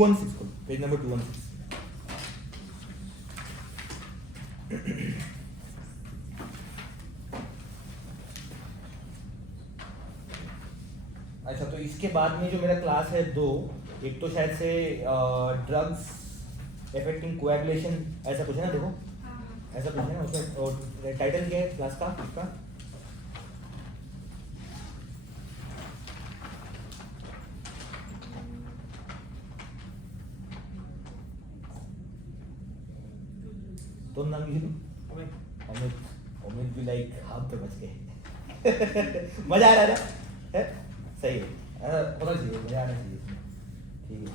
216 को, page number 216। अच्छा, तो इसके बाद में जो मेरा क्लास है दो, एक तो शायद से ड्रग्स एफेक्टिंग कोएगुलेशन ऐसा कुछ है ना, देखो ऐसा कुछ है ना उसमें, और टाइटल क्या है क्लास का उसका? तो नाम अमित, अमित भी लाइक हाथ पे बच गए। मजा आ रहा है ना? है? सही है, होना चाहिए, मजा आना चाहिए इसमें, ठीक है।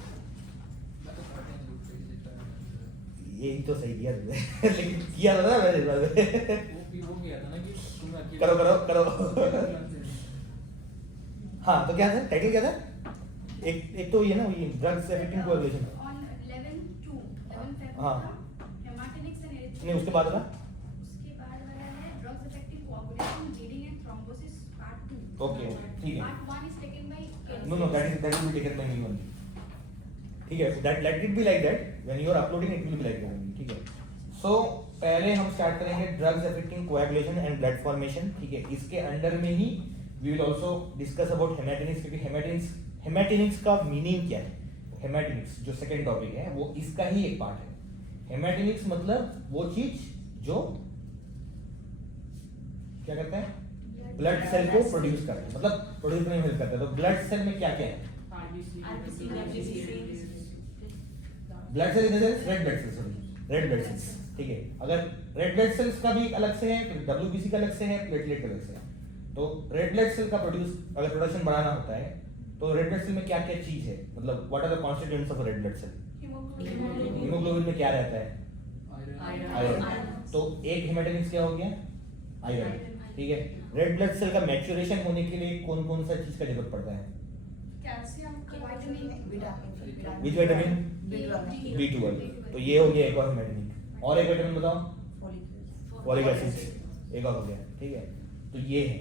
यही तो सही किया तुमने। लेकिन किया था ना मैंने इस बार। वो किया था ना कि तुम अकेले करो करो करो। हाँ, तो क्या था टाइटल, क्या था? एक तो ये ना, ये ड्रग्स एफेक्टिंग कोएगुलेशन। हाँ, नहीं उसके बाद वाला? ओके, ठीक है। No no, that will be taken by me only, ठीक है। That let it be like that, when you are uploading it will be like that only, ठीक है। सो पहले हम स्टार्ट करेंगे drugs affecting coagulation and blood formation, ठीक है। इसके अंडर में ही we will also discuss about haematinics, क्योंकि हेमेटोनिक्स का मीनिंग क्या है। हेमेटोनिक्स जो सेकंड टॉपिक है वो इसका ही एक पार्ट है। हेमेटोनिक्स मतलब वो चीज जो क्या करता है, ब्लड सेल को प्रोड्यूस करता है, मतलब प्रोड्यूस करने में हेल्प करता है। तो ब्लड सेल में क्या क्या है? Blood cell in the sense red blood cells, red blood cells, ठीक है। अगर रेड ब्लड सेल्स का भी एक अलग से है, फिर डब्ल्यूबीसी का अलग से है, प्लेटलेट का अलग से है। तो रेड ब्लड सेल का अगर प्रोडक्शन बढ़ाना होता है तो रेड ब्लड सेल में क्या क्या चीज है, मतलब what are the constituents of red blood cell? Haemoglobin में क्या रहता है? आयरन। तो एक हेमेटोनिक्स क्या हो गया? आयरन, ठीक है। रेड ब्लड सेल का मैच्योरेशन होने के लिए कौन कौन सा चीज का जरूरत पड़ता है? Which vitamin? B12। तो ये हो गया एक और हेमेटोनिक। और एक विटामिन बताओ? फॉलिक एसिड, एक और हो गया, ठीक है। तो ये है,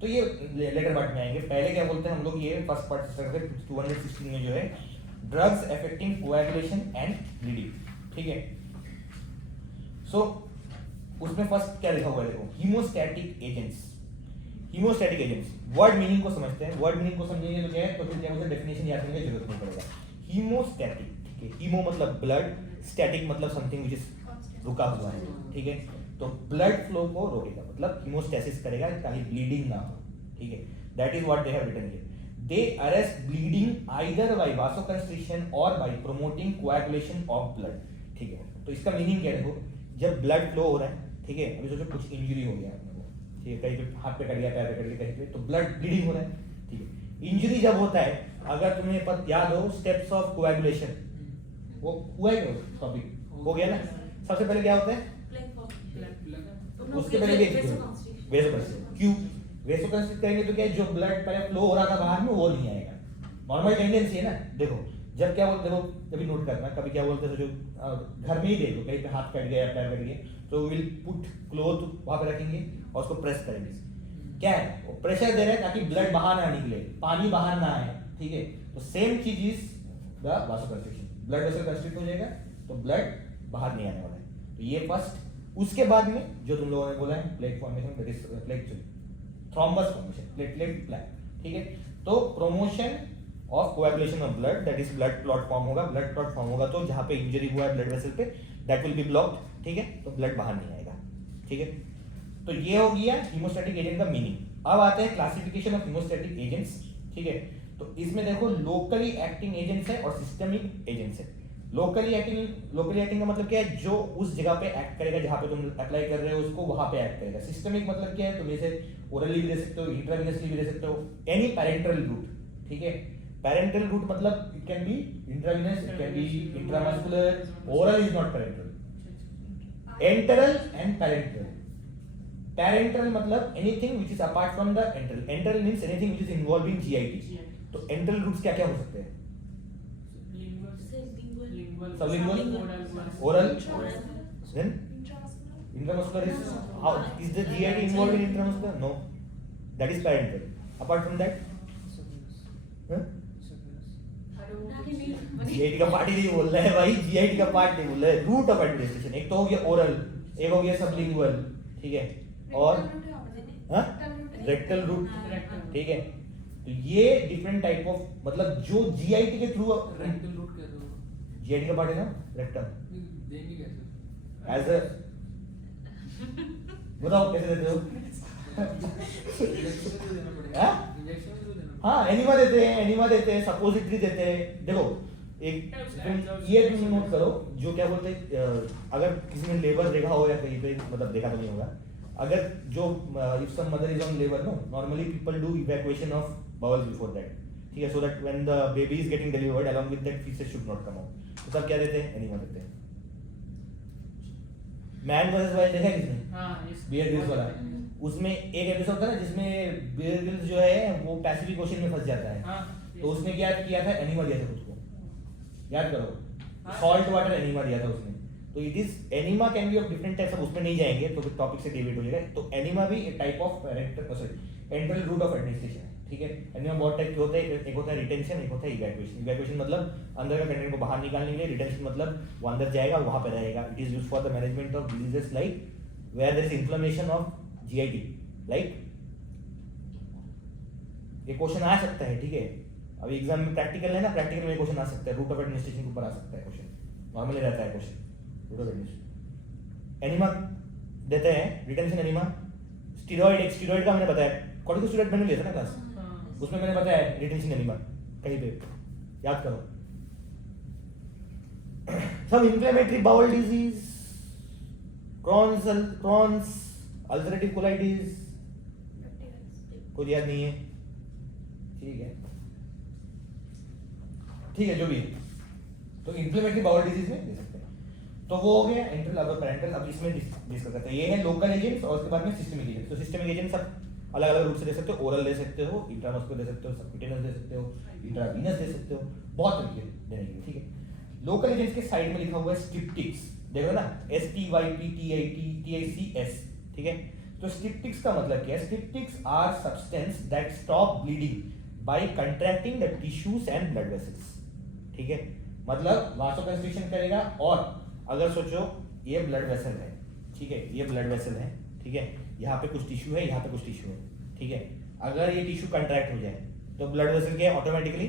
तो ये लेटर पार्ट में आएंगे। पहले क्या बोलते हैं हम लोग, ये फर्स्ट पार्ट 216 में जो है drugs affecting coagulation and bleeding, ठीक है। सो उसमें फर्स्ट क्या लिखा हुआ है, देखो, haemostatic agents. Haemostatic agents, word meaning को समझते हैं। वर्ड मीनिंग को समझेंगे तो क्या है, तो फिर क्या होगा, डेफिनेशन याद करने की जरूरत नहीं पड़ेगा। हीमोस्टैटिक, ठीक है। हीमो मतलब ब्लड, स्टैटिक मतलब समथिंग विच इज रुका हुआ है, ठीक है। तो ब्लड फ्लो को रोकेगा, मतलब हीमोस्टैसिस करेगा ताकि ब्लीडिंग ना हो, ठीक है। That is what they have written here. They arrest bleeding either by vasoconstriction और by promoting coagulation of blood, ठीक है। तो इसका मीनिंग क्या है, देखो, जब ब्लड फ्लो हो रहा है, ठीक है, अभी सोचो कुछ इंजरी हो गया अपने को, ठीक है, कहीं पे हाथ पे कट गया, पैर पे कट गया, कहीं पे, तो ब्लड ब्लीडिंग हो रहा है, ठीक है। इंजरी जब होता है, अगर तुम्हें याद हो स्टेप्स ऑफ कोएगुलेशन, वो हुआ है टॉपिक हो गया ना। सबसे पहले क्या होता है, उसके पहले वेसोकंस्ट्रिक्शन। क्यों वेसोकंस्ट्रिक्ट करेंगे तो क्या है, जो ब्लड पहले फ्लो हो रहा था बाहर में वो नहीं आएगा। नॉर्मल टेंडेंसी है ना, देखो जब क्या बोलते हो, कभी नोट करना, कभी क्या बोलते हैं, जो घर में ही देखो, कहीं पे हाथ कट गया, पैर कट गया, तो विल पुट क्लोथ वहां पे रखेंगे और उसको प्रेस करेंगे। क्या है, वो प्रेशर दे रहे हैं ताकि ब्लड बाहर ना निकले, पानी बाहर ना आए, ठीक है। तो सेम चीज is the vasoconstriction, blood vessel constrict हो जाएगा तो ब्लड बाहर नहीं आने वाला है। तो ये फर्स्ट। उसके बाद में जो तुम लोगों ने बोला है plate formation, that is plate thrombus formation, platelet plaque, ठीक है। तो promotion of coagulation of blood, that is blood clot form होगा। ब्लड क्लॉट फॉर्म होगा तो जहां पे इंजरी हुआ है ब्लड वेसल पे, दैट विल बी ब्लॉक्ड, ठीक है, तो ब्लड बाहर नहीं आएगा, ठीक है। तो ये हो गया हीमोस्टैटिक एजेंट का मीनिंग। अब आते हैं क्लासिफिकेशन ऑफ हीमोस्टैटिक एजेंट्स, ठीक है। तो इसमें देखो लोकली एक्टिंग एजेंट्स है और सिस्टमिक एजेंट्स है। लोकली एक्टिंग का मतलब क्या है, जो उस जगह पे एक्ट करेगा जहां पे तुम अप्लाई कर रहे हो उसको वहां पे एक्ट करेगा। सिस्टमिक मतलब क्या है, तुम इसे ओरली भी दे सकते हो, इंट्रावेनसली भी दे सकते हो, एनी पैरेंटल रूट, ठीक है। पैरेंटल रूट मतलब it can be intravenous, it can be intramuscular, oral is not parenteral. Enteral and parenteral. Parenteral मतलब anything which is apart from the enteral. Enteral means anything which is involving GIT. तो enteral roots क्या क्या हो सकते हैं? Sublingual, oral, then intramuscular is how is the GIT involved in intramuscular? No, that is parental. Apart from that, GIT का part ही नहीं बोल रहा है भाई, जीआईटी का पार्ट नहीं बोल रहा है, रूट ऑफ एडमिनिस्ट्रेशन। एक तो हो गया ओरल, एक हो गया सबलिंगुअल, ठीक है, और हाँ रेक्टल रूट, ठीक है। तो ये डिफरेंट टाइप ऑफ, मतलब जो जीआईटी के थ्रू, रेक्टल रूट कैसे होगा? जीआईटी का पार्ट है ना रेक्टम, देंगे कैसे? एज अ, बताओ कैसे देते हो? इंजेक्शन तो देना पड़ेगा। हाँ? इंजेक्शन तो देना पड़ेगा। हाँ एनिमा देते हैं, एनिमा देते हैं, सपोजिटरी देते हैं। देखो एक ये तुम नोट करो, जो क्या बोलते हैं, अगर किसी ने लेबर देखा हो या कहीं पे, मतलब देखा तो नहीं होगा, अगर जो if some mother is on labour, no normally people do evacuation of bowel before that, ठीक है, so that when the baby is getting delivered along with that faeces should not come out. तो तब क्या देते हैं? Enema देते हैं। Man versus wild देखा है किसने? हाँ, इस बियर ग्रिल्स वाला, उसमें एक एपिसोड था ना जिसमें बियर ग्रिल्स जो है वो पैसिफिक ओशन में फंस जाता है। हाँ, तो उसने क्या किया था? एनिमा दिया था खुद को, याद करो, हाँ। सॉल्ट वाटर एनिमा दिया था उसने। तो it is enema can be of different types, अब उसमें नहीं जाएंगे तो टॉपिक से डेविएट हो जाएगा। तो एनिमा भी एक type of enteral route of administration है, ठीक है। एनिमा बहुत टाइप के होते हैं, एक होता है रिटेंशन, एक होता है इवैक्यूएशन। इवैक्यूएशन मतलब अंदर का कंटेंट को बाहर निकालने के लिए, रिटेंशन मतलब वो अंदर जाएगा, वहां पे रहेगा। It is used for the management of diseases like where there is inflammation of GIT, like ये क्वेश्चन आ सकता है, ठीक है। अभी एग्जाम में प्रैक्टिकल है ना, प्रैक्टिकल में क्वेश्चन आ सकता है, रूट ऑफ एडमिनिस्ट्रेशन के ऊपर आ सकता है क्वेश्चन, नॉर्मली रहता है question route of administration. Enema देते हैं, रिटेंशन एनिमा, स्टेरॉइड, एक स्टेरॉइड का मैंने बताया, कॉर्टिकोस्टेरॉइड मैंने लिया था ना क्लास, उसमें मैंने बताया रिटेंशन एनिमा, कहीं पे याद करो। सब inflammatory bowel disease, Crohn's, ulcerative colitis, कुछ याद नहीं है, ठीक है, ठीक है, जो भी है। तो इन्फ्लेमेटरी बाउल डिजीज में दे सकते हैं। तो वो हो गया एंट्रल अपर पैरेंटल। अब इसमें डिस्कस करते हैं, ये है लोकल एजेंट्स और उसके बाद में सिस्टमिक एजेंट्स। तो सिस्टमिक एजेंट्स सब अलग अलग रूप से दे सकते हो, ओरल दे सकते हो, इंट्रामस्कुलर दे सकते हो, सबक्यूटेनियस दे सकते हो, इंट्रावीनस दे सकते हो, बहुत तरीके देने के लिए, ठीक है। लोकल एजेंट्स के साइड में लिखा हुआ है स्टिप्टिक्स, देखो ना, STYPTICS, ठीक है। तो स्टिप्टिक्स का मतलब क्या है? Styptics are substance that stop bleeding by contracting the tissues and blood vessels, ठीक है। मतलब वासोकंस्ट्रिक्शन करेगा, और अगर सोचो ये ब्लड वेसल है, ठीक है, ये ब्लड वेसल है, ठीक है, यहाँ पे कुछ टिश्यू है, यहाँ पे कुछ टिश्यू है, ठीक है। अगर ये टिश्यू कंट्रैक्ट हो जाए तो ब्लड वेसल क्या ऑटोमेटिकली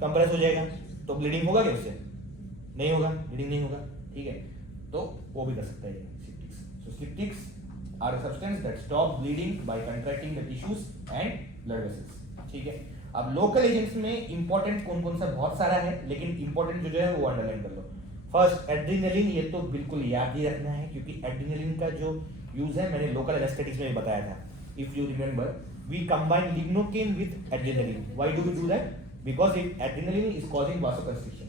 कंप्रेस हो जाएगा, तो ब्लीडिंग होगा क्या उससे? नहीं होगा, ब्लीडिंग नहीं होगा, ठीक है। तो वो भी कर सकता है styptics. So styptics are a substance that stop bleeding by contracting the tissues and blood vessels, ठीक है। अब लोकल एजेंट्स में इंपॉर्टेंट कौन कौन सा, बहुत सारा है, लेकिन इंपॉर्टेंट जो है वो अंडरलाइन कर लो। फर्स्ट एड्रेनलिन, ये तो बिल्कुल याद ही रखना है, क्योंकि एड्रेनलिन का जो यूज है मैंने लोकल एनेस्थेटिक्स में भी बताया था। If you remember, we combine lignocaine with adrenaline. Why do we do that? Because it adrenaline is causing vasoconstriction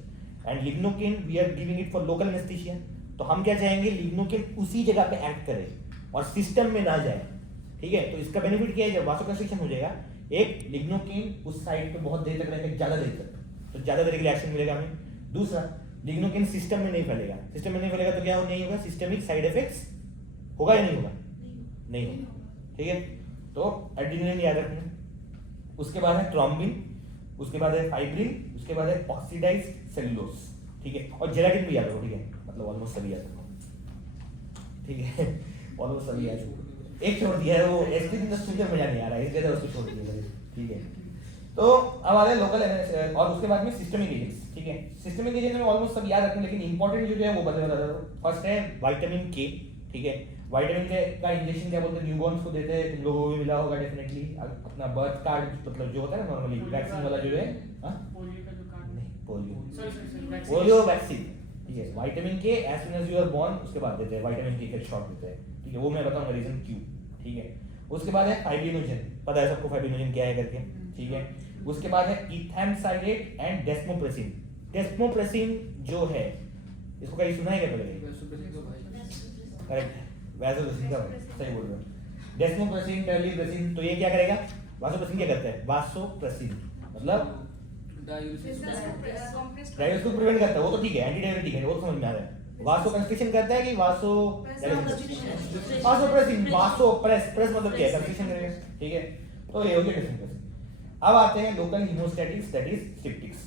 and lignocaine we are giving it for local anaesthesia. तो हम क्या चाहेंगे? लिग्नोकेन उसी जगह पे एक्ट करे और सिस्टम में ना जाए, ठीक है। तो इसका बेनिफिट क्या है? जब वासोकंस्ट्रिक्शन हो जाएगा, एक लिग्नोकेन उस साइड पे बहुत देर तक रहेगा, ज्यादा देर तक, तो ज्यादा देर के लिए एक्शन मिलेगा हमें। दूसरा, लिग्नोकेन सिस्टम में नहीं फैलेगा, सिस्टम में नहीं फैलेगा तो क्या नहीं होगा? सिस्टमिक साइड इफेक्ट्स होगा या नहीं होगा? नहीं होगा, ठीक है। तो एड्रेनलिन याद रखना। उसके बाद है थ्रोम्बिन, उसके बाद है फाइब्रिन, उसके बाद है ऑक्सीडाइज्ड सेलुलोज, ठीक है। और जेलाटिन भी याद रखो, ठीक है, मतलब ऑलमोस्ट सभी याद रखो, ठीक है, ऑलमोस्ट सभी याद रखो। एक छोड़ दिया है, वो एस्टिन में सुनकर मजा नहीं आ रहा है, इसलिए उसको छोड़ दिया मैंने, ठीक है। तो अब आ रहे लोकल, और उसके बाद में सिस्टमिक एजेंट्स, ठीक है। सिस्टमिक एजेंट में ऑलमोस्ट सब याद रखना, लेकिन इंपॉर्टेंट जो है वो बता दो। फर्स्ट है विटामिन के, ठीक है। विटामिन के का इंजेक्शन क्या बोलते हैं? न्यूबॉर्न्स को देते हैं, तुम लोगों को भी मिला होगा डेफिनेटली, अपना बर्थ कार्ड, मतलब जो होता है ना नॉर्मली वैक्सीन वाला जो है, हां पोलियो का जो कार्ड, नहीं पोलियो, सॉरी पोलियो वैक्सीन, ठीक है। Vitamin K as soon as you are born, उसके बाद देते हैं विटामिन के का शॉट देते हैं, ठीक है। वो मैं बताऊंगा रीजन क्यों, ठीक है। उसके बाद है फाइब्रिनोजन, पता है सबको फाइब्रिनोजन क्या है करके, ठीक है। उसके बाद है इथैमसाइलेट एंड डेस्मोप्रेसिन। डेस्मोप्रेसिन जो है, इसको कहीं सुना है क्या पहले? करेक्ट, वैसोप्रेसिन का सही बोल रहे हो। डेस्मोप्रेसिन, टेरलिप्रेसिन, तो ये क्या करेगा? वासोप्रेसिन क्या करता है? वासोप्रेसिन मतलब डायूरिसिस डायबिटीज को प्रिवेंट करता है, वो तो ठीक है, एंटी डायबिटिक है, वो तो समझ में आ रहा है। वासोकंस्ट्रिक्शन करता है कि वासोप्रेसिन, वासोप्रेस, प्रेस मतलब क्या है? कंस्ट्रिक्शन करेगा, ठीक है। तो ये हो गया डेस्मोप्रेसिन। अब आते हैं local haemostatics, that is styptics.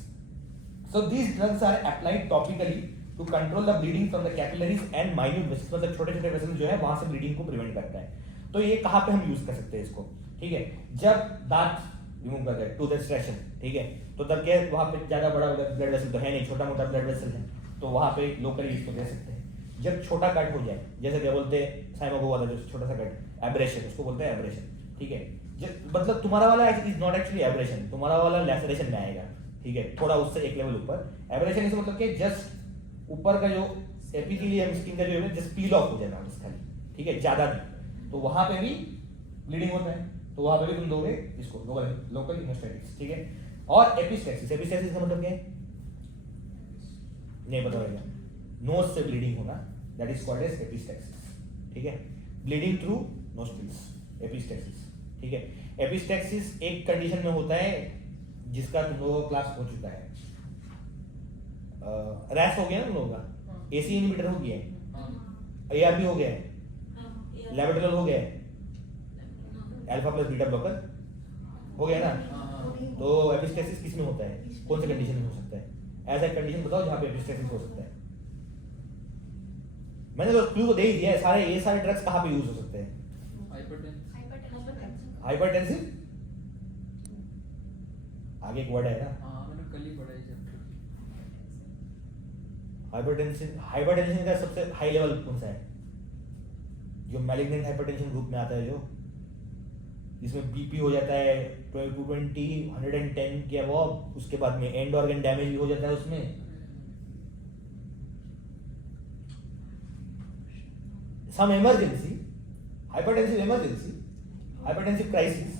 So these drugs are applied topically to control the bleeding from the capillaries and minute vessels, मतलब छोटे छोटे वेसल्स जो है वहां से ब्लीडिंग को प्रिवेंट करता है। तो ये कहाँ पे हम यूज कर सकते हैं इसको, ठीक है, जब दांत रिमूव करते हैं, टूथ एक्सट्रैक्शन, ठीक है, तो तब क्या है, वहां पे ज्यादा बड़ा ब्लड वेसल तो है नहीं, छोटा मोटा ब्लड वेसल है, तो वहां पे लोकली इसको दे सकते हैं। जब छोटा कट हो जाए, जैसे क्या बोलते हैं साइमो को हुआ था जो छोटा सा कट, एब्रेशन, उसको बोलते हैं एब्रेशन, ठीक है, मतलब तुम्हारा वाला इज नॉट एक्चुअली एब्रेशन, तुम्हारा वाला लैसरेशन में आएगा, ठीक है, थोड़ा उससे एक लेवल ऊपर। एब्रेशन से मतलब कि जस्ट ऊपर का जो एपिथेलियम स्किन का जो है जस्ट पील ऑफ हो जाना बस खाली, ठीक है, ज्यादा नहीं, तो वहां पे भी ब्लीडिंग होता है, तो वहां पे भी तुम दोगे इसको लोकल इनोस्टेटिक्स, ठीक है। और एपिस्टेक्सिस, एपिस्टेक्सिस का मतलब क्या है नहीं पता होगा, नोज से ब्लीडिंग होना, that is called as epistaxis, ठीक है, ब्लीडिंग थ्रू नोस्ट्रिल्स, एपिस्टेक्सिस, ठीक है। एपिस्टेक्सिस एक कंडीशन में होता है जिसका तुम लोगों का क्लास हो चुका है, रैश हो गया ना तुम लोगों का, एसी इनहिबिटर हो गया है, एआरबी हो गया है, लेवेटिनोल हो गया है, अल्फा प्लस बीटा ब्लॉकर हो गया ना, तो एपिस्टेक्सिस किस में होता है, कौन से कंडीशन में हो सकता है, ऐसा एक कंडीशन बताओ जहां पे एपिस्टेक्सिस हो सकता है। मैंने तो क्लू तो दे ही दिया है, सारे ये सारे ड्रग्स कहां पे यूज हो सकते हैं, हाइपरटेंसिव, आगे एक वर्ड है ना, हाँ मैंने कल ही पढ़ा है चैप्टर। हाइपरटेंशन का सबसे हाई लेवल कौन सा है, जो मैलिग्नेंट हाइपरटेंशन ग्रुप में आता है, जो जिसमें बीपी हो जाता है 220 110 के अबव, उसके बाद में एंड ऑर्गन डैमेज भी हो जाता है उसमें, some emergency, hypertensive emergency, hypertensive crisis,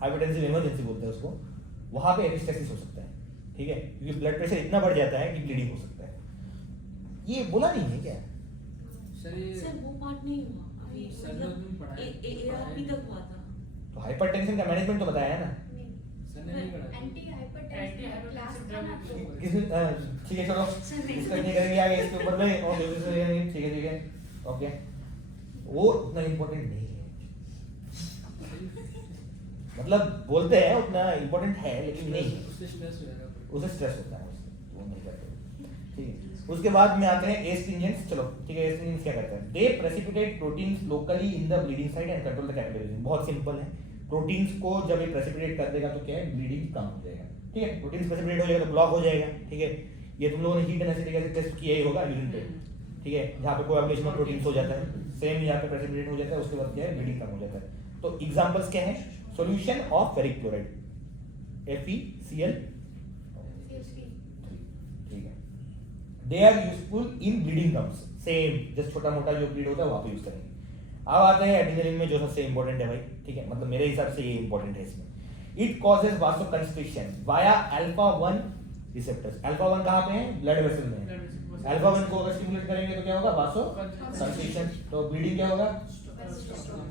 hypertensive emergency बोलते हैं उसको, वहां पे एपिस्टेक्सिस हो सकता है, ठीक है, क्योंकि ब्लड प्रेशर इतना बढ़ जाता है कि ब्लीडिंग हो सकता है। ये बोला नहीं है क्या सर वो पार्ट नहीं हुआ अभी, सर मतलब तुम पढ़ाए एआरपी तक हुआ था। तो हाइपरटेंशन का मैनेजमेंट तो बताया है ना, सर ने नहीं पढ़ा। एंटी हाइपरटेंसिव क्लास Anti-hypertensive था ना, drug तो किस ठीक है चलो इसका नहीं करेंगे आगे इसके ऊपर में, ओके ठीक है ओके, वो उतना इम्पोर्टेंट नहीं है, मतलब बोलते हैं उतना इम्पोर्टेंट है लेकिन नहीं, उससे स्ट्रेस हो जाएगा, उसे स्ट्रेस होता है उससे, वो नहीं करते, ठीक है। उसके बाद में आते हैं एस्ट्रिंजेंट्स, चलो ठीक है, एस्ट्रिंजेंट्स क्या करते हैं, they precipitate proteins locally in the bleeding site and control the capillaries, बहुत सिंपल है, प्रोटीन्स को जब ये प्रेसिपिटेट कर देगा तो क्या है, ब्लीडिंग कम हो जाएगा, ठीक है, प्रोटीन्स प्रेसिपिटेट हो जाएगा तो ब्लॉक हो जाएगा, ठीक है, ये तुम लोगों ने heat and acidic acid test किया ही होगा यूरिन पे, ठीक है, जहाँ पे कोएगुलेशन ऑफ प्रोटीन्स हो जाता है, सेम यहाँ पे प्रेसिपिटेट हो जाता है, उसके बाद क्या है, ब्लीडिंग कम हो जाता है। तो एग्जांपल्स क्या है, solution of ferric chloride FeCl, ठीक है, they are useful in bleeding terms, same just छोटा मोटा जो ब्लीड होता है वहां पे यूज करेंगे। अब आते हैं एड्रेनलिन में जो सबसे इंपॉर्टेंट है भाई, ठीक है, मतलब मेरे हिसाब से ये इंपॉर्टेंट है इसमें, it causes vasoconstriction via alpha 1 receptors, alpha 1 कहां पे है, ब्लड वेसल में है, अल्फा 1 को अगर स्टिमुलेट करेंगे तो क्या होगा, वासोकंस्ट्रिक्शन, तो ब्लीडिंग क्या होगा,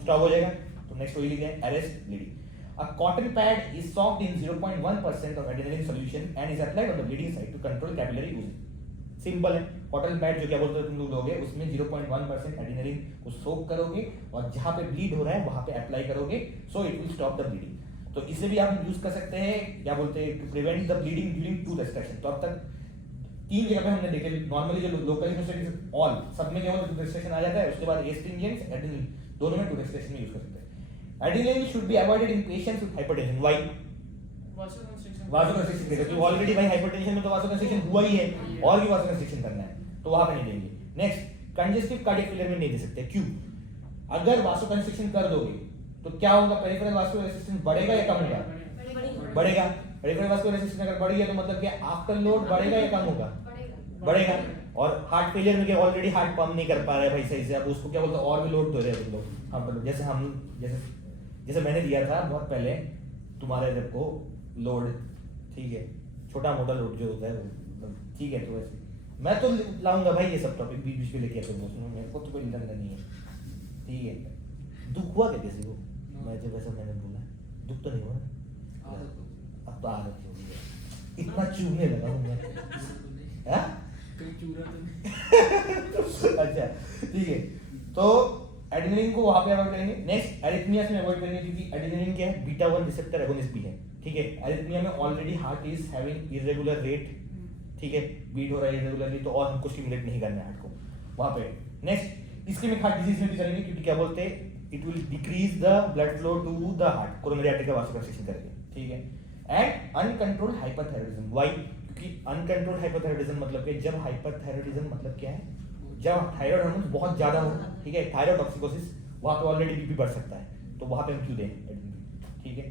स्टॉप हो जाएगा। तो नेक्स्ट वही लिखते हैं, arrest bleeding. A cotton pad is soaked in 0.1% of adrenaline solution and is applied on the bleeding site to control capillary oozing. Simple है, कॉटन पैड जो क्या बोलते हैं तुम लोग लोगे, उसमें 0.1% एड्रेनलिन को सोक करोगे और जहां पे ब्लीड हो रहा है वहां पे अप्लाई करोगे, so it will stop the bleeding. तो इसे भी आप यूज कर सकते हैं, क्या बोलते हैं, to prevent the bleeding during tooth extraction. तो अब तक 3 जगह पे हमने देखे, नॉर्मली जो लोकल एनेस्थेटिक ऑल सब में केवल टूथ एक्सट्रैक्शन आ जाता है, उसके बाद एस्ट्रिंजेंट्स एड्रेनलिन दोनों में टूथ एक्सट्रैक्शन में यूज कर सकते हैं। Adrenaline should be avoided in patients with hypertension. Why? वासोकंस्ट्रिक्शन क्योंकि ऑलरेडी भाई हाइपरटेंशन में तो वासोकंस्ट्रिक्शन हुआ ही है, और भी वासोकंस्ट्रिक्शन करना है, तो वहां पे नहीं देंगे। नेक्स्ट, कंजेस्टिव कार्डियक फेलियर में नहीं दे सकते, क्यों? अगर वासोकंस्ट्रिक्शन कर दोगे तो क्या होगा, पेरिफेरल वास्कुलर रेजिस्टेंस बढ़ेगा या कम होगा, बढ़ेगा। पेरिफेरल वास्कुलर रेजिस्टेंस अगर बढ़ गया तो मतलब क्या, आफ्टर लोड बढ़ेगा या कम होगा, बढ़ेगा। और हार्ट फेलियर में क्या, ऑलरेडी हार्ट पंप नहीं कर पा रहा है भाई सही से, अब उसको क्या बोलते हैं, और भी लोड दे रहे हैं तुम लोग, हम जैसे मैंने दिया था बहुत पहले तुम्हारे जब को लोड, ठीक है, छोटा मोटा लोड जो होता है वो, ठीक है। तो वैसे मैं तो लाऊंगा भाई ये सब टॉपिक बीच बीच में लेके आते हैं, मेरे को तो कोई डर नहीं है, ठीक है। दुख हुआ क्या किसी को, मैं जब ऐसा मैंने बोला, दुख तो नहीं हुआ ना, अब तो आदत हो गई, इतना चूमने लगा हूँ मैं, अच्छा ठीक है। तो एड्रेनलिन को वहां पे अवॉइड करेंगे। नेक्स्ट, एरिथमियास में अवॉइड करेंगे, क्योंकि एड्रेनलिन क्या है, बीटा 1 रिसेप्टर एगोनिस्ट भी है, ठीक है। एरिथमिया में already heart is having irregular rate, ठीक है, बीट हो रहा है रेगुलरली, तो और हमको स्टिमुलेट नहीं करना है हार्ट को वहाँ पे। नेक्स्ट इस्केमिक हार्ट डिजीज में भी करेंगे, क्योंकि क्या बोलते हैं, it will decrease the blood flow to the heart, coronary artery का वास्कुलराइजेशन करके, ठीक है। And uncontrolled hyperthyroidism, why? क्योंकि अनकंट्रोल्ड हाइपरथायराइडिज्म मतलब कि जब हाइपरथायराइडिज्म मतलब क्या है, जब थायराइड हार्मोन बहुत ज्यादा हो, ठीक है, थायरोटॉक्सिकोसिस, वहां पे ऑलरेडी बीपी बढ़ सकता है, तो वहां पे हम क्यों दें, ठीक है,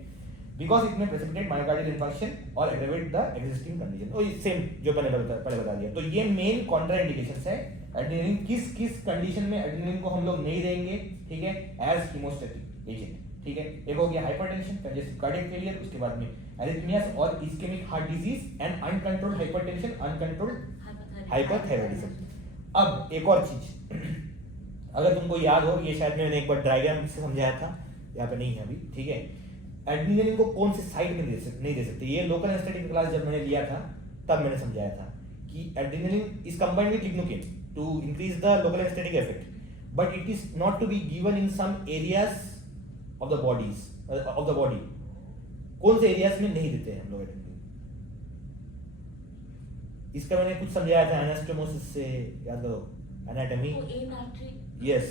बिकॉज इट में प्रेसिपिटेट मायोकार्डियल इन्फार्क्शन और एग्रेवेट द एग्जिस्टिंग कंडीशन। तो ये सेम जो मैंने पहले बता दिया। तो ये मेन कॉन्ट्राइंडिकेशंस है एड्रेनलिन, किस किस कंडीशन में एड्रेनलिन को हम लोग नहीं देंगे, ठीक है, एज हीमोस्टैटिक एजेंट, ठीक है। एक हो गया हाइपरटेंशन, कंजेस्टिव कार्डियक फेलियर, उसके बाद में एरिथमियास और ischaemic heart disease and uncontrolled hypertension, uncontrolled hyperthyroidism. अब एक और चीज, अगर तुमको याद हो, ये शायद मैंने एक बार डायग्राम से समझाया था, यहाँ पे नहीं है अभी, ठीक है। एड्रेनलिन को कौन से साइड में नहीं दे सकते, ये लोकल एनेस्थेटिक क्लास जब मैंने लिया था तब मैंने समझाया था कि adrenaline is combined with lignocaine to increase the local anaesthetic effect, but it is not to be given in some areas of the body. कौन से एरियाज में नहीं देते हैं हम लोग एड्रेनलिन, इसका मैंने कुछ समझाया था एनास्टोमोसिस से, याद करो, एनाटॉमी, यस,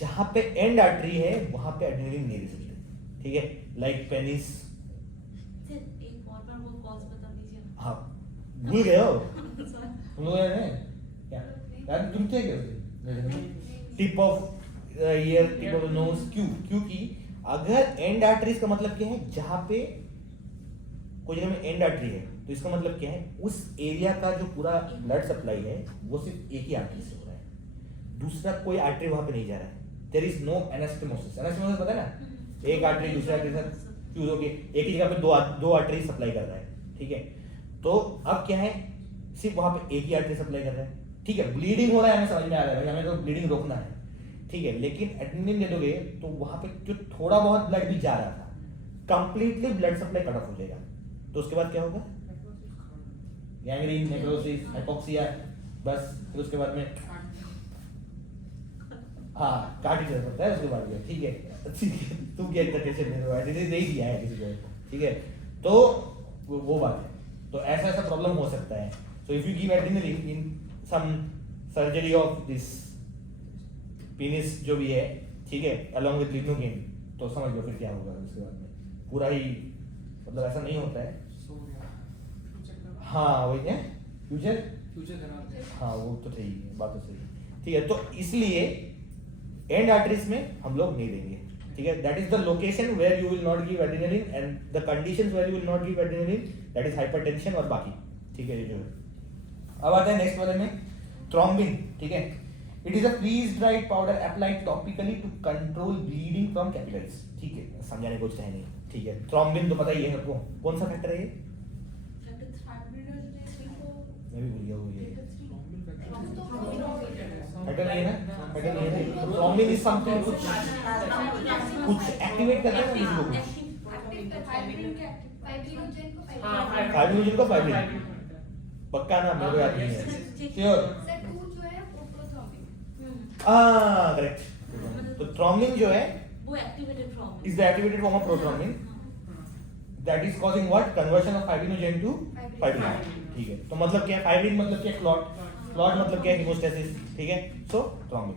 जहां पे एंड आर्टरी है वहां पे एड्रेनलिन नहीं दे सकते, ठीक है, लाइक पेनिस। एक और बार वो कॉज बता दीजिए। हाँ, भूल गए हो तुम लोग, याद है क्या, याद तुम थे क्या, tip of year, tip of nose, क्योंकि अगर एंड आर्टरीज का मतलब क्या है, जहां पे कोई जगह में एंड आर्टरी है, तो इसका मतलब क्या है, उस एरिया का जो पूरा ब्लड सप्लाई है वो सिर्फ एक ही आर्टरी से हो रहा है, दूसरा कोई आर्टरी वहां पे नहीं जा रहा है। There is no anastomosis. Anastomosis पता है ना, एक आर्टरी दूसरे आर्टरी के साथ फ्यूज होके एक ही जगह पे दो आर्टरी सप्लाई कर रहा है, ठीक है। तो अब क्या है, सिर्फ वहां पे एक ही आर्टरी सप्लाई कर रहा है, ठीक है। ब्लीडिंग हो रहा है, हमें समझ में आ रहा है, हमें तो ब्लीडिंग रोकना है, ठीक है, लेकिन एड्रेनलिन दे दोगे तो वहां पे जो थोड़ा बहुत ब्लड भी जा रहा था, completely blood supply cut off हो जाएगा, तो उसके बाद क्या होगा, गैंग्रीन, नेक्रोसिस, हाइपोक्सिया, बस। फिर उसके बाद में हाँ काट ही सकता है उसके बाद में, ठीक है, तू क्या टेंशन नहीं दिया है किसी को, ठीक है। तो वो बात है, तो ऐसा प्रॉब्लम हो सकता है। So if you give adrenaline in some surgery of this penis जो भी है, ठीक है, अलोंग विद लिग्नोकेन, तो समझ लो फिर क्या होगा उसके बाद में, पूरा ही मतलब ऐसा नहीं होता है। हाँ वही है, फ्यूचर खराब है। हाँ वो तो सही है, बात तो सही है, ठीक है। तो इसलिए एंड आर्टरीज में हम लोग नहीं देंगे, ठीक है। That is the location where you will not give adrenaline and the conditions where you will not give adrenaline, that is hypertension और बाकी, ठीक है, ये जो है। अब आता है नेक्स्ट वाले में, थ्रोम्बिन, ठीक है। It is a freeze dried powder applied topically to control bleeding from capillaries, ठीक है, समझाने को कुछ है नहीं, ठीक है। थ्रोम्बिन तो पता ही है सबको, कौन सा फैक्टर है ये, मैं भी भूल गया वो, ये फैक्टर नहीं है ना, फैक्टर नहीं है। थ्रोम्बिन इज समथिंग कुछ एक्टिवेट करता है किसी को, फाइब्रिनोजन को फाइब्रिन, पक्का ना, मेरे को याद नहीं है, श्योर, करेक्ट। तो थ्रोम्बिन जो है वो activated from is the activated form of prothrombin that is causing what, conversion of fibrinogen to fibrin, ठीक है। तो मतलब क्या है, फाइब्रिन मतलब क्या है, क्लॉट मतलब क्या है, हीमोस्टेसिस, ठीक है। सो थ्रोम्बिन।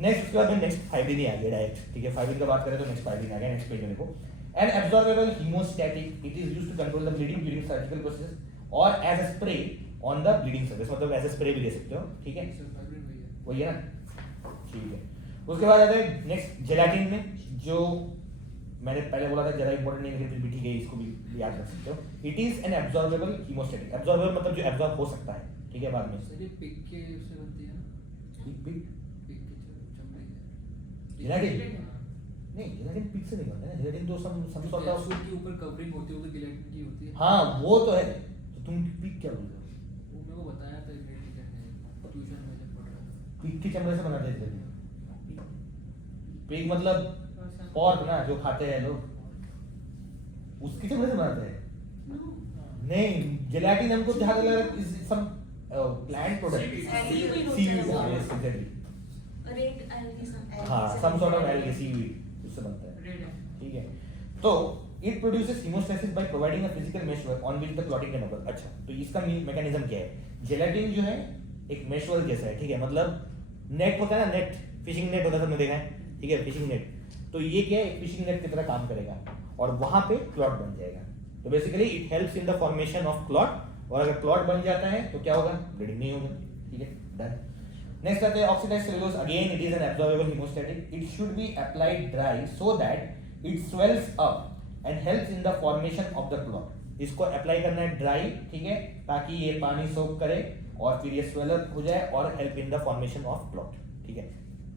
नेक्स्ट उसके बाद में नेक्स्ट फाइब्रिन ही आ गया डायरेक्ट, ठीक है। फाइब्रिन का बात करें तो नेक्स्ट फाइब्रिन आ गया, नेक्स्ट पेज में देखो। An absorbable haemostatic, it is used to control the bleeding during surgical process और as a spray on the bleeding surface, मतलब एज अ स्प्रे भी दे सकते हो, ठीक है, वही है ना, ठीक है। उसके बाद आते हैं नेक्स्ट जेलाटिन में, जो मैंने पहले बोला था ज्यादा इंपॉर्टेंट नहीं, लेकिन भी ठीक है, इसको भी याद रख सकते हो। It is an absorbable haemostatic, absorbable मतलब जो एब्जॉर्ब हो सकता है, ठीक है, बाद में। सर ये पिग के उससे बनती है ना, पिग पिग की चमड़ी है, जेलाटिन नहीं, जेलाटिन पिग से नहीं बनता है, जेलाटिन तो सम सॉर्ट ऑफ कैप्सूल के ऊपर कवरिंग होती है, वो जेलाटिन की होती है। हाँ वो तो है, तो तुम पिग क्या बोल रहे हो, वो मेरे को बताया था एक टीचर ने ट्यूशन में जब पढ़ रहा था। पिग की चमड़े से बनाते हैं जेलाटिन। पिग मतलब पॉर्क ना, जो खाते हैं लोग, उसकी चमड़े से बनाते हैं। नहीं, जेलाटिन हमको जहाँ तक लगा is some plant product, seaweed, yes exactly, red algae, हाँ some sort of algae, seaweed, उससे बनता है, ठीक है। तो it produces haemostasis by providing a physical meshwork on which the clotting can occur. अच्छा, तो इसका मैकेनिज्म क्या है? जेलेटिन जो है एक मेशवर जैसा है, ठीक है, मतलब नेट होता है ना, नेट, फिशिंग नेट होता है, सबने देखा है, ठीक है, फिशिंग नेट। तो ये क्या है, फिशिंग नेट की तरह काम करेगा और वहां पे क्लॉट बन जाएगा। तो basically it helps in the formation of clot, और अगर क्लॉट बन जाता है तो क्या होगा? ब्लीडिंग नहीं होगी, ठीक है, डन। नेक्स्ट आते हैं oxidised cellulose. Again it is an absorbable haemostatic. It should be applied dry so that it swells up and helps in the formation of the clot. इसको अप्लाई करना है ड्राई, ठीक है, ताकि ये पानी सोक करे और फिर ये स्वेल अप हो जाए और help in the formation of clot, ठीक है।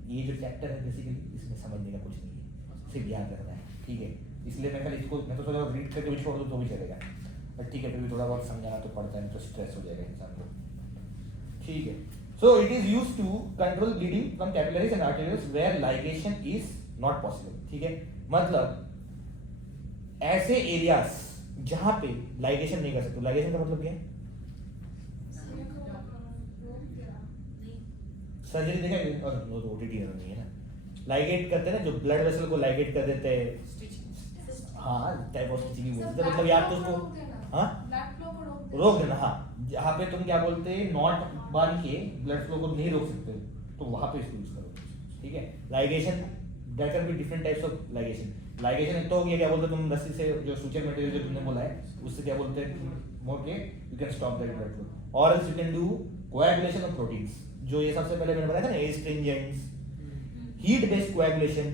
ये जो चैप्टर है बेसिकली इसमें समझने का कुछ नहीं है, सिर्फ याद रखना है, ठीक है। इसलिए मैं कल इसको, मैं तो सोचा रीड करके भी छोड़ दूँ तो भी चलेगा, बट ठीक है, फिर भी थोड़ा बहुत समझाना तो पड़ता है, तो स्ट्रेस हो जाएगा इंसान को, ठीक है। So it is used to control bleeding from capillaries and arterioles where ligation is not possible, ठीक है। मतलब ऐसे एरियाज जहां पे लाइगेशन नहीं कर सकते। लाइगेशन का मतलब क्या है? सर्जरी देखा है, और नो तो ओटीटी नहीं है ना, लाइगेट करते हैं ना, जो ब्लड वेसल को लाइगेट कर देते हैं, हाँ, टाइप ऑफ स्टिचिंग बोलते हैं, मतलब याद तो उसको, हाँ, रोक देना, हाँ, जहाँ पे तुम क्या बोलते हैं, नॉट बांध के ब्लड फ्लो को नहीं रोक सकते, तो वहां पे इसको यूज करो, ठीक है। Ligation, there can be different types of ligation. Ligation एक तो ये क्या बोलते हैं, तुम रस्सी से जो सूचर मटेरियल जो तुमने बोला है उससे क्या बोलते हैं, मोड़ के you can stop that blood flow, और else you can do coagulation of proteins, जो ये सबसे पहले मैंने बताया था ना, astringents, heat based coagulation,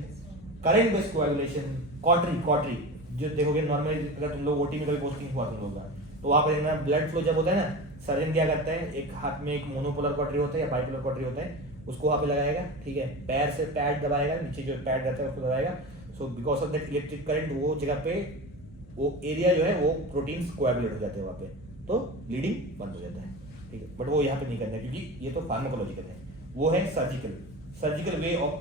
current based coagulation, cautery, जो देखोगे नॉर्मली अगर तुम लोग ओटी में कभी पोस्टिंग हुआ तुम लोग का, तो वहां पर ना ब्लड फ्लो जब होता है ना, सर्जन क्या करता है, एक हाथ में एक मोनोपोलर कॉटरी होता है या बाइपोलर कॉटरी होता है, उसको वहां पे लगाएगा, ठीक है, पैर से पैड दबाएगा, नीचे जो पैड रहता है उसको दबाएगा। So because of that electric current वो जगह पे, वो एरिया जो है वो प्रोटीन्स कोएगुलेट हो जाते हैं वहां पे, तो ब्लीडिंग बंद हो जाता है, ठीक है। बट वो यहाँ पे नहीं करना है क्योंकि ये तो फार्माकोलॉजिकल है, वो है surgical way of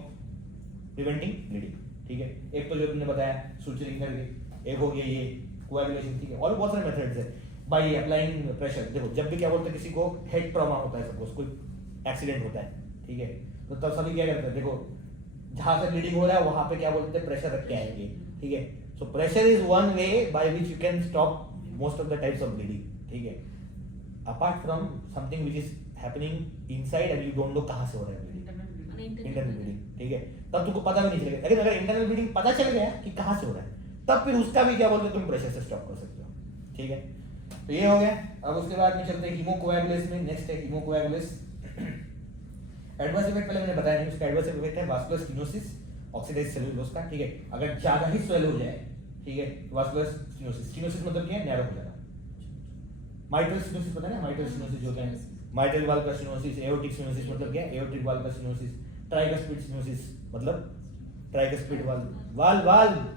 preventing bleeding, ठीक है। एक तो जो तुमने बताया सुचरिंग करके, एक हो गया ये कोएगुलेशन, ठीक है, और बहुत सारे मेथड्स है। बाय अप्लाइंग प्रेशर, देखो जब भी क्या बोलते हैं, किसी को हेड ट्रॉमा होता है, सपोज कोई एक्सीडेंट होता है, ठीक है, तो तब सभी क्या करते हैं, देखो जहां से ब्लीडिंग हो रहा है वहां पे क्या बोलते हैं, प्रेशर रख के आएंगे, ठीक है। So pressure is one way by which you can stop most of the types of bleeding, ठीक है, apart from something which is happening inside and you don't know कहां से हो रहा है ब्लीडिंग, इंटरनल ब्लीडिंग, ठीक है, तब तुमको पता भी नहीं चलेगा। लेकिन अगर इंटरनल ब्लीडिंग पता चल गया कि कहां से हो रहा है, तब फिर उसका भी क्या बोलते हैं, तुम प्रेशर से स्टॉप कर सकते हो, ठीक है। तो ये हो गया। अब उसके बाद में चलते हैं हीमोकोएगुलेस में। नेक्स्ट है हीमोकोएगुलेस। एडवर्स इफेक्ट पहले मैंने बताया नहीं, उसका एडवर्स इफेक्ट है वास्कुलर स्टेनोसिस, ऑक्सीडाइज्ड सेलुलोज का, ठीक है। अगर ज्यादा ही स्वेल हो जाए, ठीक है, वास्कुलर स्टेनोसिस, स्टेनोसिस मतलब क्या है, नैरो हो जाना। माइट्रल स्टेनोसिस पता है ना, माइट्रल स्टेनोसिस जो होता है, माइट्रल वाल्व का स्टेनोसिस, एओर्टिक स्टेनोसिस मतलब क्या है, एओर्टिक वाल्व का स्टेनोसिस, ट्राइकस्पिड स्टेनोसिस मतलब ट्राइकस्पिड वाल्व,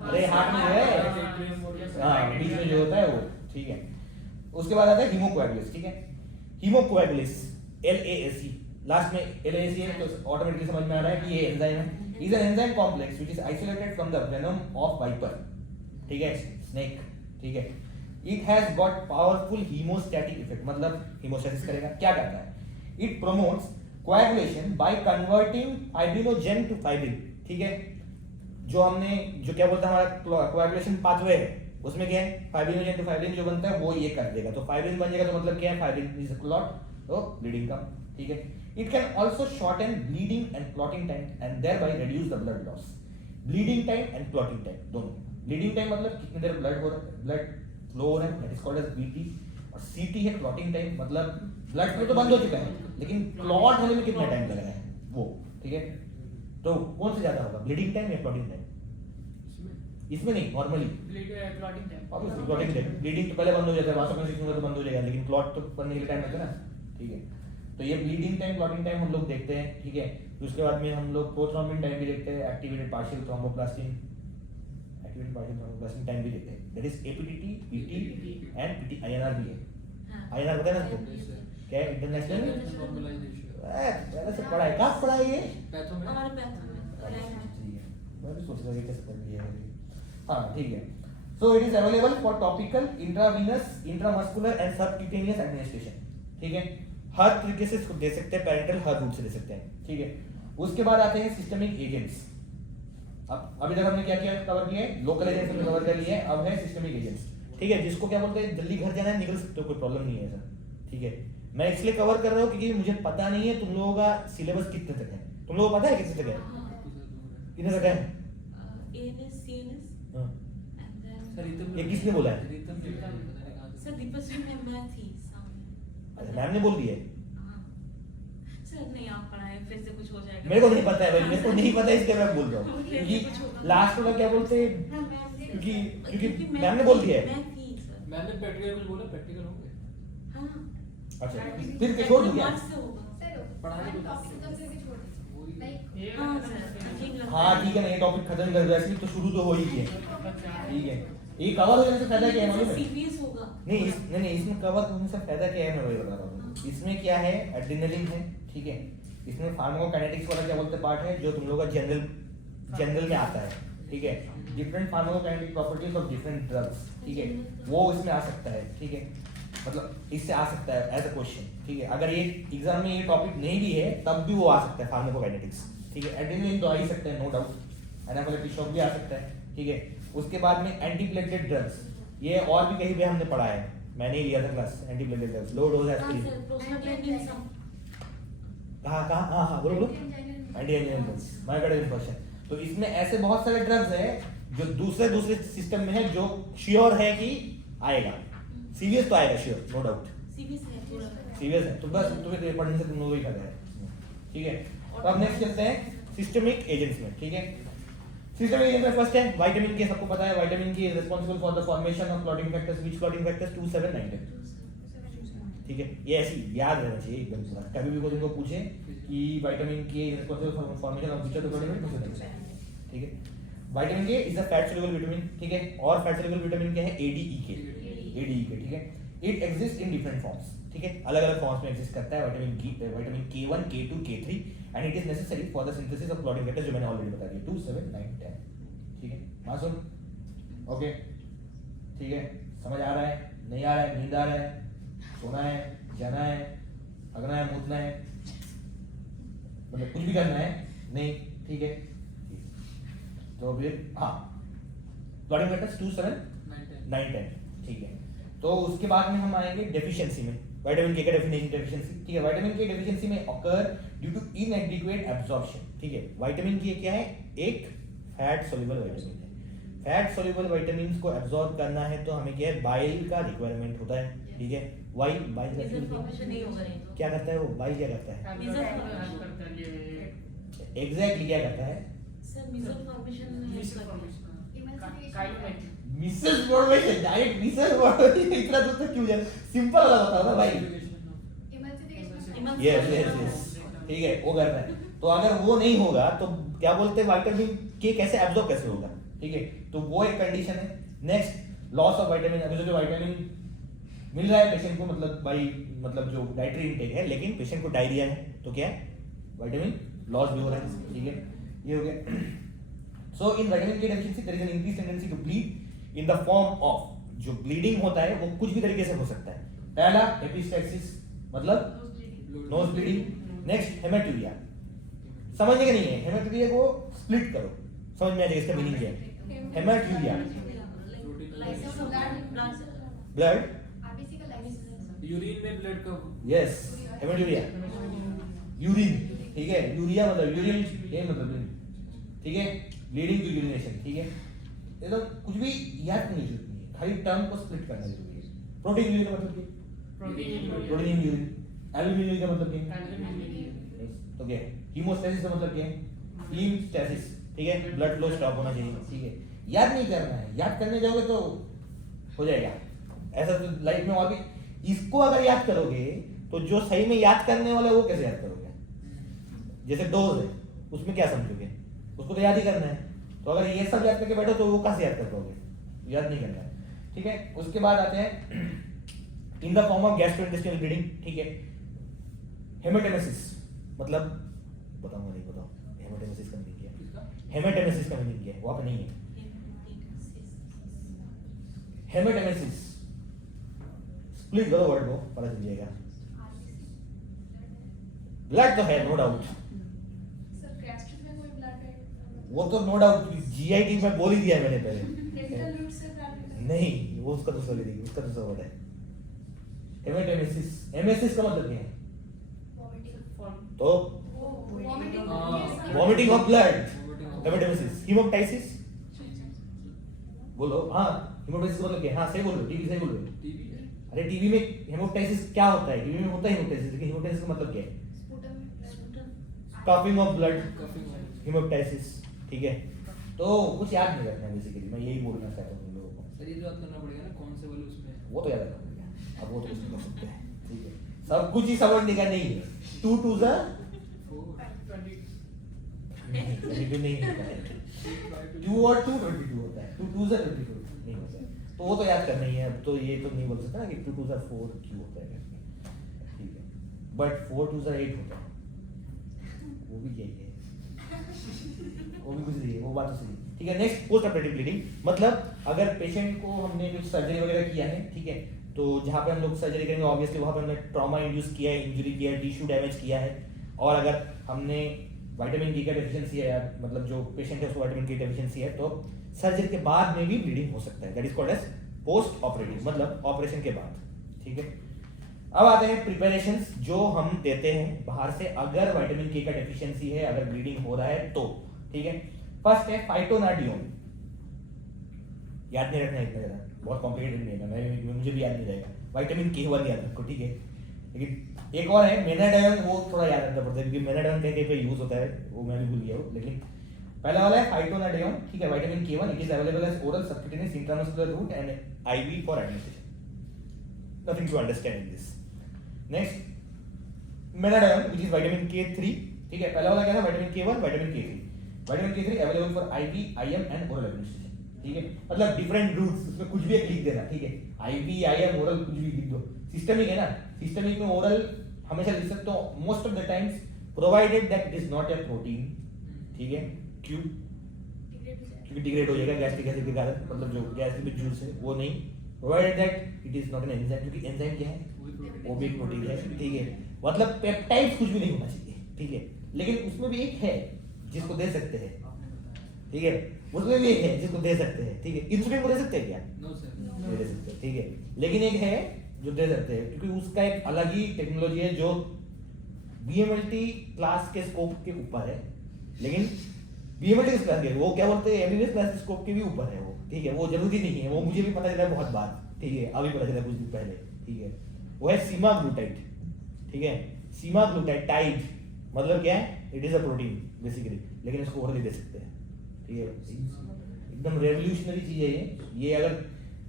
अरे हार्ट में जो है, हाँ, बीच में जो होता है वो, ठीक है। उसके बाद आता है हीमोकोएगुलेस, ठीक है। हीमोकोएगुलेस, LASE, लास्ट में LASE है तो ऑटोमेटिकली समझ में आ रहा है कि ये एंजाइम है। Is an enzyme complex which is isolated from the venom of viper, ठीक है, स्नेक, ठीक है। It has got powerful haemostatic effect, मतलब हीमोस्टैसिस करेगा। क्या करता है, it promotes coagulation by converting fibrinogen to fibrin, ठीक है। जो हमने जो क्या बोलते हैं हमारा कोएगुलेशन पाथवे है, उसमें क्या है, फाइब्रिनोजेन टू फाइब्रिन जो बनता है वो ये कर देगा, तो फाइब्रिन बन जाएगा, तो मतलब क्या है, फाइब्रिन इज अ क्लॉट, तो ब्लीडिंग कम, ठीक है। It can also shorten bleeding and clotting time and thereby reduce the blood loss. Bleeding time and clotting time दोनों। ब्लीडिंग टाइम मतलब कितनी देर ब्लड फ्लो हो रहा है, that is called as BT, और CT है क्लॉटिंग टाइम, मतलब ब्लड फ्लो तो बंद हो चुका है लेकिन क्लॉट होने में कितना टाइम लग रहा है वो, ठीक है। तो कौन से ज्यादा होगा, ब्लीडिंग टाइम या क्लॉटिंग टाइम? इसमें नहीं, normally clotting time, obviously clotting time. Bleeding तो पहले बंद हो जाता है, वासोकंस्ट्रिक्शन तो बंद हो जाएगा, लेकिन क्लॉट तो बनने के लिए टाइम लगता है ना, ठीक है। तो ये ब्लीडिंग टाइम, क्लॉटिंग टाइम हम लोग देखते हैं, ठीक है। उसके बाद में हम लोग प्रोथ्रोम्बिन टाइम भी देखते हैं, activated partial thromboplastin, activated partial thromboplastin time भी देखते हैं, that is APTT, PT and PT INR भी है। INR पता है ना आपको क्या है, इंटरनेशनल पहले से पढ़ा है, कब पढ़ा है ये, पैथो में, हमारे पैथो में रैंक में। ठीक है, मैं भी सोच रहा था कैसे पढ़ लिया है, हाँ, ठीक है। So it is available for topical, intravenous, intramuscular and subcutaneous administration, ठीक है। हर तरीके से इसको दे सकते हैं, पैरेंटल हर रूट से दे सकते हैं, ठीक है। उसके बाद आते हैं सिस्टमिक एजेंट्स, अब अभी तक हमने क्या किया कवर किया है, लोकल एजेंट्स हमने कवर कर लिए, अब है सिस्टमिक एजेंट्स। ठीक है, जिसको क्या बोलते हैं जल्दी घर जाना है निकल सकते हो, कोई प्रॉब्लम नहीं है सर। ठीक है, मैं इसलिए कवर कर रहा हूँ क्योंकि मुझे पता नहीं है तुम लोगों का सिलेबस कितने तक है। तुम लोगों को पता है कितने तक है? कितने तक है? ANS, CNS, हाँ। and then सर रितम ये किसने बोला है? रितम पता नहीं कहाँ से। सर दीपक सर में मैथ ही सामने। अच्छा, मैम ने बोल दिया है। हाँ। सर नहीं आप पढ़ाए फिर से कुछ हो जाएगा। मेरे को नहीं पता है भाई, मेरे को नहीं पता है, इसलिए मैं बोल रहा हूँ फिर से क्योंकि कुछ होगा। लास्ट में क्या बोलते हैं, हाँ, मैम ने- क्योंकि मैम मैम ने बोल दिया है। मैथ ही सर। मैंने प्रैक्टिकल कुछ बोला, प्रैक्टिकल हो गए। हाँ। अच्छा फिर क्या छोड़ दिया? मार्च से होगा। पढ़ाने को टॉपिक तो फिर भी छोड़ वही। लाइक हाँ सर ठीक लगता हाँ है। ठीक है ना, ये टॉपिक खत्म कर दो, इसलिए तो शुरू तो हो ही गया। ठीक है, ये कवर हो जाने से फायदा क्या है मालूम है? CPS होगा। नहीं इसमें कवर होने से फायदा क्या है मैं वही बता रहा हूँ। इसमें क्या है, एड्रेनलिन है। ठीक है, इसमें फार्माकोकाइनेटिक्स वाला क्या बोलते हैं पार्ट है जो तुम लोगों का जनरल में आता है। ठीक है, different pharmacokinetic properties of different drugs. ठीक है, वो इसमें आ सकता है। ठीक है, मतलब इससे आ सकता है एज अ क्वेश्चन। ठीक है, अगर ये एग्जाम में ये टॉपिक नहीं भी है तब भी वो आ सकता है फार्माकोकाइनेटिक्स। ठीक है, एड्रेनलिन तो आ ही सकता है नो डाउट, एनाफिलेक्टिक शॉक भी आ सकता है। ठीक है, उसके बाद में एंटीप्लेटलेट ड्रग्स, ये और भी कहीं पे हमने पढ़ा है, मैंने ही लिया था class, antiplatelet drugs, low dose हाँ एस्पिरिन। सर प्रोस्टाग्लैंडिन सब। हाँ बोलो anti engine drugs, myocardial infarction. तो इसमें ऐसे बहुत सारे ड्रग्स हैं जो दूसरे सिस्टम में है जो श्योर है कि आएगा। सीरियस तो आएगा श्योर, नो डाउट सीरियस है पूरा। सीरियस है, तो बस तुम्हें तो ये पढ़ने से तुम लोगों को ही फायदा है। ठीक है, तो अब नेक्स्ट चलते हैं सिस्टमिक एजेंट्स में। ठीक है, सिस्टमिक एजेंट्स में फर्स्ट है विटामिन के, सबको पता है विटामिन के is responsible for the formation of clotting factors, which clotting factors 2, 7, 9, 10। ठीक है, ये ऐसी याद रहना चाहिए एकदम पूरा, कभी भी कोई तुमको पूछे कि विटामिन के is responsible for formation of which of the clotting factors. ठीक है, विटामिन के is a fat soluble vitamin. ठीक है, और फैट सोल्यूबल विटामिन क्या है? ADE के। ठीक है, it exist in different forms. ठीक है, अलग अलग फॉर्म्स में एग्जिस्ट करता है vitamin K1, K2, K3 and it is necessary for the synthesis of clotting factors, जो मैंने ऑलरेडी बता दिया, 2, 7, 9, 10। ठीक है, मासूम ओके। ठीक है, समझ आ रहा है, नहीं आ रहा है, नींद आ रहा है, सोना है, जाना है, हगना है, मूतना है, मतलब कुछ भी करना है नहीं? ठीक है, तो फिर हाँ क्लॉटिंग फैक्टर्स 2, 7, 9, 10। ठीक है, तो उसके बाद में हम आएंगे डेफिशिएंसी में। विटामिन के का डेफिशिएंसी। ठीक है, विटामिन के डेफिशिएंसी में occur due to inadequate absorption. ठीक है, विटामिन के क्या है? एक फैट सोल्यूबल विटामिन है। फैट सोल्यूबल विटामिन्स को एब्जॉर्ब करना है तो हमें क्या है? बाइल का रिक्वायरमेंट होता है। ठीक है, वाई बाइल Nasal formation नहीं होगा नहीं तो। क्या करता है वो? बाइल क्या करता है? Nasal formation। एग्जैक्टली क्या करता है? सर nasal formation में help करता है। Mrs formation, direct Mrs formation, इतना दूर तक क्यों जा? सिंपल वाला बता रहा भाई। यस ठीक है, वो करता है। तो अगर वो नहीं होगा तो क्या बोलते हैं, विटामिन के कैसे एब्जॉर्ब कैसे होगा? ठीक है, तो वो एक कंडीशन है। Next loss of vitamin. अभी जो विटामिन मिल रहा है पेशेंट को, मतलब जो डाइटरी इनटेक है, लेकिन पेशेंट को डायरिया है तो क्या है? विटामिन लॉस भी हो रहा है। ठीक है, ये हो गया। So in vitamin K deficiency there is an increase tendency to bleed in the form of, जो ब्लीडिंग होता है वो कुछ भी तरीके से हो सकता है। पहला एपिस्टैक्सिस, मतलब नोज ब्लीडिंग। नेक्स्ट हेमेटूरिया, समझने का नहीं है, हेमेटूरिया को स्प्लिट करो, समझ में आ जाएगा इसका मीनिंग क्या है। हेमेटूरिया ब्लड, यूरिन में ब्लड का यस हेमेटूरिया यूरिन। ठीक है, यूरिया मतलब यूरिन, ये मतलब ठीक है, लीडिंग टू यूरिनेशन। ठीक है, एकदम कुछ भी याद नहीं जरूरत नहीं है, खाली टर्म को स्प्लिट करना जरूरी है। प्रोटीन यूरिन का मतलब क्या? Protein urine. एल्बुमिन का मतलब क्या है? तो क्या है? हीमोस्टैसिस का मतलब क्या है? हीमस्टैसिस। ठीक है, ब्लड फ्लो स्टॉप होना चाहिए। ठीक है, याद नहीं करना है, याद करने जाओगे तो हो जाएगा ऐसा। तो लाइफ में और भी, इसको अगर याद करोगे तो जो सही में याद करने वाला है वो कैसे याद करोगे? जैसे डोज है, उसमें क्या समझोगे? उसको तो याद ही करना है। तो अगर ये सब याद करके बैठो तो वो कहाँ से याद कर पाओगे? याद नहीं करना है। ठीक है, उसके बाद आते हैं इन the form of gastrointestinal bleeding. ठीक है, हेमेटेमेसिस मतलब बताऊंगा नहीं, बताओ हेमेटेमेसिस का मीनिंग क्या है? हेमेटेमेसिस का मीनिंग क्या है? वहां पे नहीं है। हेमेटेमेसिस स्प्लिट करो वर्ड को, पता चल जाएगा। ब्लड तो है नो डाउट। वो तो नो डाउट जीआईटी में बोल ही दिया मैंने पहले Dental root से प्राप्त नहीं वो उसका दूसरा ले उसका दूसरा वर्ड है हेमेटेमेसिस एमएसिस का मतलब क्या है vomiting. तो Vomiting. हाँ। Vomiting of blood Vomiting of- हेमेटेमेसिस haemoptysis बोलो हाँ हीमोप्टाइसिस का मतलब क्या है हाँ सही बोल रहे हो टीबी सही बोल रहे हो टीबी है। अरे टीबी में हेमोप्टाइसिस क्या होता है टीबी में होता है हेमोप्टाइसिस लेकिन हेमोप्टाइसिस का मतलब क्या है Sputum. Coughing of blood Coughing of- haemoptysis ठीक है तो कुछ याद नहीं रखना बेसिकली मैं यही बोलना चाहता हूँ तुम लोगों को सर ये जो याद करना पड़ेगा ना कौन से वाले उसमें है। वो तो याद रखना पड़ेगा अब वो तो कुछ नहीं कर सकते हैं ठीक है सब कुछ ही समझने का नहीं है 2 2 ज़ा नहीं नहीं होता है 2 और 2 22 होता है 2 2 ज़ा 22 नहीं होता है तो वो तो याद करना ही है अब तो ये तो नहीं बोल सकता ना कि 2 2 ज़ा 4 क्यों होता है करके ठीक है बट 4 2 ज़ा 8 होता है वो भी यही है वो भी कुछ नहीं है वो बात तो सही है। ठीक है नेक्स्ट पोस्ट ऑपरेटिव ब्लीडिंग मतलब अगर पेशेंट को हमने कुछ सर्जरी वगैरह किया है ठीक है तो जहाँ पे हम लोग सर्जरी करेंगे ऑब्वियसली वहाँ पे हमने ट्रॉमा इंड्यूस किया है इंजरी किया है टिश्यू डैमेज किया है और अगर हमने विटामिन डी का डेफिशिएंसी है यार मतलब जो पेशेंट है उसको विटामिन डी डेफिशिएंसी है तो सर्जरी के बाद में भी ब्लीडिंग हो सकता है that is called as post operative मतलब ऑपरेशन के बाद ठीक है अब आते हैं प्रिपरेशंस जो हम देते हैं बाहर से अगर विटामिन के का डेफिशिएंसी है अगर ब्लीडिंग हो रहा है तो ठीक है फर्स्ट है फाइटोनाडियोन याद नहीं रखना इतना ज्यादा बहुत कॉम्प्लिकेटेड नहीं है मैं मुझे भी याद नहीं रहेगा विटामिन के1 याद रखो ठीक है लेकिन एक और है मेनाडायोन वो थोड़ा याद रखना पड़ता है क्योंकि मेनाडायोन कहीं कहीं पे यूज होता है वो मैं भी भूल गया हूँ लेकिन पहला वाला है फाइटोनाडियोन ठीक है vitamin K one it is available as oral subcutaneous intramuscular route and IV for administration nothing to understand in this next menadione which is vitamin के3 ठीक है पहला वाला क्या था विटामिन के1 विटामिन के3 available for IV IM and oral administration ठीक है मतलब डिफरेंट रूट्स उसमें कुछ भी एक लिख देना ठीक है आईवी आईएम ओरल कुछ भी लिख दो सिस्टमिक है ना सिस्टमिक में ओरल हमेशा लिख सकते हो most of the times provided that it is not a protein ठीक है क्यों क्योंकि डिग्रेड हो जाएगा गैस्ट्रिक एसिड के कारण मतलब जो गैस्ट्रिक जूस है वो नहीं provided that it is not an enzyme क्योंकि एंजाइम क्या है वो भी एक प्रोटीन है ठीक है मतलब पेप्टाइड्स कुछ भी नहीं होना चाहिए ठीक है लेकिन उसमें भी एक है जिसको दे सकते हैं ठीक है उसमें भी एक है जिसको दे सकते हैं ठीक है इंसुलिन को दे सकते हैं क्या नो सर नहीं दे सकते ठीक है लेकिन एक है जो दे सकते हैं क्योंकि उसका एक अलग ही टेक्नोलॉजी है जो बीएमएलटी क्लास के स्कोप के ऊपर है लेकिन बीएमएलटी क्लास के वो क्या बोलते हैं एमबीबीएस क्लास के स्कोप के भी ऊपर है वो ठीक है वो जरूरी नहीं है वो मुझे भी पता चला बहुत बार ठीक है अभी पता चला कुछ दिन पहले ठीक है वो है सीमाग्लूटाइड ठीक है सीमाग्लूटाइड टाइड मतलब क्या है it is a protein basically लेकिन इसको ओरली दे सकते हैं ठीक है एकदम रेवोल्यूशनरी चीज है ये अगर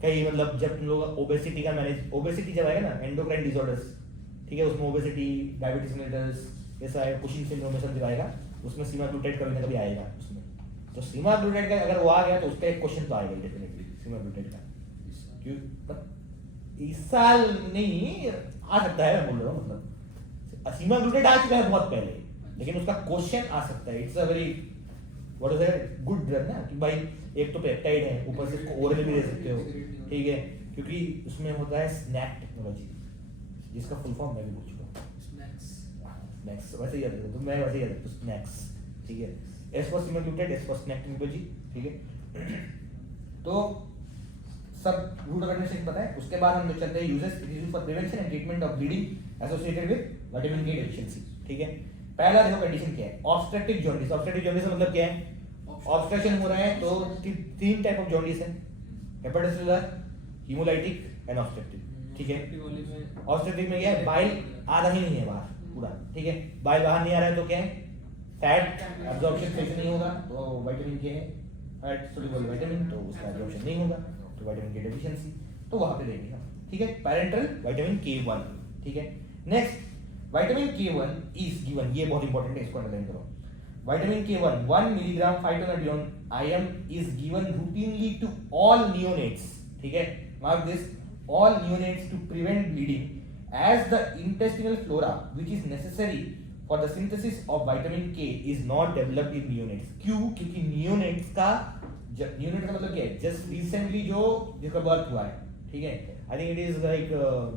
कहीं मतलब जब तुम लोग ओबेसिटी का मैनेज ओबेसिटी जब आएगा ना एंडोक्राइन डिसऑर्डर्स ठीक है उसमें ओबेसिटी डायबिटीज मेलिटस ऐसा है कुशिंग सिंड्रोम में सब दिखाएगा उसमें सीमाग्लूटाइड कभी ना कभी आएगा उसमें तो सीमाग्लूटाइड का अगर वो आ गया तो उसका एक क्वेश्चन तो आएगा डेफिनेटली सीमाग्लूटाइड का क्यों इस साल नहीं आ सकता है मैं बोल रहा हूँ मतलब सीमाग्लूटाइड आ चुका है बहुत पहले लेकिन उसका क्वेश्चन आ सकता है it's a very what is that good drug ना कि भाई एक तो पेप्टाइड है ऊपर से इसको ओरल भी दे सकते हो ठीक है क्योंकि उसमें होता है स्नैक टेक्नोलॉजी जिसका फुल फॉर्म मैं भी बोल चुका हूँ स्नैक्स स्नैक्स वैसे ही याद रखो तो मैं वैसे ही याद रखता हूँ स्नैक्स ठीक है S for semaglutide S for snack technology ठीक है तो सब रूट ऑफ एडमिनिस्ट्रेशन पता है उसके बाद हम लोग चलते हैं uses it is used for prevention and treatment of bleeding associated with vitamin K deficiency ठीक है पहला देखो कंडीशन क्या है ऑब्स्ट्रक्टिव जॉन्डिस ऑब्स्ट्रक्टिव जॉन्डिस का मतलब क्या है ऑब्स्ट्रक्शन हो रहा है तो तीन टाइप ऑफ जॉन्डिस है हेपेटोसेलुलर हीमोलाइटिक एंड ऑब्स्ट्रक्टिव ठीक है ऑब्स्ट्रक्टिव में क्या है बाइल आ रही नहीं है बाहर पूरा ठीक है बाइल बाहर नहीं आ रहा है तो क्या है फैट एब्जॉर्प्शन सही से नहीं होगा तो विटामिन के है फैट सोल्यूबल विटामिन तो उसका एब्जॉर्प्शन नहीं होगा तो विटामिन के डेफिशिएंसी तो वहां पे देंगे हम ठीक है पैरेंटल विटामिन के1 ठीक है next vitamin K one is given ये बहुत इंपॉर्टेंट है इसको अंडरलाइन करो vitamin K one 1 milligram phytonadione IM is given routinely to all neonates ठीक है mark this all neonates to prevent bleeding as the intestinal flora which is necessary for the synthesis of vitamin K is not developed in neonates क्यों क्योंकि neonates का neonate का मतलब क्या है just recently जो जिसका बर्थ हुआ है ठीक है I think it is like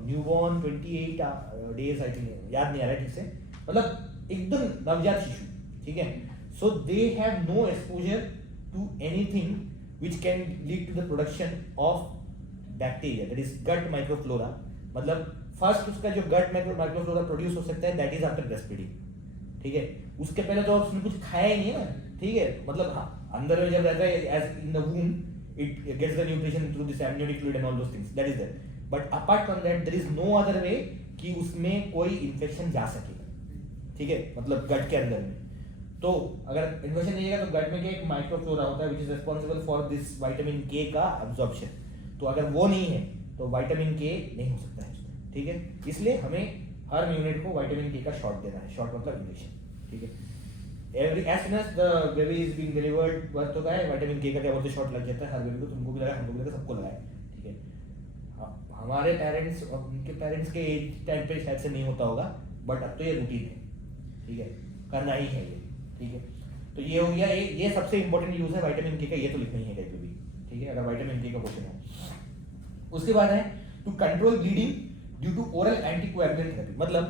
newborn 28 days I think याद नहीं आ रहा है ठीक से मतलब एकदम नवजात शिशु ठीक है So they have no exposure to anything which can lead to the production of bacteria, that is gut microflora. मतलब फर्स्ट उसका जो गट माइक्रोफ्लोरा प्रोड्यूस हो सकता है that is after breast feeding, ठीक है। उसके पहले तो उसने कुछ खाया ही नहीं है ना, ठीक है। मतलब हाँ, अंदर में जब रहता है as in the womb it gets the nutrition through this amniotic fluid and all those things, that is there. But apart from that there is no other way कि उसमें कोई इन्फेक्शन जा सके, ठीक है, मतलब गट के अंदर में। तो अगर इन्फेक्शन जाएगा तो गट में क्या एक माइक्रोफ्लोरा होता है which is responsible for this vitamin के का अब्जॉर्प्शन। तो अगर वो नहीं है तो विटामिन के नहीं हो सकता है, ठीक है। इसलिए हमें हर यूनिट को विटामिन के का शॉट देना है, शॉट मतलब इंजेक्शन, ठीक है। Every as soon as the baby is being delivered birth होता है विटामिन के का क्या बोलते शॉट लग जाता है हर बेबी को। तुमको भी लगा, हमको भी लगा, सबको लगा है, ठीक है। हाँ, हमारे पेरेंट्स और उनके पेरेंट्स के एज टाइम पे शायद से नहीं होता होगा, बट अब तो ये रूटीन है, ठीक है, करना ही है ये, ठीक है। तो ये हो गया, ये सबसे इंपॉर्टेंट यूज है विटामिन के का, ये तो लिखना ही है कहीं पे भी, ठीक है, अगर विटामिन के का क्वेश्चन हो। उसके बाद है to control bleeding due to oral anticoagulant therapy. मतलब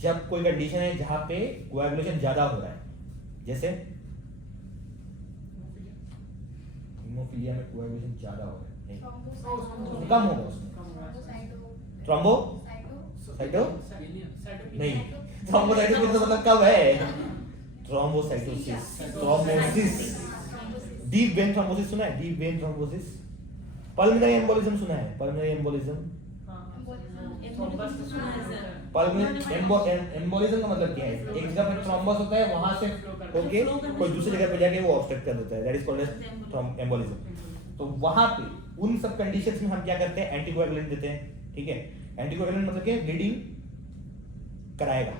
जब कोई कंडीशन है जहां पे कोएगुलेशन ज्यादा हो रहा है, जैसे हीमोफीलिया में कोएगुलेशन ज्यादा हो रहा है, नहीं तो कम होगा उसमें। थ्रोम्बो साइटो नहीं, थ्रोम्बोसाइटोसिस तो मतलब कब है, thrombocytosis, thrombosis, deep vein thrombosis सुना है, deep vein thrombosis. Pulmonary embolism सुना है, पल्मोनरी एम्बोलिज्म। एम्बोलिज्म का मतलब क्या है, एक जगह पे थ्रोम्बस होता है वहां से होके कोई दूसरी जगह पे जाके वो ऑब्स्ट्रक्ट कर देता है, that is called as embolism. तो वहां पे उन सब कंडीशंस में हम क्या करते हैं, एंटीकोएगुलेंट देते हैं, ठीक है। एंटीकोएगुलेंट मतलब क्या, ब्लीडिंग कराएगा,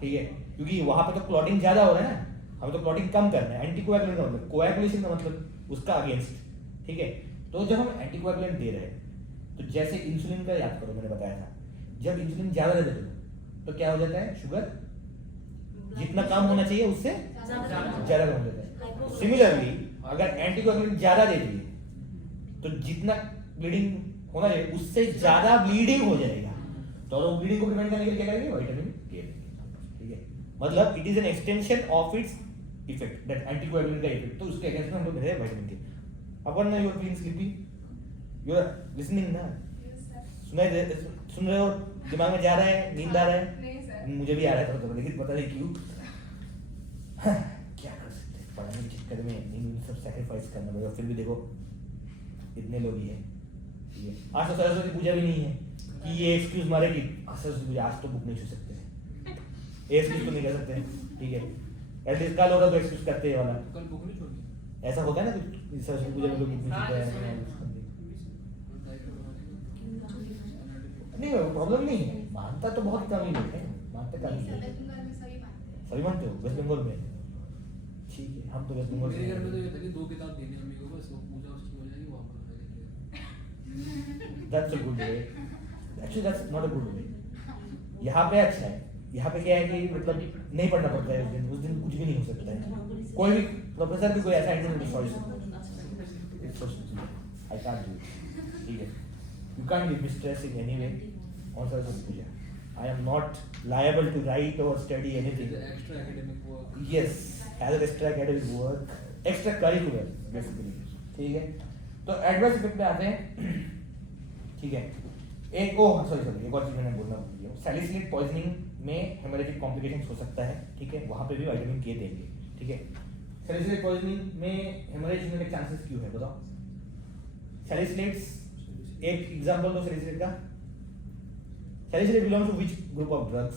ठीक है, क्योंकि वहां पे तो क्लॉटिंग ज्यादा हो रहा है ना, हमें तो क्लॉटिंग कम करना है। एंटीकोएगुलेंट का मतलब कोएगुलेशन का मतलब उसका अगेंस्ट, ठीक है। तो जब हम एंटीकोएगुलेंट दे रहे हैं तो जैसे इंसुलिन का याद करो, मैंने बताया था, जब इंसुलिन ज्यादा दे देते हो तो क्या हो जाता है, शुगर जितना कम होना चाहिए उससे ज्यादा कम हो जाता है। सिमिलरली अगर एंटीकोएगुलेंट ज्यादा दे दिए तो जितना ब्लीडिंग होना चाहिए उससे ज्यादा ब्लीडिंग हो जाएगा। तो वो ब्लीडिंग को प्रिवेंट करने के लिए क्या करेंगे, विटामिन के, ठीक है। मतलब it is an extension of its effect, that anticoagulant का इफेक्ट। तो उसके अगेंस्ट में हम लोग दे रहे हैं विटामिन के। अपन you are feeling sleepy, you are listening ना, सुन रहे हो, दिमाग में जा रहा है, नींद आ रहा है, नहीं सर, मुझे भी आ रहा है थोड़ा, लेकिन पता नहीं क्यों। हाँ, क्या कर सकते हैं, पढ़ने के चक्कर में नींद सब सैक्रिफाइस करना पड़ेगा। फिर भी देखो इतने लोग ही हैं, ठीक है। आज तो सरस्वती पूजा भी नहीं है कि ये एक्सक्यूज मारे कि सरस्वती पूजा आज तो बुक नहीं छू सकते, ये एक्सक्यूज तो नहीं कर सकते, ठीक है। एटलीस्ट कल होगा तो एक्सक्यूज करते हैं वाला, कल बुक नहीं छोड़ी, ऐसा होता है ना कि सरस्वती पूजा में लोग बुक नहीं छूते हैं। नहीं, प्रॉब्लम नहीं है, मानता तो बहुत कम ही लोग हैं, मानते कम ही लोग हैं। सभी मानते हो वेस्ट बंगाल में, ठीक है, हम तो वेस्ट बंगाल मेरे घर में तो से। ये था कि 2 किताब देनी मम्मी को, बस वो पूजा उसकी हो जाएगी, वापस हो जाएगी। That's a good way. Actually, that's not a good way. यहाँ पे अच्छा है, यहाँ पे क्या है कि मतलब नहीं पढ़ना पड़ता है उस दिन कुछ भी नहीं हो सकता है। कोई भी प्रोफेसर भी कोई ऐसा individual choice, it's so simple, I can't do it, ठीक है। You can't give me stress in any way on Saraswati Puja. I am not liable to write or study anything. The extra academic work. Yes, as an extra academic work, extra curricular basically, ठीक है। तो adverse effect पे आते हैं, ठीक है। एक sorry एक और चीज मैंने बोलना भूल गया, सैलिसिलिक पॉइजनिंग में हेमोरेजिक कॉम्प्लिकेशंस हो सकता है, ठीक है, वहां पे भी विटामिन के देंगे, ठीक है। सैलिसिलिक पॉइजनिंग में हेमोरेज होने के चांसेस क्यों है बताओ। सैलिसिलेट्स, एक एग्जांपल दो सैलिसिलेट का। Salicylate belongs to which group of drugs,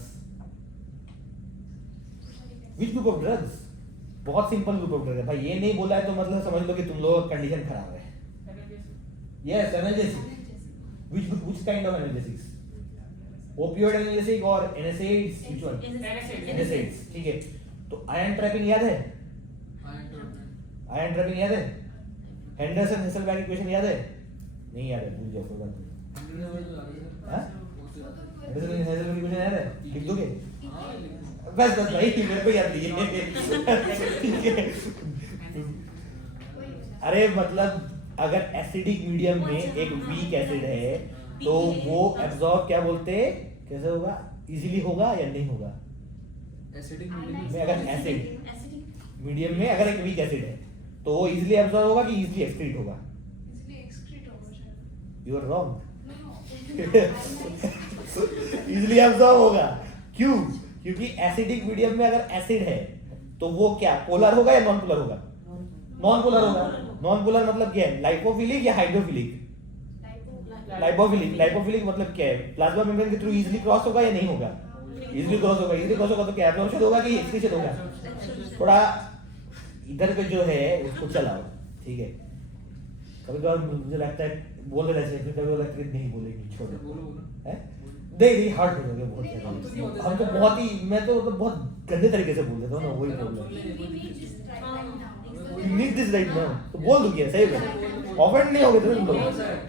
which group of drugs, बहुत सिंपल ग्रुप ऑफ ड्रग है भाई, ये नहीं बोला है तो मतलब समझ लो कि तुम लोग कंडीशन खराब है। Yes, analgesic, which kind of analgesics, opioid analgesic और NSAIDs, which one? NSAIDs, ठीक है। तो आयन ट्रैपिंग याद है, आयन ट्रैपिंग याद है, हेंडरसन हेसलबर्ग इक्वेशन याद है, नहीं याद है, भूल जाओ कोई बात नहीं। हाँ, हेंडरसन हेसलबर्ग इक्वेशन याद है, लिख दोगे? बस भाई मेरे को याद नहीं है, ठीक है। अरे मतलब अगर एसिडिक मीडियम में एक वीक एसिड है तो वो एब्जॉर्ब क्या बोलते हैं, कैसे होगा, इजीली होगा या नहीं होगा? एसिडिक में अगर एसिड मीडियम में अगर एक वीक एसिड है तो वो इजीली एब्जॉर्ब होगा कि इजीली एक्सक्रीट होगा? Easily excrete होगा शायद. You are wrong. No. Easily absorb होगा. क्यों? क्योंकि एसिडिक मीडियम में अगर एसिड है तो वो क्या पोलर होगा या नॉन पोलर होगा? नॉन पोलर होगा. नॉन पोलर मतलब क्या है? लाइपोफिलिक या हाइड्रोफिलिक? लाइपोफिलिक. लाइपोफिलिक मतलब क्या है? प्लाज्मा मेम्ब्रेन के थ्रू इजीली क्रॉस होगा या नहीं होगा? इजीली क्रॉस होगा. इजीली क्रॉस होगा तो क्या एब्जॉर्प्शन होगा कि एक्सक्रीशन होगा? थोड़ा इधर पे जो है उसको चलाओ. ठीक है. कभी कभार मुझे लगता है बोल रहे थे, कभी कभी लगता है नहीं बोलेंगे, छोड़ो. बोलो बोलो हैं? नहीं हर्ट हो जाओगे बहुत नहीं, ज्यादा. हम तो बहुत ही मैं तो मतलब बहुत गंदे तरीके से बोल देता हूँ ना, वही problem. You need this right now. तो बोल दूंगी सही में. ऑफेंड नहीं होगे तुम लोग.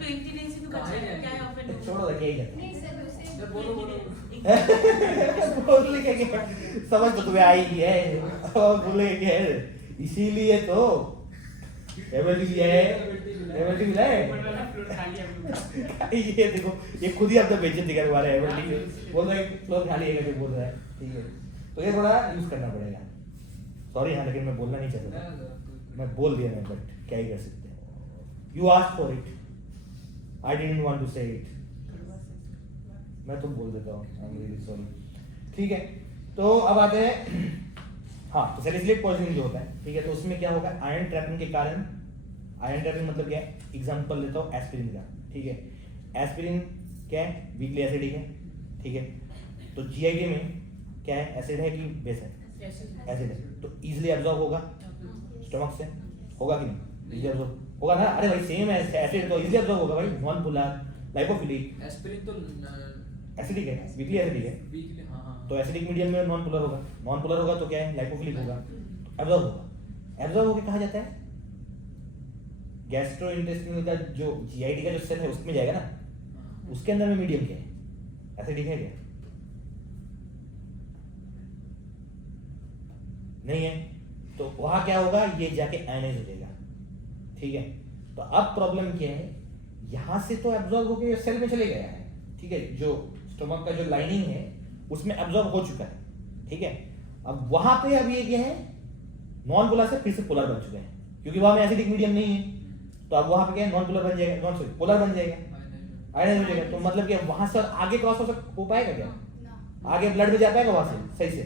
20 days से तो कर सकते हैं, क्या है offend होगा? छोड़ो क्या ही कहते नहीं सर उसे सर बोलो बोलो हैं. बोलने क्या क्या समझ तो तुम्हें आई ही है. और बोले क्या है? इसीलिए तो एवरीथिंग है. एवरीथिंग है. ये देखो ये खुद ही अपना बेइज्जती करने वाला है. एवरीथिंग बोल रहा है फ्लोर खाली है करके बोल रहा है. ठीक है. तो ये थोड़ा यूज करना पड़ेगा. सॉरी हाँ, लेकिन मैं बोलना नहीं चाहता था. मैं बोल दिया मैं, बट क्या ही कर सकते हैं. You asked for it. I didn't want to say it. मैं तो बोल देता हूँ. I am really sorry. ठीक है. तो अब आते हैं हाँ, तो सैलिसिलिक पॉइजनिंग जो होता है, ठीक है, तो उसमें क्या होगा? आयरन ट्रैपिंग के कारण. आयरन ट्रैपिंग मतलब क्या है? एग्जांपल देता हूँ एस्पिरिन का. ठीक है. एस्पिरिन क्या है? वीकली एसिडिक है. ठीक है. तो जीआईडी में क्या है? एसिड है कि बेस है? एसिड है. तो इजीली एब्जॉर्ब होगा स्टमक से. होगा कि नहीं? इजीली एब्जॉर्ब होगा ना. अरे भाई सेम है एसिड तो इजीली एब्जॉर्ब होगा भाई. नॉन पोलर लाइपोफिलिक एस्पिरिन तो एसिडिक है. वीकली एसिडिक है. वीकली हाँ हाँ तो एसिडिक मीडियम में नॉन पोलर होगा. नॉन पोलर होगा तो क्या है? लाइपोफिलिक होगा. एब्जॉर्ब होगा. एब्जॉर्ब होके कहा जाता है गैस्ट्रोइंटेस्टिनल का जो जीआईडी का जो सेल है उसमें जाएगा ना. हाँ। उसके अंदर में मीडियम क्या है? एसिडिक है क्या? नहीं है. तो वहां क्या होगा? ये जाके आयनाइज हो जाएगा. ठीक है. तो अब प्रॉब्लम क्या है? यहां से तो एब्जॉर्ब होके सेल में चले गया है. ठीक है. जो स्टमक का जो लाइनिंग है उसमें एब्जॉर्ब हो चुका है. ठीक है. अब वहां पे अब ये क्या है? नॉन पोलर से फिर से पोलर बन चुके हैं क्योंकि वहां में एसिडिक मीडियम नहीं है. तो अब वहां पे क्या है? नॉन पोलर बन जाएगा. नॉन सॉरी पोलर बन जाएगा. आयनाइज हो जाएगा. तो मतलब कि वहां से आगे क्रॉस हो पाएगा क्या? ना. आगे ब्लड में जा पाएगा वहां से सही से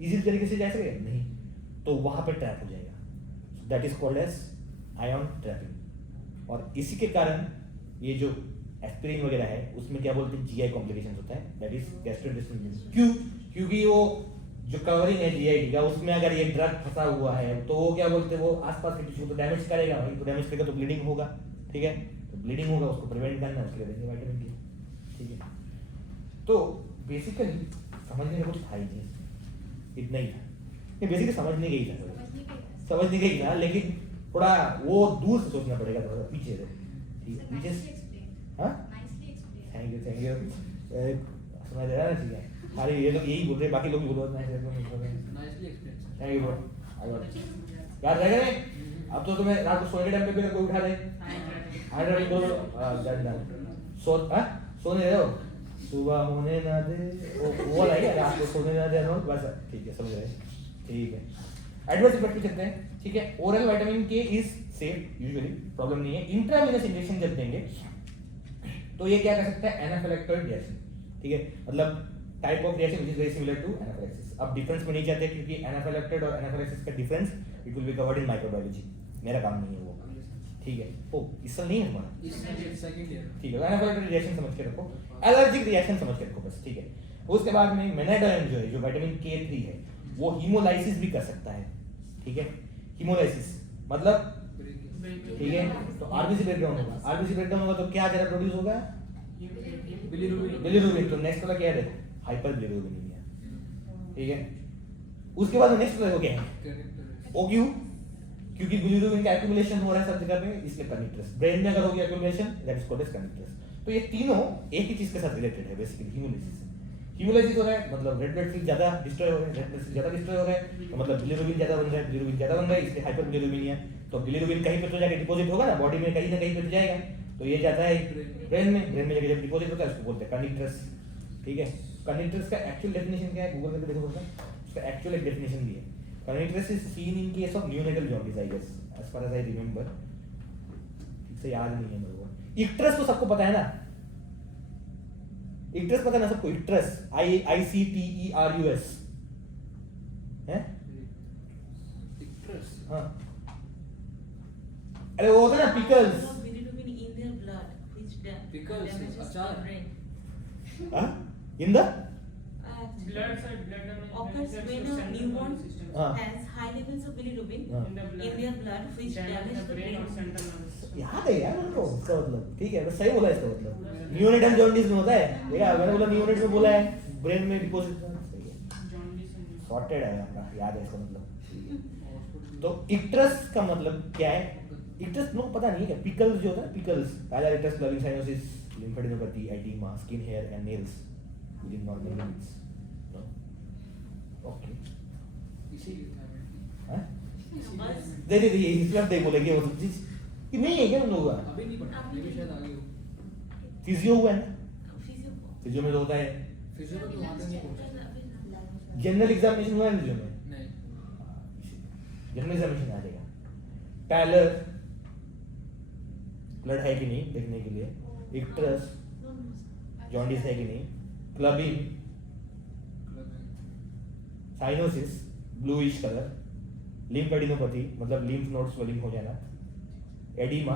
इजी तरीके से जा सकेगा नहीं. तो वहां पे ट्रैप हो जाएगा. That is called as ion trapping. और इसी के कारण ये जो एस्पिरिन वगैरह है उसमें क्या बोलते हैं? जीआई कॉम्प्लिकेशंस होता है. That is gastrointestinal. क्यों? क्योंकि वो जो कवरिंग है जीआईडी का उसमें अगर ये ड्रग फंसा हुआ है तो वो क्या बोलते हैं? वो आसपास के टिश्यू को तो डैमेज करेगा भाई. तो डैमेज करेगा तो ब्लीडिंग होगा. ठीक है. तो ब्लीडिंग होगा उसको प्रिवेंट करना है. उसके लिए देंगे विटामिन डी. ठीक है. तो बेसिकली समझने में कुछ था ही नहीं. इतना ही था. ये बेसिकली समझने के ही था. समझने के ही था लेकिन थोड़ा वो दूर से सोचना पड़ेगा. थोड़ा पीछे से. ठीक है. पीछे से. हाँ थैंक यू समझ रहा है. ठीक है. अरे ये लोग यही बोल रहे हैं. बाकी लोग भी बोल रहे हैं. Nicely explain sir thank you. याद रहेगा नहीं? अब तो तुम्हें रात को सोने के टाइम पे कोई उठा दे. सोने दे दो. सुबह होने ना दे. वो लाइए रात को सोने ना दे. बस ठीक है. समझ रहे. ठीक है. एडवर्स इफेक्ट पे चलते हैं. ठीक है. ओरल विटामिन के इज सेफ यूजुअली. प्रॉब्लम नहीं है. इंट्रावेनस इंजेक्शन जब देंगे तो ये क्या कर सकता है? Anaphylactoid reaction. ठीक है. मतलब type of reaction which is very similar to anaphylaxis. अब डिफरेंस में नहीं जाते क्योंकि एनाफिलैक्टोइड और एनाफिलैक्सिस का difference it will be covered in microbiology. मेरा काम नहीं है वो. ठीक है. ओ इस साल नहीं है हमारा. सेकंड ईयर ठीक है. एनाफिलैक्टोइड रिएक्शन समझ के रखो. एलर्जिक रिएक्शन समझ के रखो बस. ठीक है. उसके बाद में मेनाडोइन जो है जो विटामिन K3 है वो हीमोलाइसिस भी कर सकता है. ठीक है. हीमोलाइसिस मतलब ठीक है. तो आरबीसी ब्रेकडाउन होगा. आरबीसी ब्रेकडाउन होगा तो क्या जरा प्रोड्यूस होगा? बिलिरुबिन. तो नेक्स्ट वाला क्या है? हाइपर बिलिरुबिनीमिया. ठीक है. उसके बाद नेक्स्ट वाला क्या है? ओ क्यों? क्योंकि बिलिरुबिन का एक्यूमुलेशन हो रहा है सब जगह पे इसलिए कर्निट्रस. ब्रेन में अगर हो गया accumulation that is called as kernicterus. तो ये तीनों एक ही चीज के साथ रिलेटेड है बेसिकली. हीमोलाइसिस हो रहा है मतलब रेड ब्लड सेल ज्यादा डिस्ट्रॉय हो रहे हैं. रेड ब्लड सेल ज्यादा डिस्ट्रॉय हो रहे हैं तो मतलब बिलिरुबिन ज्यादा बन रहा है. बिलिरुबिन ज्यादा बन रहा है इसलिए हाइपर बिलिरुबिनिया. तो बिलिरुबिन कहीं पे तो जाके डिपॉजिट होगा ना बॉडी में. कहीं ना कहीं पे तो जाएगा. तो ये जाता है ब्रेन में. ब्रेन में जाके जब डिपॉजिट होता है उसको बोलते हैं कर्निट्रस. ठीक है. कर्निट्रस का एक्चुअल डेफिनेशन क्या है? गूगल करके देखो. उसका एक्चुअल एक डेफिनेशन भी है. Kernicterus is seen in case of neonatal jaundice, I guess, as far as I remember. ठीक से याद नहीं है मेरे को. Icterus तो सबको पता है ना. Icterus पता है ना सबको. Icterus, ICTERUS है? Icterus. हाँ. अरे वो होता है ना pickles. Bilirubin in their blood, which Pickles, damages achar. the brain. हाँ? In the? Blood side, blood damage Occurs that when shows a central newborn nervous system. has high levels of bilirubin हाँ. In the blood. in their blood, which damage damage the the brain or brain. central nervous system. याद है यार मेरे को इसका मतलब. ठीक है, बस सही बोला इसका मतलब. नियोनेटल जॉन्डिस में होता है. देखा मैंने बोला नियोनेट में बोला है. ब्रेन में डिपॉजिट. सही है. Jaundice and सॉर्टेड है आपका. याद है इसका मतलब. Hospital. तो इक्ट्रस का मतलब क्या है? इक्ट्रस लोग पता नहीं है क्या? पिकल्स जो होता है pickles, pallor icterus, clubbing cyanosis, lymphadenopathy, oedema, skin hair and nails within normal limits. No. Okay. इसीलिए था मैं. हैं? बस. दे इसलिए आप देख बोलेंगे वो सब चीज कि नहीं है क्या उन लोगों का? अभी नहीं पढ़ा. अभी शायद आगे हो. फिजियो हुआ है ना? Physio. फिजियो में तो होता है. फिजियो तो वहाँ तक नहीं पहुँचा. जनरल एग्जामिनेशन हुआ है फिजियो में. नहीं. जनरल एग्जामिनेशन आ जाएगा. पैलर ब्लड है कि नहीं देखने के लिए. इक्ट्रस No, no, sir. जॉन्डिस है कि नहीं. Clubbing, cyanosis bluish colour, lymphadenopathy मतलब लिम्फ नोड स्वेलिंग हो जाना, एडिमा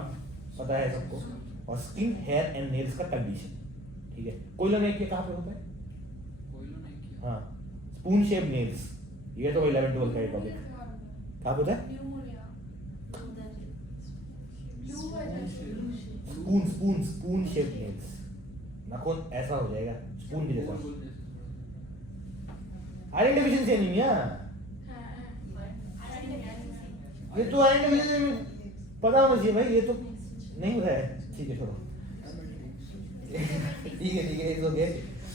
पता है सबको, और स्किन हेयर एंड नेल्स का कंडीशन. ठीक है. कोयला नेक के कहाँ पे होता है? कोयलो नहीं किया. हाँ, स्पून शेप नेल्स. ये तो 11 12 का टॉपिक. कहाँ पे होता है? Spoon shape nails. नाखून ऐसा हो जाएगा स्पून के जैसा. बोल दे ऐसे आयरन डेफिशिएंसी एनीमिया. ये तो आयरन डेफिशिएंसी पता होना चाहिए भाई. ये तो नहीं होता है. ठीक है छोड़ो. ठीक है इट्स ओके.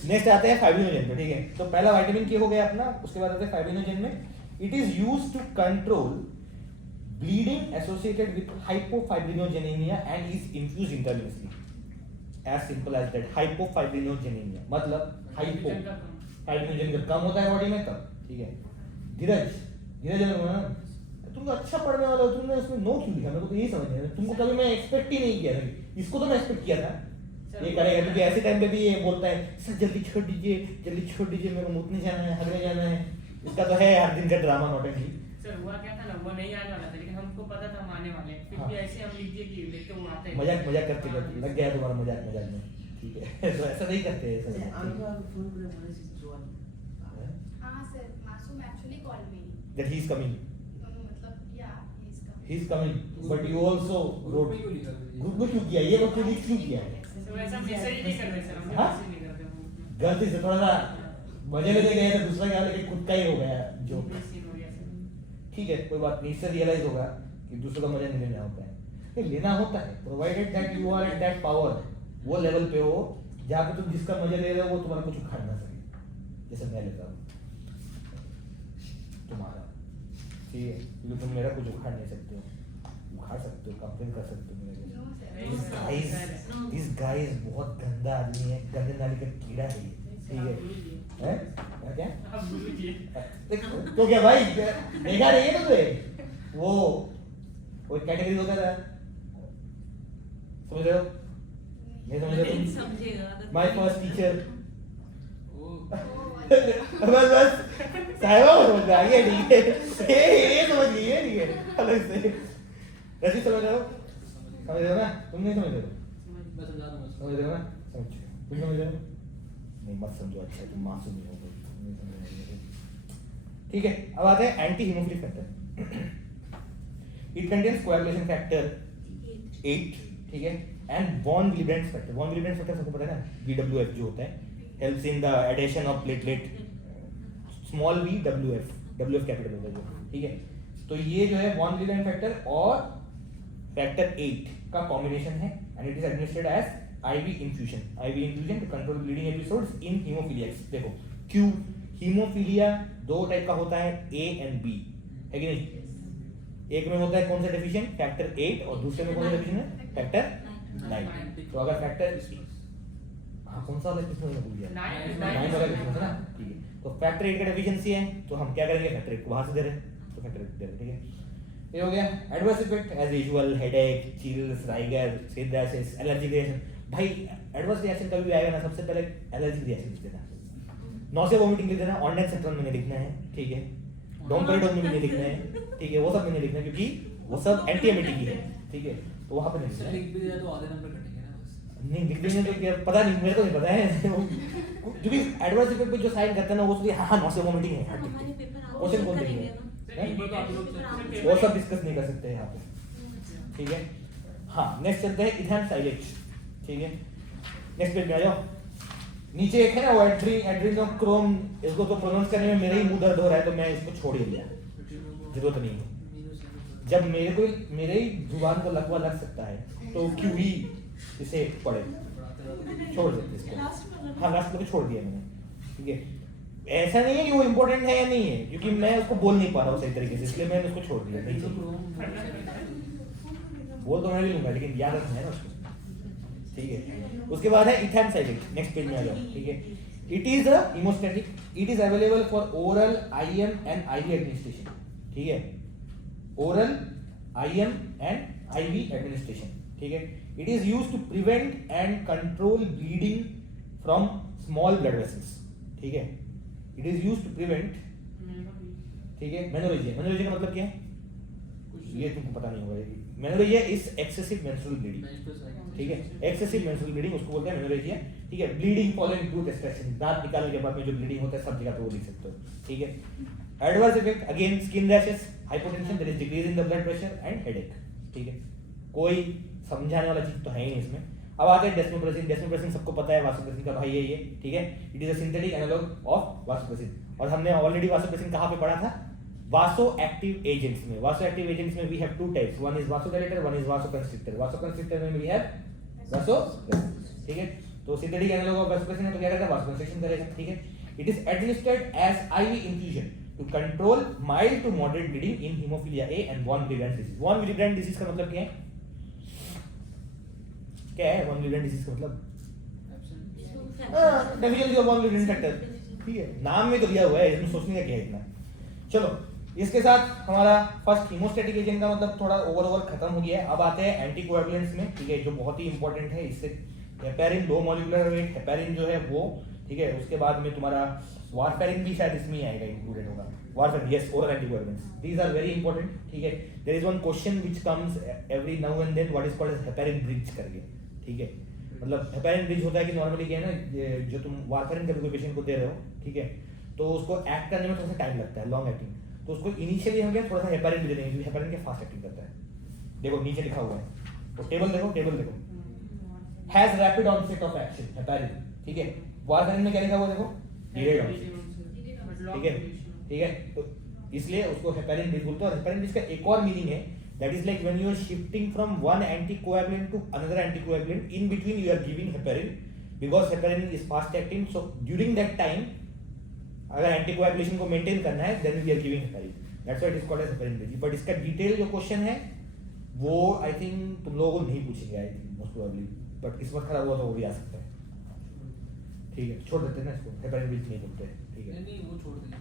नेक्स्ट आते हैं फाइब्रिनोजेन पे. ठीक है. तो पहला विटामिन के हो गया अपना. उसके बाद आते हैं फाइब्रिनोजेन में. It is used to control bleeding associated with hypofibrinogenemia and is infused intravenously. As simple as that. Hypofibrinogenemia मतलब hypo फाइब्रिनोजेन जब कम होता है बॉडी में तब. ठीक है. धीरज तुमको अच्छा पढ़ने वाला हो, तुमने उसमें नो क्यों लिखा? मेरे को तो यही समझ नहीं आया. तुमको कभी मैं एक्सपेक्ट ही नहीं किया था. इसको तो मैं एक्सपेक्ट किया था ये करेगा, क्योंकि ऐसे टाइम पे भी ये बोलता है सर जल्दी छोड़ दीजिए मेरे को मुतने जाना है, हगने जाना है. इसका तो है हर दिन का ड्रामा नॉटेंटली. सर हुआ क्या था ना, वो नहीं आने वाला था लेकिन हमको पता था हम आने वाले हैं. फिर हाँ. भी ऐसे हम लिख दिए कि देखते वो आते हैं. मजाक करते लग गया तुम्हारा मजाक में. ठीक है. तो ऐसा नहीं करते हैं ऐसा. हाँ सर, मासूम actually called me. That he is coming. मतलब yeah, he's coming. He is coming. But you also wrote. Group में क्यों लिखा? ग्रुप में क्यों किया? ये लोग क्यों किया है? तो ऐसा मैसेज नहीं करते सर, हम हाँ? मैसेज नहीं करते ग्रुप में. गलती से थोड़ा सा मजे लेके गए थे दूसरा क्या, लेकिन खुद का ही हो गया जो. सीन हो गया सर. ठीक है कोई बात नहीं. इससे रियलाइज होगा कि दूसरों का मजा नहीं लेना होता है. ये लेना होता है provided that you are at that power. वो लेवल पे हो जहाँ पे तुम जिसका मजा ले रहे हो वो तुम्हारा कुछ उखाड़ ना सके. जैसे मैं लेता हूँ तुम्हारा. ठीक है. क्योंकि तुम मेरा कुछ उखाड़ नहीं सकते हो. उखाड़ सकते हो, कंप्लेन कर सकते हो मेरे No लिए. sir. दिस गाइस बहुत गंदा आदमी है. गंदे नाली का कीड़ा है ये. ठीक है. हैं? क्या? आप भूल गए. तो क्या भाई देखा नहीं है ना तुझे? वो कैटेगरी होता था. समझ रहे हो? नहीं समझ रहे नहीं तुम? समझेगा. My first teacher. ओ बस साहिबा समझ में आ गया. ठीक है. ये समझ गई है. ठीक है. अलग से रसी समझ रहे हो? समझ रहे हो ना? तुम नहीं समझ रहे हो? मैं समझा दूंगा. समझ रहे हो ना? समझ चुके हो. तुम समझ रहे हो? नहीं मत समझो. अच्छा तुम मासूम ही हो. नहीं समझ रहे हो. ठीक है. अब आते हैं anti haemophilic factor. It contains coagulation factor 8. ठीक है. And von Willebrand factor. Von Willebrand factor सबको पता है ना, VWF जो होता है, helps in the adhesion of platelet. Small v WF capital होता है जो. ठीक है. तो ये जो है वॉन विलिब्रेंट फैक्टर और फैक्टर 8 का कॉम्बिनेशन है and it is administered as IV infusion to control bleeding episodes in hemophiliacs. देखो क्यों हीमोफीलिया दो टाइप का होता है, A and B है कि नहीं? एक में होता है कौन सा डेफिशिएंट? फैक्टर 8 और दूसरे में कौन सा डेफिशिएंट है? फैक्टर 9. तो अगर फैक्टर हाँ कौन सा वाला किसने भूल गया? 9 वाला किसने था ना. ठीक है. तो फैक्टर 8 का डेफिशिएंसी है तो हम क्या करेंगे? फैक्टर 8 को बाहर से दे रहे हैं. उसको फैक्टर दे रहे हैं, ठीक है। ये हो गया adverse effect as usual, headache, chills, rigor, skin rashes, allergy reaction. भाई एडवर्स रिएक्शन कभी भी आएगा ना, सबसे पहले एलर्जी रिएक्शन लिख देना, नॉसिया वोमिटिंग लिख देना, ऑनलाइन सेक्टर में नहीं लिखना है, ठीक है, डोमपेरिडोन में भी नहीं लिखना है, ठीक है, वो सब में नहीं लिखना है क्योंकि वो सब एंटी एमिटिक ही है, ठीक है, तो वहां पे नहीं लिखना है। लिख भी दिया तो आधे नंबर कटेंगे ना बस। नहीं लिख देंगे तो क्या पता नहीं, मेरे को नहीं पता है क्योंकि एडवर्स इफेक्ट पे जो साइन करते हैं ना वो सोचिए हाँ नॉसिया वोमिटिंग है, हाँ हमारे ठीक पेपर है, क्वेश्चन बोल देंगे, वो सब डिस्कस नहीं कर सकते यहाँ पे, ठीक है। हाँ नेक्स्ट चलते हैं इथैनसाइलेज, ठीक है, नेक्स्ट पेज में आ जाओ। नीचे एक है ना वो एड्रीनोक्रोम, इसको तो प्रोनाउंस करने में मेरा ही मुंह दर्द हो रहा है तो मैं इसको छोड़ ही दिया, जरूरत नहीं है। जब मेरे ही जुबान को लकवा लग सकता है तो क्यों ही इसे पढ़े, छोड़ देते इसको। हाँ लास्ट में तो छोड़ दिया मैंने, ठीक है। ऐसा नहीं है कि वो इम्पोर्टेंट है या नहीं है, क्योंकि मैं उसको बोल नहीं पा रहा हूँ सही तरीके से, इसलिए मैंने उसको छोड़ दिया। नहीं बोल तो मैं भी लूंगा लेकिन याद रखना है ना उसको, ठीक है। उसके बाद है इथैनसाइलेज, नेक्स्ट पेज में आ जाओ, ठीक है। It is a haemostatic, it is available for oral IM and IV administration, ठीक है, oral IM and IV administration, ठीक है। It is used to prevent and control bleeding from small blood vessels, ठीक है। It is used to prevent, ठीक है। Menorrhagia का मतलब क्या है ये तुमको पता नहीं होगा। Menorrhagia is excessive menstrual bleeding, ठीक है, एक्सेसिव मेंस्ट्रुअल ब्लीडिंग उसको बोलते हैं मेनोरेजिया, ठीक है। ब्लीडिंग फॉलोइंग टूथ एक्सट्रैक्शन, दांत निकालने के बाद में जो ब्लीडिंग होता है सब जगह पे वो लिख सकते हो, ठीक है। Adverse effect again skin rashes, hypotension, there is decrease in the blood pressure and headache, ठीक है। कोई समझाने वाला चीज तो है ही नहीं इसमें। अब आते हैं डेस्मोप्रेसिन। डेस्मोप्रेसिन सबको पता है, वासोप्रेसिन का भाई है ये, ठीक है। It is a synthetic analogue of vasopressin, और हमने ऑलरेडी वासोप्रेसिन कहाँ पे पढ़ा था, वासो एक्टिव एजेंट्स में। वासो एक्टिव एजेंट्स में we have two types, one is vasodilator, one is vasoconstrictor. Vasoconstrictor में वी हैव वासोप्रेसिन, ठीक है। तो सिंथेटिक एनालॉग ऑफ वासोप्रेसिन है तो क्या करेगा, वासोकंस्ट्रिक्शन करेगा, ठीक है। It is administered as IV infusion to control mild to moderate bleeding in haemophilia A and von Willebrand disease. Von Willebrand disease का मतलब क्या है, क्या है वॉन विलिग्रैंड डिजीज का मतलब, डेफिशिएंसी ऑफ वॉन विलिग्रैंड फैक्टर, ठीक है, नाम में तो दिया हुआ है, इसमें सोचने का क्या है इतना। चलो इसके साथ हमारा फर्स्ट हीमोस्टैटिक एजेंट का मतलब थोड़ा ओवरऑल खत्म हो गया है। अब आते हैं एंटीकोएगुलेंट्स में, ठीक है, जो बहुत ही इंपॉर्टेंट है। इससे हेपेरिन, लो मॉलिक्यूलर वेट हेपेरिन जो है वो, ठीक है। उसके बाद में तुम्हारा वारफेरिन भी शायद इसमें ही आएगा, इंक्लूडेड होगा warfarin, yes, oral anticoagulants, these are very important, ठीक है। There is one question which comes every now and then, what is called as heparin bridge करके, ठीक है। मतलब हेपेरिन ब्रिज होता है कि नॉर्मली क्या है ना, जो तुम वारफेरिन का कोई पेशेंट को दे रहे हो, ठीक है, तो उसको एक्ट करने में थोड़ा सा टाइम लगता है, लॉन्ग एक्टिंग, तो उसको इनिशियली हम क्या थोड़ा सा हेपेरिन भी दे देंगे, क्योंकि हेपेरिन के फास्ट एक्टिंग करता है। देखो नीचे लिखा हुआ है, तो टेबल देखो, has rapid onset of action, heparin, ठीक है। वारफेरिन में क्या लिखा हुआ देखो, डिलेड ऑनसेट, ठीक है। तो इसलिए उसको हेपेरिन ब्रिज बोलते हैं। और हेपेरिन ब्रिज का एक और मीनिंग है, that is like when you are shifting from one anticoagulant to another anticoagulant, in between you are giving heparin, because heparin is fast acting, so during that time अगर anticoagulation को maintain करना है then we are giving heparin, that's why it is called as heparin bridge। but इसका detail जो question है वो I think तुम लोगों को नहीं पूछेंगे, I think most probably, but किस्मत खराब हुआ तो वो भी आ सकता है, ठीक है। छोड़ देते हैं ना इसको, हेपेरिन ब्रिज नहीं बोलते, ठीक है। नहीं वो छोड़ देंगे,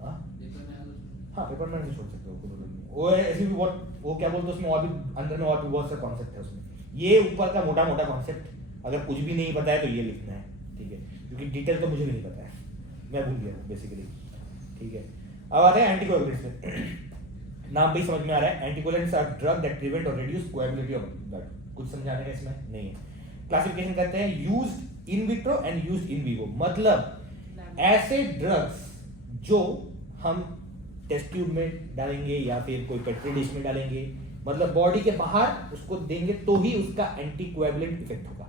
हाँ पेपर में आ तो हाँ पेपर में से छोड़ सकते हो, कोई प्रॉब्लम नहीं। वो ऐसे भी बहुत, वो क्या बोलते हैं उसमें और भी अंदर में और भी बहुत सारे कॉन्सेप्ट है उसमें। ये ऊपर का मोटा मोटा कॉन्सेप्ट अगर कुछ भी नहीं पता है तो ये लिखना है, ठीक है, क्योंकि डिटेल तो मुझे भी नहीं पता है, मैं भूल गया बेसिकली, ठीक है। अब आते हैं एंटीकोएगुलेंट्स पे। नाम भी समझ में आ रहा है, anticoagulants are drug that prevent और रिड्यूस कोएगुलेबिलिटी ऑफ ब्लड। कुछ समझाने का इसमें नहीं है। क्लासिफिकेशन करते हैं, used in vitro and used in vivo, मतलब ऐसे ड्रग्स जो हम टेस्ट ट्यूब में डालेंगे या फिर कोई पेट्री डिश में डालेंगे, मतलब बॉडी के बाहर उसको देंगे तो ही उसका एंटीकोएगुलेंट इफेक्ट होगा,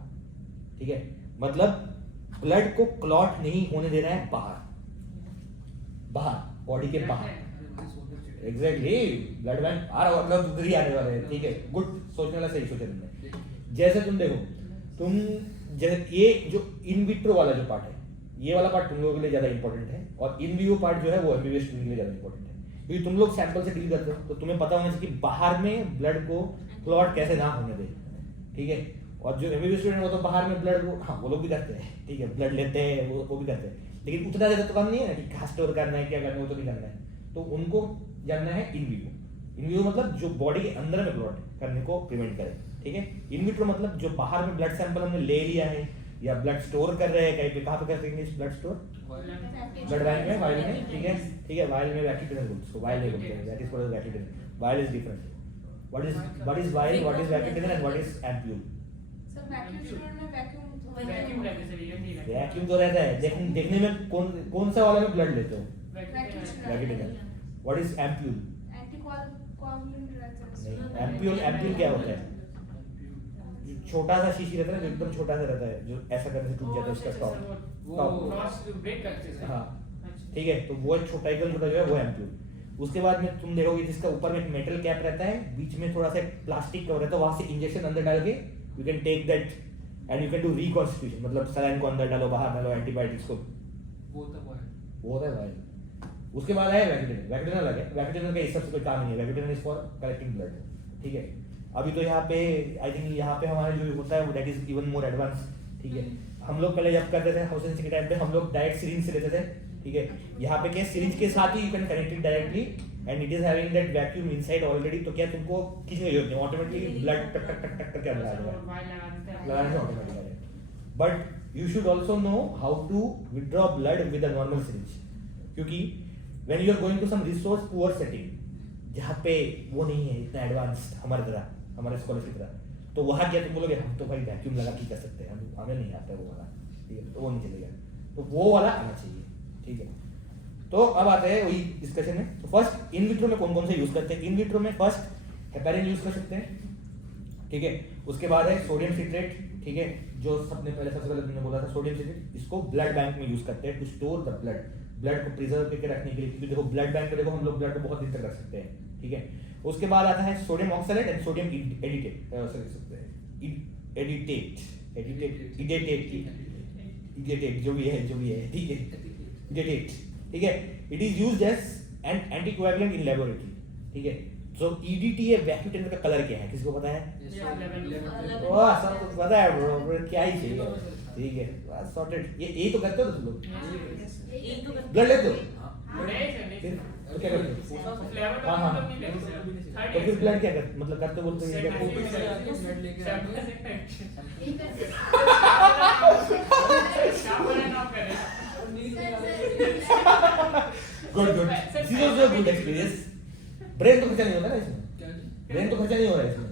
ठीक है। मतलब ब्लड को क्लॉट नहीं होने देना है बाहर बॉडी के बाहर, एग्जैक्टली ब्लड बैंक आ रहा मतलब उधर ही आने वाले हैं, ठीक है। गुड, सोचने वाला सही सोचा तुमने। जैसे तुम देखो, तुम ये जो इन विट्रो वाला जो पार्ट है, ये वाला पार्ट तुम लोगों के लिए ज्यादा इंपॉर्टेंट है, और इन विवो पार्ट जो है वो एमबीबीएस स्टूडेंट के लिए ज्यादा इंपॉर्टेंट है, क्योंकि तुम लोग सैंपल से डील करते हो तो तुम्हें पता होना चाहिए कि बाहर में ब्लड को क्लॉट कैसे ना होने दे, ठीक है। और जो एमबीबीएस स्टूडेंट वो तो बाहर में ब्लड को, हाँ वो लोग भी करते हैं, ठीक है, ब्लड लेते हैं, वो भी करते हैं, लेकिन उतना ज्यादा तो काम नहीं है ना कि कहाँ स्टोर करना है, क्या करना है, वो तो नहीं करना है। तो उनको जानना है इन विवो। इन विवो मतलब जो बॉडी के अंदर में क्लॉट करने को प्रिवेंट करे, ठीक है। इन विट्रो मतलब जो बाहर में ब्लड सैंपल हमने ले लिया है या ब्लड स्टोर कर रहे हैं कहीं पे, कहाँ पे कर सकेंगे ब्लड स्टोर? ब्लड बैंक में, वायल में, ठीक है, ठीक है। वायल में वैक्यूटेनल बोलते हैं, वायल नहीं बोलते हैं, that is called vacutainer. Vial is different. What is vial, what is vacutainer and what is ampoule? Sir vacuum tube में वैक्यूम वैक्यूम रहते सर, ये नहीं रहते। वैक्यूम तो रहता है, लेकिन देखने में कौन सा वाला में ब्लड लेते हो? Vacutainer. What is ampoule? Anticoagulant रहता है। नहीं, एम्प्यूल क्या होता है? छोटा सा शीशी रहता है ना, जो एकदम छोटा सा रहता है, जो ऐसा करने से टूट जाता है उसका टॉप। वो क्रॉस ब्रेक करते हैं। हाँ, ठीक है, तो वो छोटा एकदम छोटा जो है वो एम्प्यूल। उसके बाद में तुम देखोगे जिसका ऊपर में एक मेटल कैप रहता है, बीच में थोड़ा सा प्लास्टिक कवर रहता है, वहां से इंजेक्शन अंदर डाल के you can take that and you can do reconstitution, मतलब सलाइन को अंदर डालो, बाहर डालो, एंटीबायोटिक्स को, वो तब है। वो होता है वायल। उसके बाद है वैक्यूटेनल। वैक्यूटेनल अलग है, वैक्यूटेनल का इस सबसे कोई काम नहीं है, वैक्यूटेनल इज फॉर कलेक्टिंग ब्लड, ठीक है। अभी तो यहाँ पे आई थिंक यहाँ पे हमारे जो होता है वो that is even more advance, ठीक है। हम लोग पहले जब करते थे हाउस एजेंसी के टाइम पे हम लोग डायरेक्ट सिरिंज से लेते थे, ठीक है। यहाँ पे क्या सिरिंज के साथ ही you can connect it directly and it is having that vacuum inside already, तो क्या तुमको किसी की जरूरत नहीं, ऑटोमेटिकली ब्लड टक टक टक टक करके अंदर आ जाएगा, वायल लगा देते हैं। लगाने से ऑटोमेटिक आ जाएगा। But you should also know how to withdraw blood with a normal syringe, क्योंकि when you are going to some resource poor setting जहाँ पे वो नहीं है इतना एडवांस्ड हमारी तरह, हमारे स्कॉलर की तरह, तो वहाँ क्या तुम बोलोगे हम तो भाई वैक्यूम लगा के कर सकते हैं, हमें नहीं आता वो वाला, ठीक है, तो वो नहीं चलेगा, तो वो वाला आना चाहिए, ठीक है। तो अब आते हैं वही डिस्कशन में। तो फर्स्ट इन विट्रो में कौन कौन से यूज करते हैं? इन विट्रो में फर्स्ट हेपारिन यूज कर सकते हैं, ठीक है। उसके बाद है सोडियम सिट्रेट, ठीक है, जो सबने पहले सबसे पहले तुमने बोला था सोडियम सिट्रेट, इसको ब्लड बैंक में यूज करते हैं टू स्टोर द ब्लड को प्रिजर्व करके रखने के लिए, क्योंकि देखो ब्लड बैंक में देखो हम लोग ब्लड को बहुत दिन तक रख सकते हैं, ठीक है। उसके बाद आता है sodium oxalate and sodium edetate, जो भी है, ठीक है, एडिटेट, ठीक है। It is used as an anticoagulant in laboratory, ठीक है। सो ईडीटी है वैक्यूटेनल का कलर क्या है, किसको पता है? वाह, सब तो पता है ब्रो, क्या ही चाहिए, ठीक है, बस सॉर्टेड। ये तो करते हो तुम लोग, ब्लड लेते हो? फिर तो क्या करते हो? फ्लेवर हाँ, हाँ। तो नहीं लेते सर। तो फिर ब्लड क्या करते, मतलब करते बोलते हो क्या? ब्लड लेके आते हैं। एक करते good good, this was a good experience. Brain तो खर्चा नहीं होता ना इसमें, क्या जी? ब्रेन तो खर्चा नहीं हो रहा है इसमें,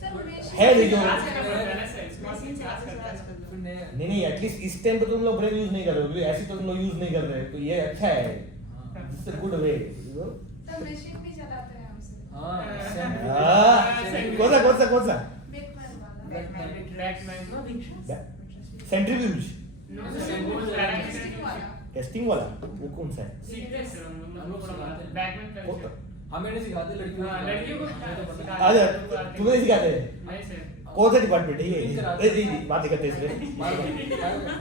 सर हमेशा है नहीं जो फिर नया नहीं एटलीस्ट इस टाइम पे तुम लोग ब्रेन यूज नहीं कर रहे हो, ऐसे तो तुम लोग यूज नहीं कर रहे, तो ये अच्छा है, this is good way, sir machine भी चलाते हैं हमसे। हाँ, कौन सा बेकमैन वाला। सेंट्रीफ्यूज टेस्टिंग वाला। टेस्टिंग वाला, वो कौन सा है? हमें नहीं सिखाते लड़कियों हाँ, लड़कियों को अच्छा, तुम्हें नहीं सिखाते हैं? नहीं सर। कौन सा डिपार्टमेंट है ये? जी बातें करते हैं इसमें,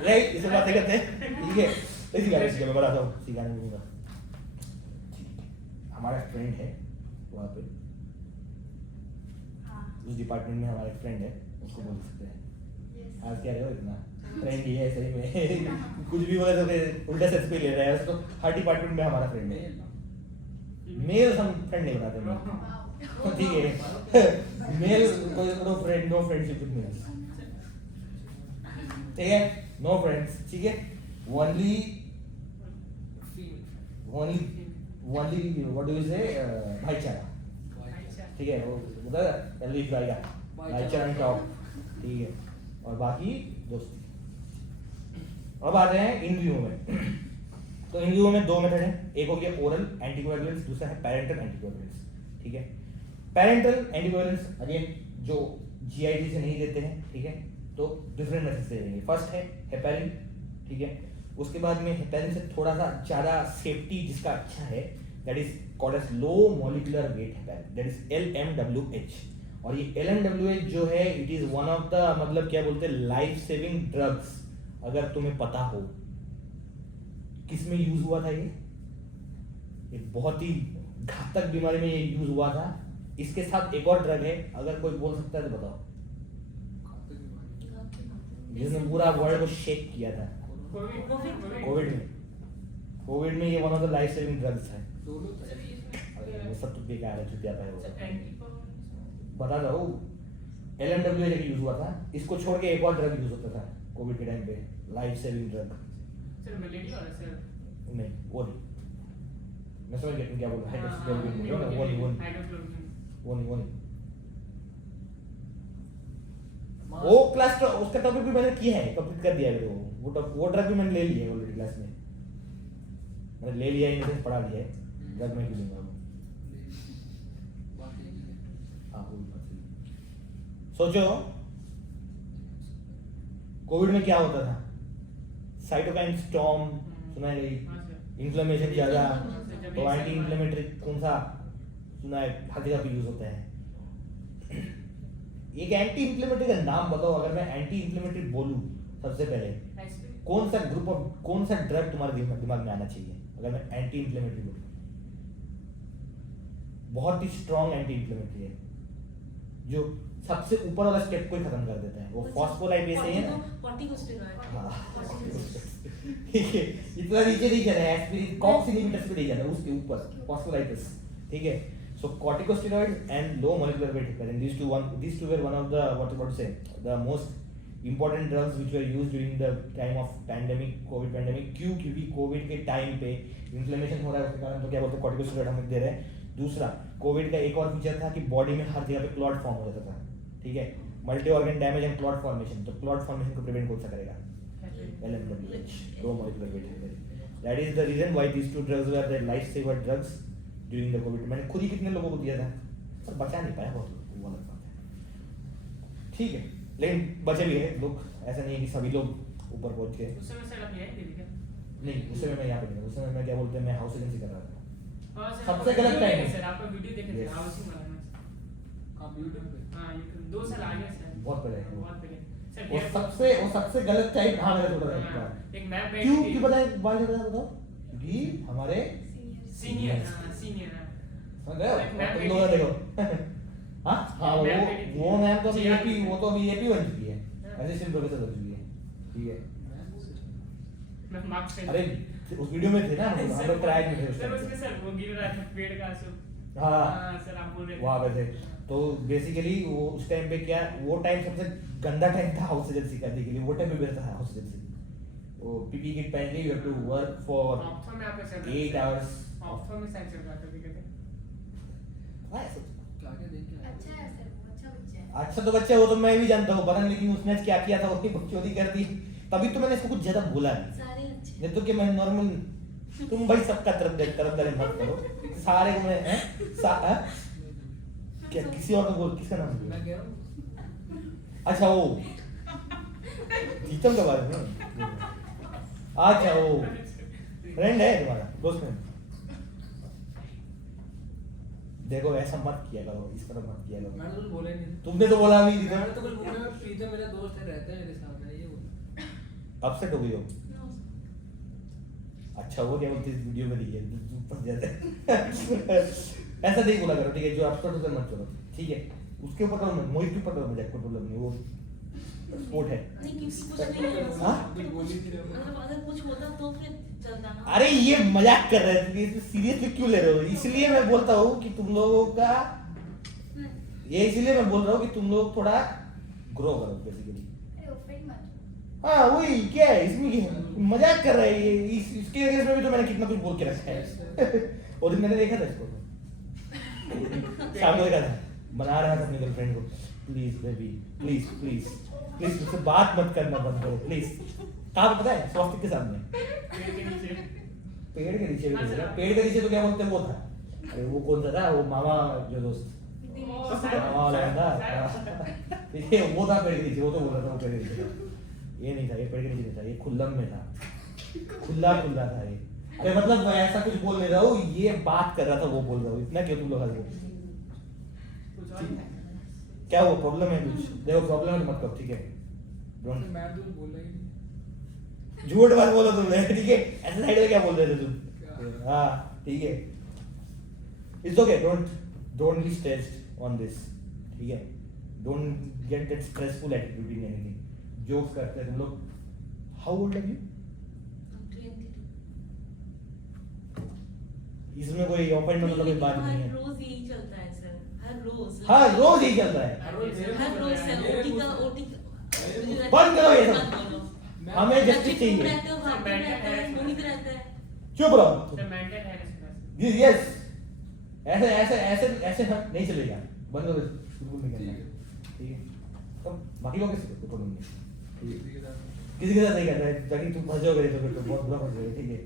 राइट, इसमें बातें करते हैं, ठीक है। तो सिखाने मैं बताता हूँ, सिखाने दूंगा। हमारा फ्रेंड है वहाँ पे, हाँ। उस डिपार्टमेंट में हमारा फ्रेंड है, उसको बोल सकते हैं। आज क्या रहे हो इतना फ्रेंड ही है सही में कुछ भी बोले तो फिर उल्टा सेंस पे ले रहा है, वैसे तो हर डिपार्टमेंट में हमारा फ्रेंड है। मेल हम फ्रेंड नहीं बनाते हैं, ठीक है। Male no friend, no friendship with males, ठीक है, नो फ्रेंड्स, ठीक है। ओनली व्हाट डू यू से, भाईचारा, ठीक है, वो बता एलविश भाई का भाईचारा टॉप, ठीक है, और बाकी दोस्ती। अब आते हैं इन व्यू में। तो इन व्यू में दो मेथड है, एक हो गया ओरल एंटीकोएगुलेंट्स, दूसरा है पैरेंटल एंटीकोएगुलेंट्स, ठीक है। पैरेंटल एंटीकोएगुलेंट्स अगेन जो जीआईडी से नहीं देते हैं, ठीक है, तो डिफरेंट मेथड से देंगे। फर्स्ट है हेपारिन, ठीक है। उसके बाद में हेपारिन से थोड़ा सा ज्यादा सेफ्टी जिसका अच्छा है, that is called as low molecular weight heparin, that is LMWH। और ये LMWH जो है it is one of the मतलब क्या बोलते हैं लाइफ सेविंग ड्रग्स, अगर तुम्हें पता हो। किस में यूज हुआ था ये? एक बहुत ही घातक बीमारी में ये यूज हुआ था। इसके साथ एक और ड्रग है, अगर कोई बोल सकता है तो बताओ, जिसने पूरा वर्ल्ड को शेक किया था कोविड में। कोविड में ये one of the life saving drugs है। बेकार है, चुतिया है वो सब। एंटी बता रहा हूँ, LMW जब यूज हुआ था, इसको छोड़ के एक और ड्रग यूज होता था कोविड के टाइम पे, life saving drug. Sir millennium और सर नहीं वो नहीं, मैं समझ गया तुम क्या बोल रहे हो, हाइड्रोक्लोरोक्विन वो नहीं, हाइड्रोक्लोरोक्विन वो नहीं, वो नहीं। वो क्लास उसका टॉपिक भी मैंने किया है, कंप्लीट कर दिया है वो ड्रग भी मैंने ले लिया है ऑलरेडी क्लास में, मैंने ले लिया है, पढ़ा लिया है, ड्रग में क्यों लूंगा वो। हाँ कोई बात नहीं। सोचो कोविड में क्या होता था, साइटोकाइन स्टॉर्म सुना है, हां सर इन्फ्लेमेशन ज्यादा, तो एंटी इन्फ्लेमेटरी कौन सा सुना है, हर जगह पे यूज होता है। एक एंटी इन्फ्लेमेटरी का नाम बताओ, अगर मैं एंटी इन्फ्लेमेटरी बोलूं सबसे पहले कौन सा ग्रुप ऑफ कौन सा ड्रग तुम्हारे दिमाग में आना चाहिए अगर मैं एंटी इन्फ्लेमेटरी बोलूं? बहुत ही स्ट्रॉन्ग एंटी इन्फ्लेमेटरी है जो सबसे ऊपर वाला स्टेप को ही खत्म कर देता है, वो फॉस्फोलाइपेज है ना। कॉर्टिकोस्टेरॉइड। ठीक है, इतना नीचे नहीं जाना है, एस्पिरिन कॉक्स इनहिबिटर्स पे नहीं जाना, उसके ऊपर फॉस्फोलाइपेज। ठीक है, so corticosteroids and low molecular weight heparin, these two were one of the what to say the most important drugs which were used during the time of pandemic, covid pandemic। क्यों? क्योंकि Covid के time पे inflammation हो रहा है, उसके कारण तो क्या बोलते हैं कॉर्टिकोस्टेरॉइड हम दे रहे हैं। दूसरा, कोविड का एक और फीचर था कि बॉडी में हर जगह पे क्लॉट फॉर्म हो जाता था। ठीक है, multi organ damage and clot formation, तो क्लॉट फॉर्मेशन को प्रिवेंट कौन सा करेगा? LMWH, low molecular weight heparin। that is the reason why these two drugs were the life saver drugs during the covid। मैंने खुद ही कितने लोगों को दिया था पर बचा नहीं पाया बहुत लोग, वो अलग बात है। ठीक है, लेकिन बचे भी है लोग, ऐसा नहीं है कि सभी लोग ऊपर पहुंच गए। उस समय सर आप यही थे क्या? नहीं, उस समय मैं यहाँ पे नहीं था, उस समय मैं क्या बोलते हैं, मैं हाउस एजेंसी कर रहा था। हां सर सबसे गलत टाइम है सर, आपका वीडियो देखे थे Yes। हाउसिंग वाला में। आप यूट्यूब पे हां यूट्यूब 2 साल आगे सर, बहुत पहले है वो। बहुत पहले सर। वो सबसे गलत टाइम। हाँ मैंने थोड़ा सा एक मैप क्यों क्यों बताए बाय बताओ, क्योंकि हमारे सीनियर समझ समझ रहे हो तुम लोग देखो। हाँ हाँ, वो मैम तो अभी एपी, वो तो अभी एपी बन चुकी है, असिस्टेंट प्रोफेसर बन चुकी है। ठीक है, मैं मार्क्स अरे उस वीडियो में थे ना हम लोग ट्राई में थे उस सर, टाइम उसमें पे। सर वो गिर रहा था पेड़ का सो। हाँ सर आप बोल रहे थे वहाँ पे थे, तो बेसिकली वो उस टाइम पे क्या, वो टाइम सबसे गंदा टाइम था हाउस एजेंसी करने के लिए, वो टाइम पे बेस्ट था हाउस एजेंसी। वो पीपी किट पहन के you have to work for ophtho में आपका चल 8 hours। ऑप्थो में साइड चल रहा था दिक्कत है। हाँ, ऐसा- क्या क्या देख के आए? अच्छा है सर, वो अच्छा बच्चा है। अच्छा तो बच्चा, वो तो मैं भी जानता हूँ, पता नहीं लेकिन उसने आज क्या किया था, उसकी बकचोदी कर दी, तभी तो मैंने इसको कुछ ज्यादा बोला नहीं। सारे अच्छे। नहीं तो कि मैं नॉर्मल, तुम भाई सबका तरफदारी मत करो, सारे को मैं क्या किसी और को बोल, किसका नाम बोल? मैं कह रहा हूँ अच्छा वो टीचर के बारे में, अच्छा वो फ्रेंड है तुम्हारा, दोस्त है। देखो ऐसा मत किया करो, इस तरह मत किया करो। मैंने तो कुछ बोला ही नहीं। तुमने तो बोला भी मैंने तो कुछ बोला, मैं प्रीतम मेरा दोस्त है, रहता है मेरे साथ, मैंने ये बोला। अपसेट हो गई हो। No, अच्छा वो क्या बोलते इस वीडियो में दिखे फंस जाते ऐसा नहीं बोला करो, ठीक है, जो अपसेट होकर मत करो, ठीक है, उसके ऊपर करो मत, मोहित के ऊपर करो मजाक, कोई प्रॉब्लम नहीं, वो स्पोर्ट है। नहीं किसी कुछ नहीं है हाँ? कुछ बोल ही नहीं रहे हो। मतलब अगर कुछ होता तो फिर चलता ना। अरे ये मजाक कर रहे थे, सीरियसली क्यों ले रहे हो? इसलिए मैं बोलता हूँ कि तुम लोगों का, ये इसलिए मैं बोल रहा हूँ कि तुम लोग थोड़ा ग्रो करो बेसिकली। अरे ऑफेंड मत। हाँ वही क्या है इसमें, क्या मजाक कर रहे हैं ये, इसके अगेंस्ट में भी तो मैंने कितना कुछ बोल के रखा है। और दिन मैंने देखा था इसको, शाम को देखा था, मना रहा था अपनी गर्लफ्रेंड को, please baby please please please मुझसे बात मत करना बंद करो प्लीज। कहाँ पे पता है? स्वास्तिक के सामने, पेड़ के नीचे। पेड़ के नीचे भी हाँ, नहीं सर। था। पेड़ के नीचे तो क्या बोलते हैं वो था, अरे वो कौन सा था, वो मामा जो दोस्त ओ, मामा वाला है था, ठीक है, वो था पेड़ के नीचे, वो तो बोल रहा था वो पेड़ के नीचे था। ये नहीं था, ये पेड़ के नीचे नहीं था, ये खुल्लम में था, खुला खुला था ये। अरे मतलब मैं ऐसा कुछ बोल नहीं रहा हूँ, ये बात कर रहा था वो बोल रहा हूँ, इतना क्यों तुम लोग हंस रहे हो? कुछ और क्या वो प्रॉब्लम है कुछ? देखो प्रॉब्लम है तो मत करो, ठीक है, डोंट मैं तो कुछ बोला ही नहीं। झूठ मत बोलो तुमने, ठीक है, ऐसे साइड में क्या बोल रहे थे तुम? हाँ ठीक है, it's okay, don't be stressed on this, ठीक है, don't get that stressful attitude in anything. Jokes करते हैं तुम लोग। How old are you? I'm 22। इसमें कोई ऑफेंड मतलब कोई बात नहीं है। रोज यही रोज हाँ रोज यही चल रहा है। हर रोज हर रोज से ओटी का बंद करो ये सब। बंद करो। हमें जस्टिस तुम चाहिए। रहते हो वहाँ पे रहता है मोहित रहता है। चुप रहो। तो मेंटल हेल्थ यस ऐसे ऐसे ऐसे ऐसे हम नहीं चलेगा, बंद करो बिल्कुल नहीं करना है, ठीक है। तो बाकी लोग कैसे करते प्रॉब्लम नहीं, किसी के साथ नहीं करना है, ताकि तुम फंस जाओगे तो फिर तो बहुत बुरा फंस जाओगे, ठीक है।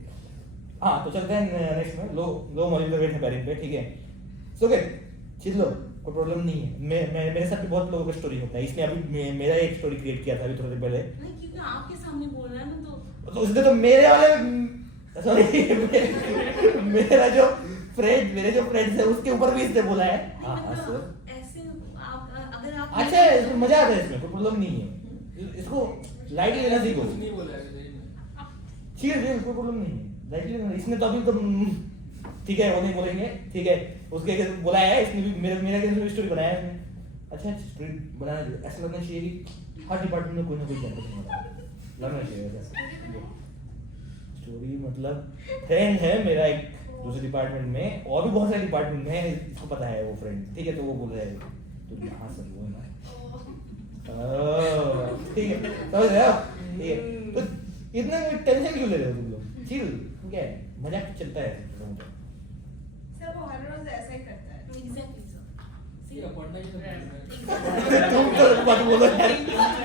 हाँ तो चलते हैं नेक्स्ट में, लो मॉलिक्यूलर वेट है पैरिंग पे, ठीक है। सो ओके चीज लो, कोई प्रॉब्लम नहीं है। मैं मेरे साथ भी बहुत लोगों का स्टोरी होता है, इसने अभी मेरा एक स्टोरी क्रिएट किया था अभी थोड़ी देर पहले, नहीं क्योंकि आपके सामने बोल रहा है ना तो उसने तो मेरे वाले सॉरी मेरे जो फ्रेंड्स है उसके ऊपर भी इसने बोला है। हाँ हाँ सर मतलब ऐसे आप अगर आप अच्छा है, इसमें मजा आता है, इसमें कोई प्रॉब्लम नहीं है, इसको लाइटली लेना सीखो, कुछ नहीं बोला है सही में। ठीक है कोई प्रॉब्लम नहीं है, लाइटली लेना। इसने तो अभी तो ठीक है वो नहीं बोलेंगे, ठीक है, उसके बोला है इसने भी मेरा स्टोरी बनाया है इसने। अच्छा स्टोरी बनाना चाहिए, ऐसा लगना चाहिए कि हर डिपार्टमेंट में कोई ना कोई कैंपस में लगना चाहिए ऐसा। स्टोरी मतलब फ्रेंड है मेरा एक दूसरे डिपार्टमेंट में, और भी बहुत सारे डिपार्टमेंट में है, इसको पता है वो फ्रेंड, ठीक है। तो वो बोल रहा है तो हाँ सर वो है ना, ठीक है समझ रहे हो, ठीक है। तो इतना टेंशन क्यों ले रहे हो तुम लोग, चिल, क्या है, मजाक चलता है सर वो हर रोज ऐसा ही करता है। एग्जैक्टली सर ये पढ़ना ही नहीं है। तुम तो मत बोलो यार,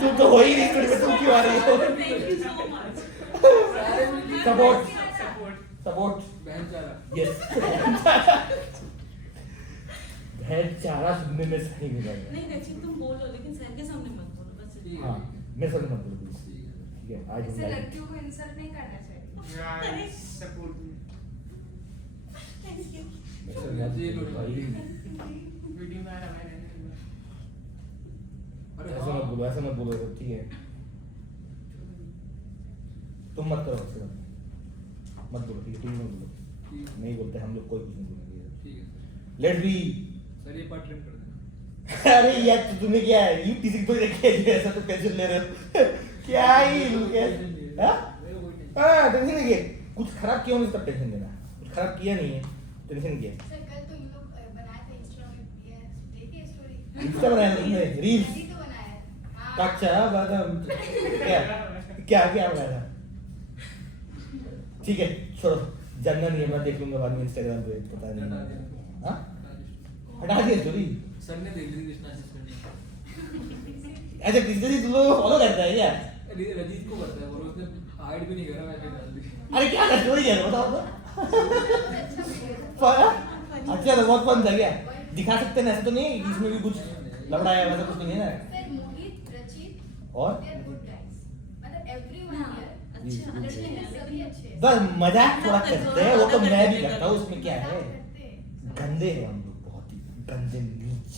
तुम तो हो ही नहीं स्टोरी में, तुम क्यों आ रही हो। थैंक यू सो मच सारे मिलके सपोर्ट सपोर्ट बहन चारा। यस भैंस चारा सुनने में सही नहीं लग नहीं रचित तुम बोलो लेकिन सर के सामने मत बोलो बस ठीक रहा। है। हाँ मेरे साथ मत बोलो प्लीज, ठीक है। ठीक है। आज ऐसे लड़कियों को इंसल्ट नहीं करना चाहिए। सपोर्ट वीडियो में आ रहा है अरे ऐसे हाँ। मत बोलो, ऐसे मत बोलो, ठीक है। तुम मत करो ऐसे मत बोलो, ठीक है, तुम मत बोलो, ठीक है। नहीं बोलते हम लोग, कोई कुछ नहीं बोलेंगे। ठीक है सर। लेट्स बी सर ये पार्ट ट्रिम कर देना। अरे यार तो तुमने क्या है, यू किसी को देखे ऐसा तो टेंशन ले रहे हो क्या ही हां मेरे को कोई नहीं। हां टेंशन नहीं है, कुछ खराब किया होने तब टेंशन लेना, कुछ खराब किया नहीं है, टेंशन किया। सर कल तो इन लोग बनाए थे इंस्टा में, ये देखिए स्टोरी। इंस्टा बनाया था तुमने, रील्स अभी तो बनाया है। हाँ। कच्चा बादाम क्या क्या क्या बनाया था, ठीक है छोड़ो, जानना नहीं है, मैं देख लूंगा बाद में इंस्टाग्राम पे, पता हटा नहीं दिया। हां हटा दिया स्टोरी। सर ने देख ली कृष्णा असिस्टेंट। अच्छा किसी तुम लोग फॉलो करता है क्या, रजीत को करता है और उसने हाइड भी नहीं करा, वैसे डाल दी। अरे क्या था स्टोरी है बताओ तो। अच्छा वीडियो था। अच्छा तो बहुत फन था क्या, दिखा सकते हैं ना, ऐसा तो नहीं है कि इसमें भी कुछ लफड़ा है, वैसा कुछ नहीं है ना। सर मोहित रचित और they are good guys. मतलब everyone हाँ, here अच्छा जी, अच्छे जी। हैं सभी अच्छे हैं। बस मजाक थोड़ा करते हैं, वो तो मैं भी करता हूँ, उसमें क्या है, मजाक करते हैं। गंदे हैं हम लोग, बहुत ही गंदे नीच,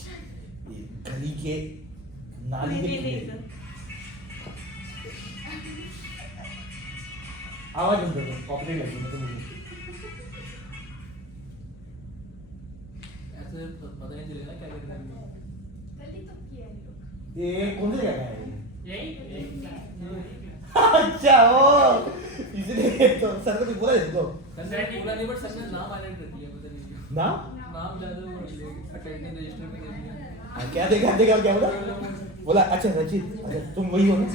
ये गली के नाली के कीड़े। आवाज बंद करो, कॉपीराइट लग जाएगा तो मुझे। ऐसे पता नहीं चलेगा क्या कर रहे हैं। गलती तो किया है लोग। ये कौन सी जगह है ये? यही अच्छा ओ इसलिए तो सर ने कुछ बोला इसको सर ने बोला नहीं, बट सर ने नाम हाईलाइट कर दिया, पता नहीं ना नाम ज्यादा वो अटेंडेंस रजिस्टर में कर दिया। हाँ, क्या देखा क्या बोला बोला अच्छा रचित, अच्छा तुम वही हो ना,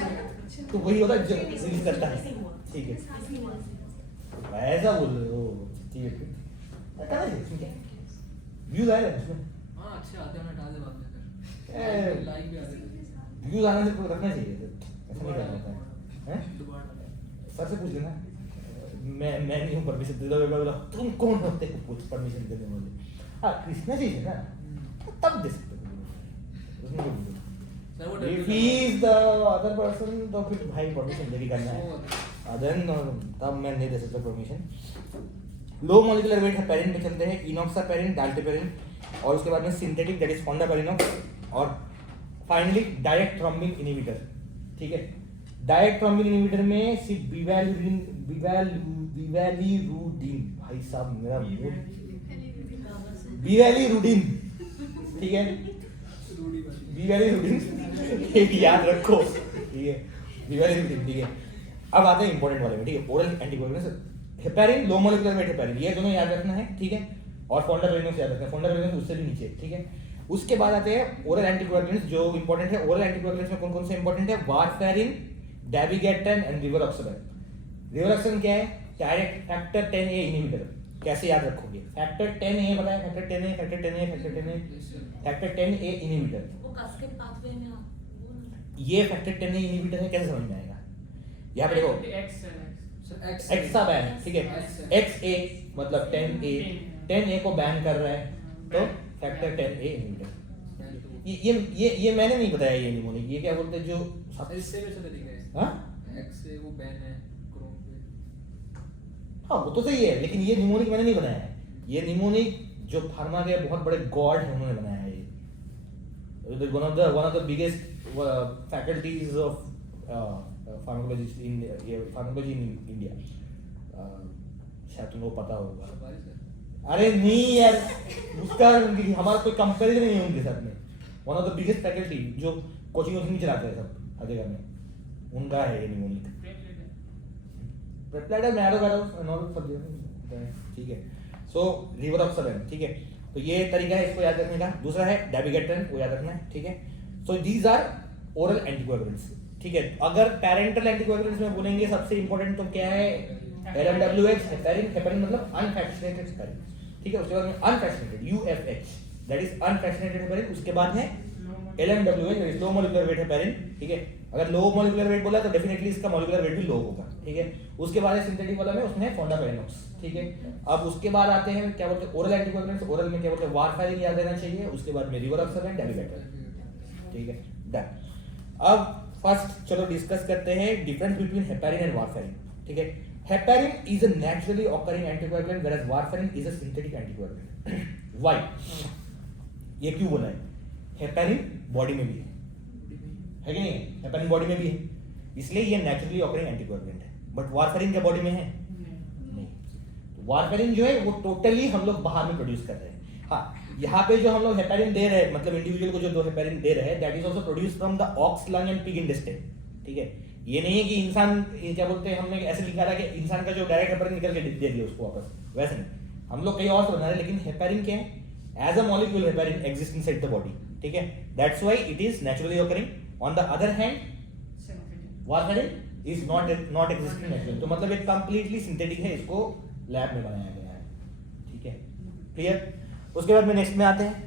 तुम वही हो ना जो रिलीज करता है, ठीक है ऐसा बोल रहे हो, ठीक है करना चाहिए, इसमें क्या व्यूज आए हैं उसमें, हाँ अच्छे आते हैं, हटा दे बाद में ए, फिर लाइक भी आते थे। व्यूज आने से तो रखना चाहिए, ऐसा नहीं करना होता है हैं? दोबारा डाला। सर से पूछ लेना, मैं नहीं हूँ परमिशन दे दो, बोला तुम कौन होते हो कुछ परमिशन देने वाले, हाँ कृष्णा जी है ना तब दे सकते हो, उसमें कोई नहीं। सर वो If he is the other person तो फिर भाई परमिशन लेके करना है, देन तब मैं नहीं दे सकता परमिशन। लो मॉलिक्यूलर वेट है पेरिन पे चलते हैं, इनॉक्सापेरिन, डाल्टेपेरिन, और उसके बाद में सिंथेटिक दैट इज फोंडापेरिनॉक्स, और फाइनली डायरेक्ट थ्रोम्बिन इनहिबिटर, ठीक है। डायरेक्ट थ्रोम्बिन इनहिबिटर में सिर्फ बिवैलिरुडिन, भाई साहब मेरा बिवैलिरुडिन, ठीक है रूडी वाली। बिवैलिरुडिन याद रखो, ठीक है बिवैलिरुडिन, ठीक है। अब आते हैं इंपॉर्टेंट वाले में, ठीक है, ओरल एंटीकोगुलेंट्स, हेपेरिन, लो मॉलिक्यूलर वेट हेपेरिन, ये दोनों याद रखना है, ठीक है, और फोंडापेरिनॉक्स याद रखना है, फोंडापेरिनॉक्स उससे भी नीचे, ठीक है। उसके बाद आते हैं ओरल एंटीकोएगुलेंट्स जो इंपॉर्टेंट है। ओरल एंटीकोएगुलेंट्स में कौन कौन से इंपॉर्टेंट है? Warfarin, डेबिगेट्रन and रिवारोक्साबैन। रिवारोक्साबैन क्या है? Direct factor 10A inhibitor. कैसे याद रखोगे? फैक्टर 10A बताया, factor 10A, factor 10A, factor 10A, factor 10A inhibitor. वो कास्केड पाथवे में आप वो ना ये फैक्टर 10A इनहिबिटर है, कैसे समझ में आएगा? यहाँ पे देखो एक्साबैन, ठीक है, XA मतलब 10A, 10A को बैन कर रहा है तो फैक्टर 10A इनहिबिटर। ये मैंने नहीं बताया ये निमोनिक, ये क्या बोलते हैं जो इससे भी चले दिख रहे हैं। हाँ एक्स से वो बैन है क्रोम पे। हाँ वो तो सही है, लेकिन ये निमोनिक मैंने नहीं बनाया है। ये निमोनिक जो फार्मा के बहुत बड़े गॉड हैं उन्होंने बनाया है। ये one of the biggest faculties of pharmacologist in pharmacology in India, शायद तुमको पता होगा। बारिश है। अरे नहीं यार, उसका हमारा कोई कंपैरिजन नहीं है उनके साथ में। One of the biggest faculty जो कोचिंग वोचिंग चलाते हैं सब हर जगह में, उनका है ये mnemonic. Platter marrow normal subject, ठीक है। सो रिवारोक्साबैन, ठीक है। तो ये तरीका है इसको याद रखने का। दूसरा है डेबिगेट्रन, वो याद रखना है, ठीक है। So these are oral anticoagulants, ठीक है। अगर पैरेंटल एंटीकोएगुलेंट्स में बोलेंगे सबसे इंपॉर्टेंट तो क्या है? LMWH, heparin. हेपेरिन मतलब अनफ्रैक्शनेटेड हेपेरिन, ठीक है। उसके बाद में unfractionated UFH, that is unfractionated heparin. उसके बाद है LMWH, that is low molecular wait heparin, ठीक है। अगर लो मॉलिक्यूलर वेट बोला तो डेफिनेटली इसका मॉलिक्यूलर वेट भी लो होगा, ठीक है। उसके बाद है सिंथेटिक वाला में, उसमें है फोंडापेरिनॉक्स, ठीक है। अब उसके बाद आते हैं क्या बोलते हैं ओरल एंटीकोएगुलेंट्स। ओरल में क्या बोलते हैं? वारफेरिन याद रहना चाहिए। उसके बाद में रिवारोक्साबैन, डेबिगेट्रन, ठीक है, डन। अब फर्स्ट चलो डिस्कस करते हैं difference between heparin and warfarin, ठीक है। Heparin is a naturally occurring anticoagulant whereas warfarin is a synthetic anticoagulant. Why? ये क्यों बोला है? हेपेरिन बॉडी में भी है कि नहीं? हेपेरिन बॉडी में भी है, इसलिए ये नेचुरली ऑकरिंग एंटीकोएगुलेंट है। बट वारफेरिन क्या बॉडी में है? नहीं। तो वारफेरिन जो है वो टोटली हम लोग बाहर में प्रोड्यूस कर रहे हैं। हाँ, यहाँ पे जो हम लोग हेपेरिन दे रहे हैं, मतलब इंडिविजुअल को जो दो हेपेरिन दे रहे हैं, that is also produce from the ox lung and pig intestine, ठीक है। ये नहीं है कि इंसान, ये क्या बोलते हैं, हमने ऐसे लिखा था कि इंसान का जो डायरेक्ट हेपेरिन निकल के दे दिया उसको वापस, वैसे नहीं। हम लोग कहीं और से बना रहे हैं, लेकिन हेपेरिन क्या है? As a molecule heparin exist inside the body, ठीक है। That's why it is naturally occurring. On the other hand warfarin is not existing naturally, तो मतलब एक कंप्लीटली सिंथेटिक है, इसको लैब में बनाया गया है, ठीक है, क्लियर। उसके बाद में नेक्स्ट में आते हैं,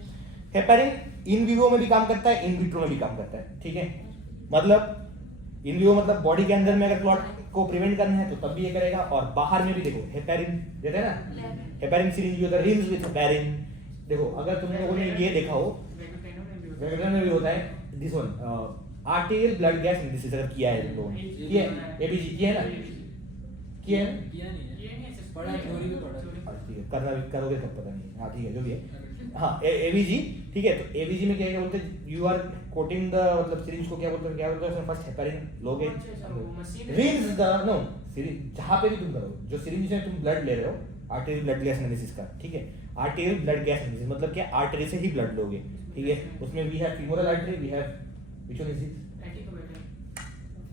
हेपेरिन इन विवो में भी काम करता है, इन विट्रो में भी काम करता है, ठीक है। मतलब इन विवो मतलब बॉडी के अंदर में अगर क्लॉट को प्रिवेंट करना है तो तब भी ये करेगा, और बाहर में भी देखो हेपेरिन देते हैं ना, हेपेरिन सीरीज होता है, रिम्स विद हेपेरिन। देखो अगर तुम लोगों ने ये देखा हो, वेगेटन में भी होता है this one, arterial blood gas indices अगर किया है तुम लोगों ने, किया है एबीजी किया है ना, किया है ना? किया नहीं है, पढ़ा थ्योरी में पढ़ा। ठीक है, करना भी करोगे तब पता नहीं। हाँ ठीक है, जो भी है। हाँ एबीजी, ठीक है। तो एबीजी में क्या बोलते हैं? यू आर कोटिंग द, मतलब सिरिंज को क्या बोलते हैं, उसमें फर्स्ट हेपेरिन लोगे, रिंस द नो सिरिंज, जहाँ पे भी तुम करो, जो सिरिंज में तुम ब्लड ले रहे हो, आर्टेरियल ब्लड गैस एनालिसिस का, ठीक है। आर्टेरियल ब्लड गैस एनालिसिस मतलब क्या? आर्टरी से ही ब्लड लोगे, ठीक है। उसमें we have femoral artery, we have which one is this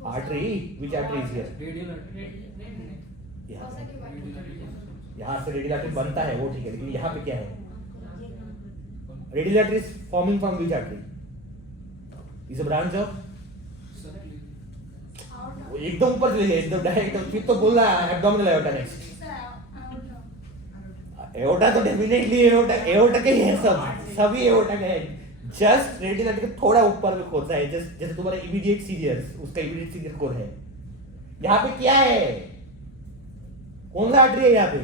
artery, which artery is here? Radial artery. यहाँ से रेडियल आर्टरी बनता है वो, ठीक है, लेकिन यहाँ पे क्या है? Radial artery is forming from which artery? Is a branch of, एकदम ऊपर चले गए, एकदम डायरेक्ट, फिर तो बोल रहा है एब्डोमिनल एओर्टा नेक्स्ट। एओर्टा तो डेफिनेटली एओर्टा के ही है, सभी एओर्टा के है। जस्ट रेडियल आर्टरी थोड़ा ऊपर में खोदता है, जस्ट जैसे तुम्हारा इमीडिएट सीरियस, उसका इमीडिएट सीरियस कोर है। यहाँ पे क्या है? कौन सा आर्टरी है यहाँ पे?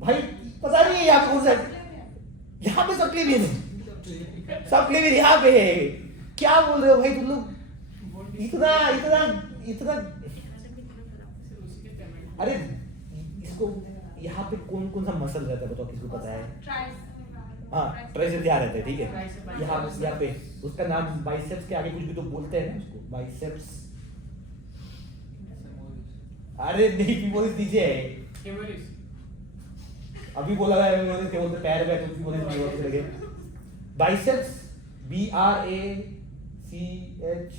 भाई पता नहीं है यहाँ पे कौन सा, यहाँ पे सबक्लेवियन है, सबक्लेवियन यहाँ पे है। क्या बोल रहे हो भाई तुम लोग? इतना इतना इतना, अरे इसको यहाँ पे कौन कौन सा मसल रहता है बताओ, किसको पता है? हाँ ट्राइसेप्स यहाँ रहते हैं, ठीक है। यहाँ पे उसका नाम बाइसेप्स के आगे कुछ भी तो बोलते हैं ना उसको, बाइसेप्स। अरे नहीं फीमोरिस नीचे है, अभी बोला है फीमोरिस, क्या बोलते पैर में, कुछ फीमोरिस लगे। बाइसेप्स BRACH,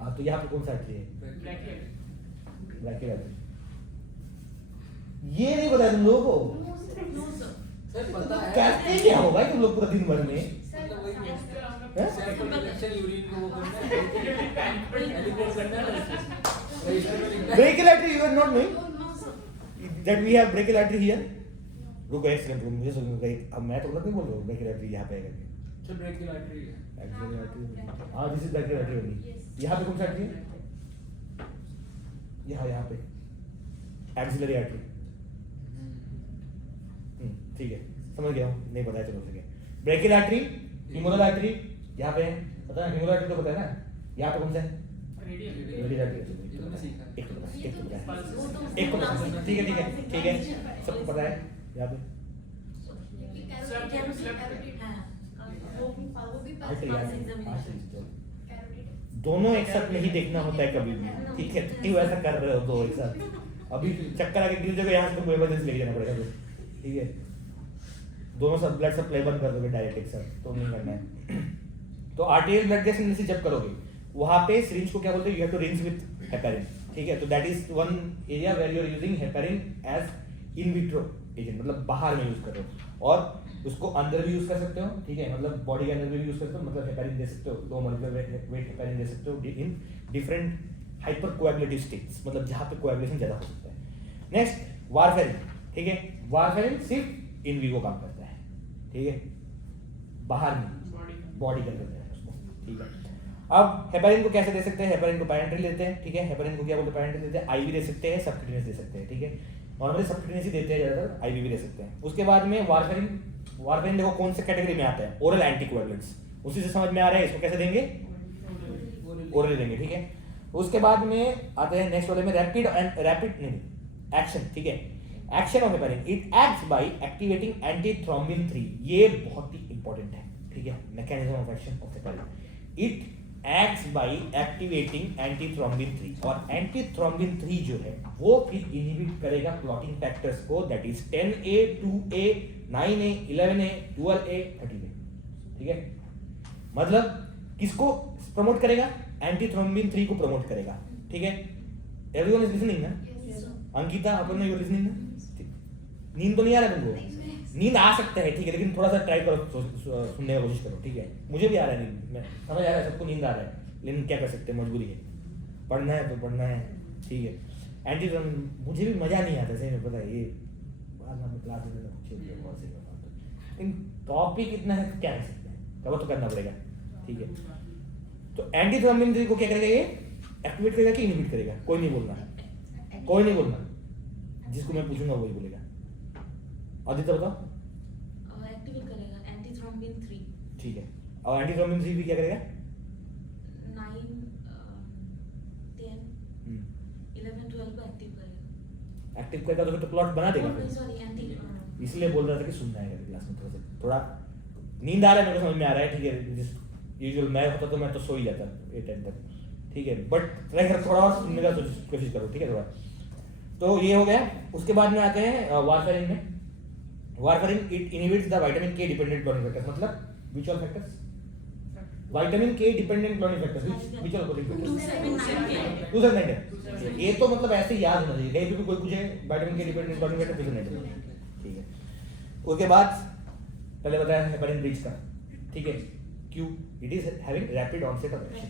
हाँ तो यहाँ पे कौन सा आर्टरी है? Brachial artery. ये नहीं पता तुम लोगों को? करते क्या हो भाई तुम लोग पूरा दिन भर में? मतलब वही हैं? सैंपल कलेक्शन यूरिन को वो करना है एलिमेंट करना है रजिस्टर में लिखना है ब्रेकियोलैटरी you are not knowing that we have ब्रेकियोलैटरी here? रुको एक सेकंड रुको, मुझे समझ गई। अब मैं तो गलत नहीं बोल रहा हूँ ब्रेकियोलैटरी यहाँ पे है करके। तो ब्रेकियोलैटरी है हाँ दिस इज ब्रेकियोलैटरी ओनली। यहाँ पे कौन सा आर्टरी है? यहाँ पे एक्सिलरी आर्टरी। ठीक है समझ गया हूँ, नहीं पता है चलो ठीक है। ब्रेकियोलैटरी, ह्यूमरल आर्टरी यहाँ पे है, पता है ह्यूमरल आर्टरी तो पता है ना? यहाँ पे कौन सा है? Radial radial artery. ये तो मैं सीखा एक तो पता है, एक तो पता है, वो तो एक को पता है। ठीक है सबको पता है यहाँ पे आर्टरी दोनों एक साथ नहीं देखना होता है कभी भी, ठीक है? क्यों ऐसा कर रहे हो दो एक साथ? अभी चक्कर आके गिर जाओगे यहाँ से तुमको इमरजेंसी लेके जाना पड़ेगा, ठीक है? दोनों सब ब्लड सप्लाई बंद कर दोगे डायरेक्ट एक साथ, तो नहीं करना है। तो आर्टेरियल ब्लड गैस जब करोगे वहां पे सिरिंज को क्या बोलते हैं? You have to rinse with heparin, ठीक है? तो that is one area where you are using heparin as in vitro agent, मतलब बाहर में यूज कर रहे हो, और उसको अंदर भी यूज कर सकते हो, ठीक है? मतलब बॉडी के अंदर भी यूज कर सकते हो, मतलब हेपारिन दे सकते हो, लो मॉलिक्यूलर वेट हेपारिन दे सकते हो in different hyper coagulative states, मतलब जहां पे कोएगुलेशन ज्यादा हो सकता है। नेक्स्ट वारफेरिन, ठीक है? वारफेरिन सिर्फ इन विवो काम करता है, ठीक है? बाहर में बॉडी के अंदर देना है उसको, ठीक है? अब हेपारिन को कैसे दे सकते हैं? हेपारिन को पैरेंटरी लेते हैं, ठीक है? हेपारिन को क्या बोलते हैं? पैरेंटरी देते हैं, आईवी दे सकते हैं, सबक्यूटेनियस दे सकते हैं, ठीक है? नॉर्मली सबक्यूटेनियस ही देते हैं ज्यादातर, आईवी भी दे सकते हैं। उसके बाद में वारफेरिन देखो कौन से कैटेगरी में आता है? ओरल एंटीकोएगुलेंट्स, उसी से समझ में आ रहा है। इसको कैसे देंगे? ओरल देंगे, ठीक है? उसके बाद में आते हैं नेक्स्ट वाले में रैपिड नहीं एक्शन, ठीक है? Action of heparin, it acts by activating antithrombin 3, ये बहुत ही इंपॉर्टेंट है, ठीक है? Mechanism of action of heparin, it acts by activating antithrombin 3, और एंटीथ्रोम्बिन 3 जो है वो फिर इनहिबिट करेगा क्लॉटिंग फैक्टर्स को, that is 10A 2A 9A 11A 12A 13A, ठीक है? मतलब किसको प्रमोट करेगा? एंटीथ्रोम्बिन 3 को प्रमोट करेगा, ठीक है? एवरीवन इज लिसनिंग ना? अंकिता अपन यू लिसनिंग ना? नींद तो नहीं आ रहा तुमको? नींद आ सकता है, ठीक है, लेकिन थोड़ा सा ट्राई करो, सुनने का कोशिश करो, ठीक है? मुझे भी आ रहा है नींद, मैं समझ आ रहा है, सबको नींद आ रहा है, लेकिन क्या कर सकते हैं, मजबूरी है, पढ़ना है तो पढ़ना है, ठीक है? एंटीथ्रोम्बिन मुझे भी मजा नहीं आता सही में, पता है? ये बाद में क्लास में कुछ बहुत से लेकिन टॉपिक इतना है क्या कर सकते हैं, कवर तो करना पड़ेगा, ठीक है? तो एंटीथ्रोम्बिन 3 को क्या करेगा? ये एक्टिवेट करेगा कि इनहिबिट करेगा? कोई नहीं बोलना, कोई नहीं बोलना, जिसको मैं पूछूंगा वही बोलेगा। आदित्य बताओ। एक्टिवेट करेगा एंटीथ्रोम्बिन 3, ठीक है, और एंटीथ्रोम्बिन 3 भी क्या करेगा? 9 10 11 12 को एक्टिव करेगा। एक्टिव करेगा तो फिर तो प्लॉट बना देगा फिर। सॉरी एंटी इसलिए बोल रहा था कि सुनना है क्लास में, थोड़ा नींद आ रहा है, मेरे को समझ में आ रहा है, ठीक है? यूजुअल मैं होता तो मैं तो सो ही जाता 8 तक, ठीक है? बट ट्राई कर थोड़ा और सुनने का कोशिश करो, ठीक है? थोड़ा तो ये हो गया। उसके बाद में आते हैं वारफेरिन में। Warfarin it inhibits the vitamin K dependent clotting factors, मतलब which all factors? Vitamin K dependent clotting factors, which all clotting factors? 279। ये तो मतलब ऐसे ही याद होना चाहिए, कहीं भी कोई पूछे vitamin K dependent clotting factor 279, ठीक है? उसके बाद पहले बताया हेपारिन ब्रीच का, ठीक है? क्यों? It is having rapid onset of action,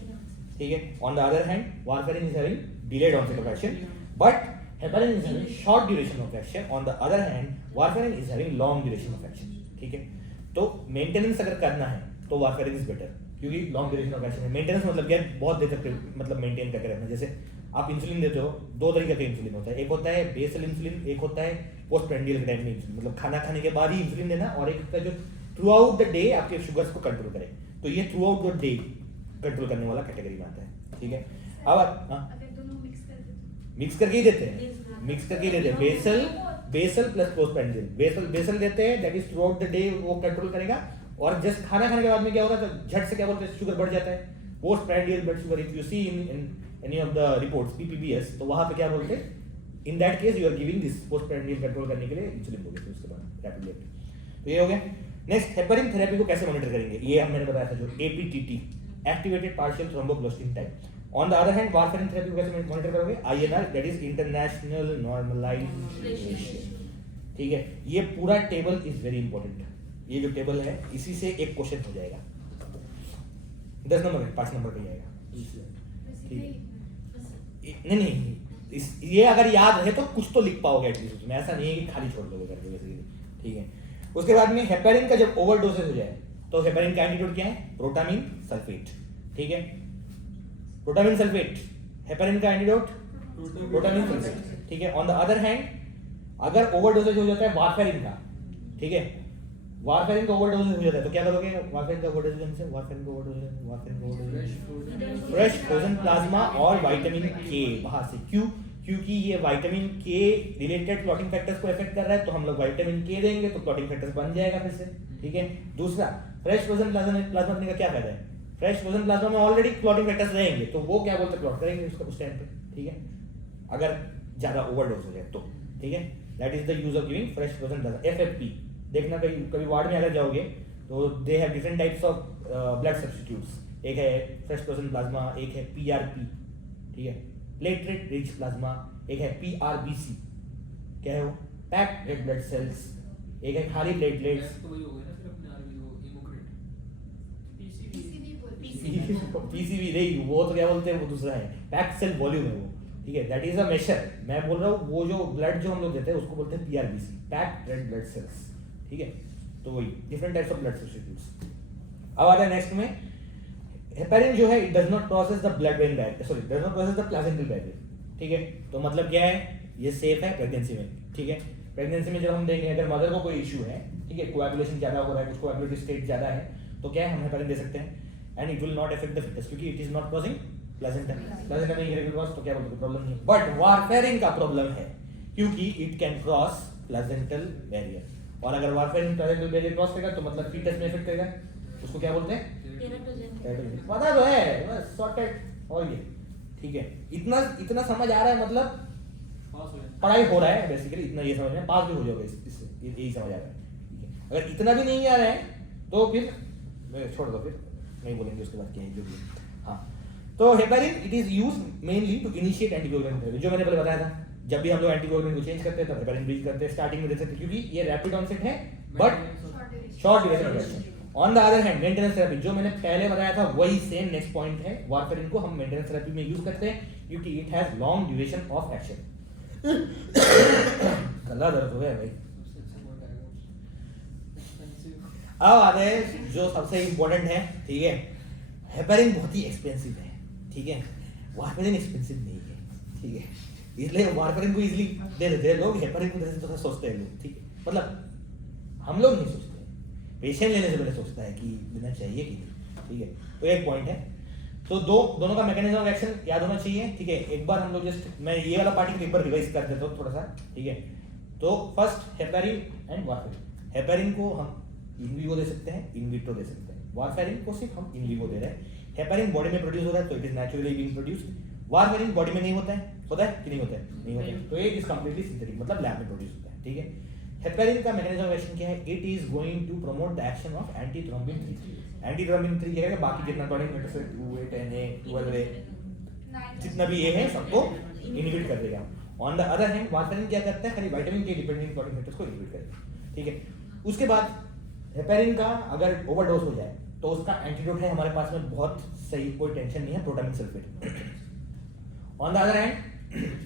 ठीक है? On the other hand warfarin is having delayed onset of action, but heparin is having short duration of action. On the other hand, warfarin is having long duration of action. ठीक है? तो maintenance अगर करना है तो warfarin is better, क्योंकि long duration of action है। Maintenance मतलब क्या? बहुत देर तक मतलब मेंटेन करके रखना। जैसे आप इंसुलिन देते हो, दो तरीके का इंसुलिन होता है, एक होता है बेसल इंसुलिन, एक होता है पोस्ट प्रेंडियल टाइम में इंसुलिन, मतलब खाना खाने के बाद ही इंसुलिन देना, और एक होता है जो थ्रू आउट द डे आपके शुगर्स को कंट्रोल करे। तो ये through out the day control करने वाला कैटेगरी में आता है, ठीक है? अब अगर दोनों मिक्स कर दे मिक्स करके ही देते हैं, मिक्स करके ही देते हैं। Basal plus post prandial, basal देते हैं, that is throughout the day वो कंट्रोल करेगा, और जस्ट खाना खाने के बाद में क्या होगा, तो झट से क्या बोलते हैं, शुगर बढ़ जाता है। Post prandial blood sugar, if you see in any of the reports PPBS, तो वहां पे क्या बोलते हैं, in that case you are giving this post prandial control करने के लिए इंसुलिन दोगे, तो उसके बाद रैपिडली। तो ये हो गया। नेक्स्ट हेपारिन थेरेपी को कैसे मॉनिटर करेंगे, ये मैंने बताया था, जो APTT, activated partial thromboplastin type. On the other hand warfarin therapy को कैसे मॉनिटर करोगे? INR, that is international normalisation, ठीक है? ये पूरा टेबल इज वेरी इंपॉर्टेंट, ये जो टेबल है इसी से एक क्वेश्चन हो जाएगा 10 नंबर में 5 नंबर पे आएगा ठीक है। नहीं ये अगर याद रहे तो कुछ तो लिख पाओगे एटलीस्ट उसमें, ऐसा नहीं है कि खाली छोड़ दोगे करके बेसिकली ठीक है। उसके बाद में हेपेरिन का जब ओवरडोसेज हो जाए तो हेपेरिन का एंटीडोट क्या है, प्रोटामीन सल्फेट ठीक है। प्रोटामीन सल्फेट हेपेरिन का एंटीडोट प्रोटामीन सल्फेट ठीक है। ऑन द अदर हैंड अगर ओवरडोसेज हो जाता है वारफेरिन का ठीक है, वारफेरिन का ओवरडोसेज हो जाता है तो क्या करोगे, वारफेरिन का ओवरडोसेज से वारफेरिन का ओवरडोसेज फ्रेश फ्रोजन प्लाज्मा और विटामिन के बाहर से, क्यों, क्योंकि ये विटामिन के रिलेटेड क्लॉटिंग फैक्टर्स को इफेक्ट कर रहा है तो हम लोग विटामिन के देंगे तो क्लॉटिंग फैक्टर्स बन जाएगा फिर से ठीक है। दूसरा फ्रेश फ्रोजन प्लाज्मा देने का क्या फायदा है, फ्रेश फ्रोजन प्लाज्मा में ऑलरेडी क्लॉटिंग फैक्टर्स रहेंगे तो वो क्या बोलते हैं क्लॉट करेंगे उसको उस टाइम पे ठीक है, अगर ज्यादा ओवरडोज हो जाए तो ठीक है। That is the use of giving fresh frozen plasma. FFP देखना कभी वार्ड में अगर जाओगे तो they have different types of blood substitutes, एक है फ्रेश फ्रोजन प्लाज्मा, एक है पीआरपी ठीक है, प्लेटलेट रिच प्लाज्मा, एक है पीआरबीसी क्या है वो पैक्ड रेड ब्लड सेल्स, एक है खाली प्लेटलेट्स तो वही हो गया ना फिर अपने आरबी वो हेमोक्रेट पीसीबी बोलते पीसीबी नहीं, वो तो क्या बोलते हैं वो दूसरा है, पैक्ड सेल वॉल्यूम है वो ठीक है। दैट इज अ मेजर, मैं बोल रहा हूँ वो जो ब्लड जो हम लोग देते हैं उसको बोलते हैं PRBC packed red blood cells ठीक है। तो वही different types of blood substitutes. अब आता है नेक्स्ट में हेपेरिन जो है it does not crosses the blood brain barrier, sorry does not crosses the placental barrier ठीक है। तो मतलब क्या है, ये सेफ है प्रेगनेंसी में ठीक है। प्रेगनेंसी में जब हम देखेंगे अगर मदर को कोई इशू है ठीक है, कोएगुलेशन ज्यादा हो रहा है, कुछ कोएगुलेटिव स्टेट ज्यादा है तो क्या है हम हेपेरिन दे सकते हैं and it will not affect the foetus क्योंकि it is not crossing placenta नहीं इरेगुलर क्रॉस तो क्या बोलते प्रॉब्लम नहीं है। बट वारफेरिन का प्रॉब्लम है क्योंकि इट कैन क्रॉस प्लाजेंटल बैरियर और अगर वारफेरिन प्लाजेंटल बैरियर क्रॉस करेगा तो मतलब फीटस में इफेक्ट करेगा, उसको क्या बोलते हैं पता तो है बस सॉर्टेड और ये ठीक है। इतना समझ आ रहा है मतलब पास हो जाए पढ़ाई हो रहा है बेसिकली, इतना ये समझ में पास भी हो जाओगे इससे, यही समझ आ रहा है ठीक है। अगर इतना भी नहीं आ रहा है तो फिर छोड़ दो, फिर नहीं बोलेंगे उसके बाद क्या है जो भी। हाँ तो heparin it is used mainly to initiate anticoagulant therapy, जो मैंने पहले बताया था जब भी हम लोग एंटीकोगुलेंट को चेंज करते हैं तब हेपेरिन यूज करते हैं, स्टार्टिंग में दे सकते हैं क्योंकि ये रैपिड ऑनसेट है but short duration of action. On the other hand maintenance therapy जो मैंने पहले बताया था वही सेम नेक्स्ट पॉइंट है, वारफेरिन को हम मेंटेनेंस थेरेपी में यूज करते हैं क्योंकि it has long duration of action. गला दर्द हो गया भाई। सबसे अच्छा वर्ड आएगा एक्सपेंसिव अब आते हैं जो सबसे इंपॉर्टेंट है ठीक है, हेपेरिन बहुत ही एक्सपेंसिव है ठीक है, वारफेरिन एक्सपेंसिव नहीं है ठीक है, इसलिए वारफेरिन को इजीली दे देते हैं लोग, हेपेरिन को देते तो सोचते हैं लोग ठीक है, मतलब हम लोग नहीं सोचते, पेशेंट लेने से पहले सोचता है कि देना चाहिए कि नहीं ठीक है। तो एक पॉइंट है, तो दोनों का मैकेनिज्म ऑफ एक्शन याद होना चाहिए ठीक है। एक बार हम लोग जस्ट मैं ये वाला पार्ट एक बार रिवाइज कर देता हूँ थोड़ा सा ठीक है। तो first heparin and warfarin, heparin को हम इन विवो दे सकते हैं, इन विट्रो दे सकते हैं, वारफेरिन को सिर्फ हम इन विवो दे रहे हैं। हेपेरिन बॉडी में प्रोड्यूस हो रहा है तो it is naturally being produced, warfarin body में नहीं होता है कि नहीं होता है, नहीं होता है तो ये इज कंप्लीटली सिंथेटिक मतलब लैब में प्रोड्यूस होता है ठीक है। हेपेरिन का मैकेनिज्म ऑफ एक्शन क्या है, it is going to promote the action of anti thrombin 3। Anti thrombin 3 क्या है, बाकी जितना क्लॉटिंग फैक्टर्स है 2A 10A 12A जितना भी ये है सबको इनहिबिट कर देगा। On the other hand warfarin क्या करता है, खाली vitamin K dependent clotting factors को इनहिबिट करेगा ठीक है। उसके बाद हेपेरिन का अगर ओवरडोज हो जाए तो उसका एंटीडोट है हमारे पास में बहुत सही, कोई टेंशन नहीं है, protamine sulphate. On the other hand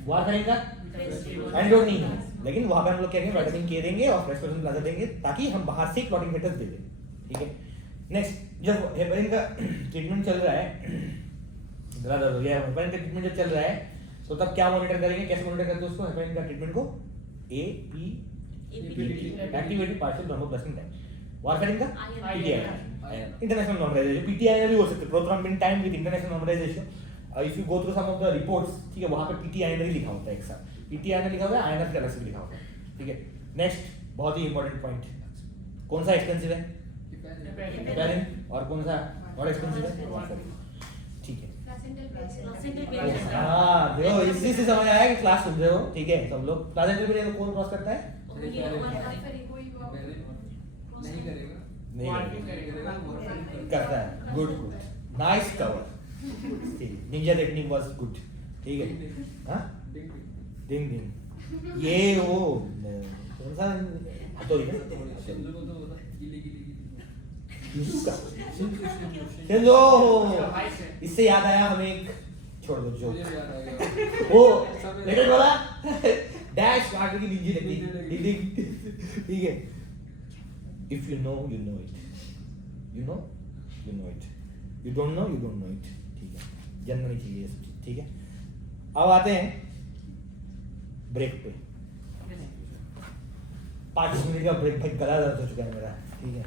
warfarin का एंटीडोट नहीं है, लेकिन वहां पे हम लोग क्या करेंगे विटामिन के देंगे और फ्रेश फ्रोजन प्लाज्मा देंगे ताकि हम बाहर से क्लॉटिंग फैक्टर्स दे दें ठीक है। नेक्स्ट जब हेपेरिन का ट्रीटमेंट चल रहा है, गला दर्द हो गया, हेपेरिन का ट्रीटमेंट जब चल रहा है तो तब क्या मॉनिटर करेंगे, कैसे मॉनिटर करते हैं उसको, हेपेरिन का ट्रीटमेंट को activated partial thromboplastic time, warfarin का पीटीआई इंटरनेशनल नॉर्मलाइजेशन, पीटीआई भी हो सकते हैं prothrombin time with international normalisation. If you go through some of the reports ठीक है, वहां पे पीटीआई नहीं लिखा होता है, एक साथ पीटीआई लिखा हुआ है, आईएनएफ का अलग से लिखा होता है ठीक है। नेक्स्ट बहुत ही इंपॉर्टेंट पॉइंट, कौन सा एक्सपेंसिव है हेपेरिन और कौन सा नॉट एक्सपेंसिव है वारफेरिन ठीक है। हाँ देखो इसी से समझ आया कि क्लास सुन रहे हो ठीक है सब लोग। प्लाजेंटल बैरियर को कौन क्रॉस करता है, नहीं करेगा नहीं करता है, good good nice cover, Ninja technique was good ठीक है। हाँ डिंग डिंग ये वो कौन सा हथौड़ी है गिली गिली चलो भाई से इससे याद आया हमें एक छोड़ दो जो मुझे भी याद आ गया वो लेकिन बोला डैश काट की नीचे लगी ठीक है if you know it you know it you don't know it ठीक है जानना नहीं चाहिए ये सब चीज ठीक है अब आते हैं ब्रेक पे 5 मिनट का ब्रेक भाई गला दर्द हो चुका है मेरा ठीक है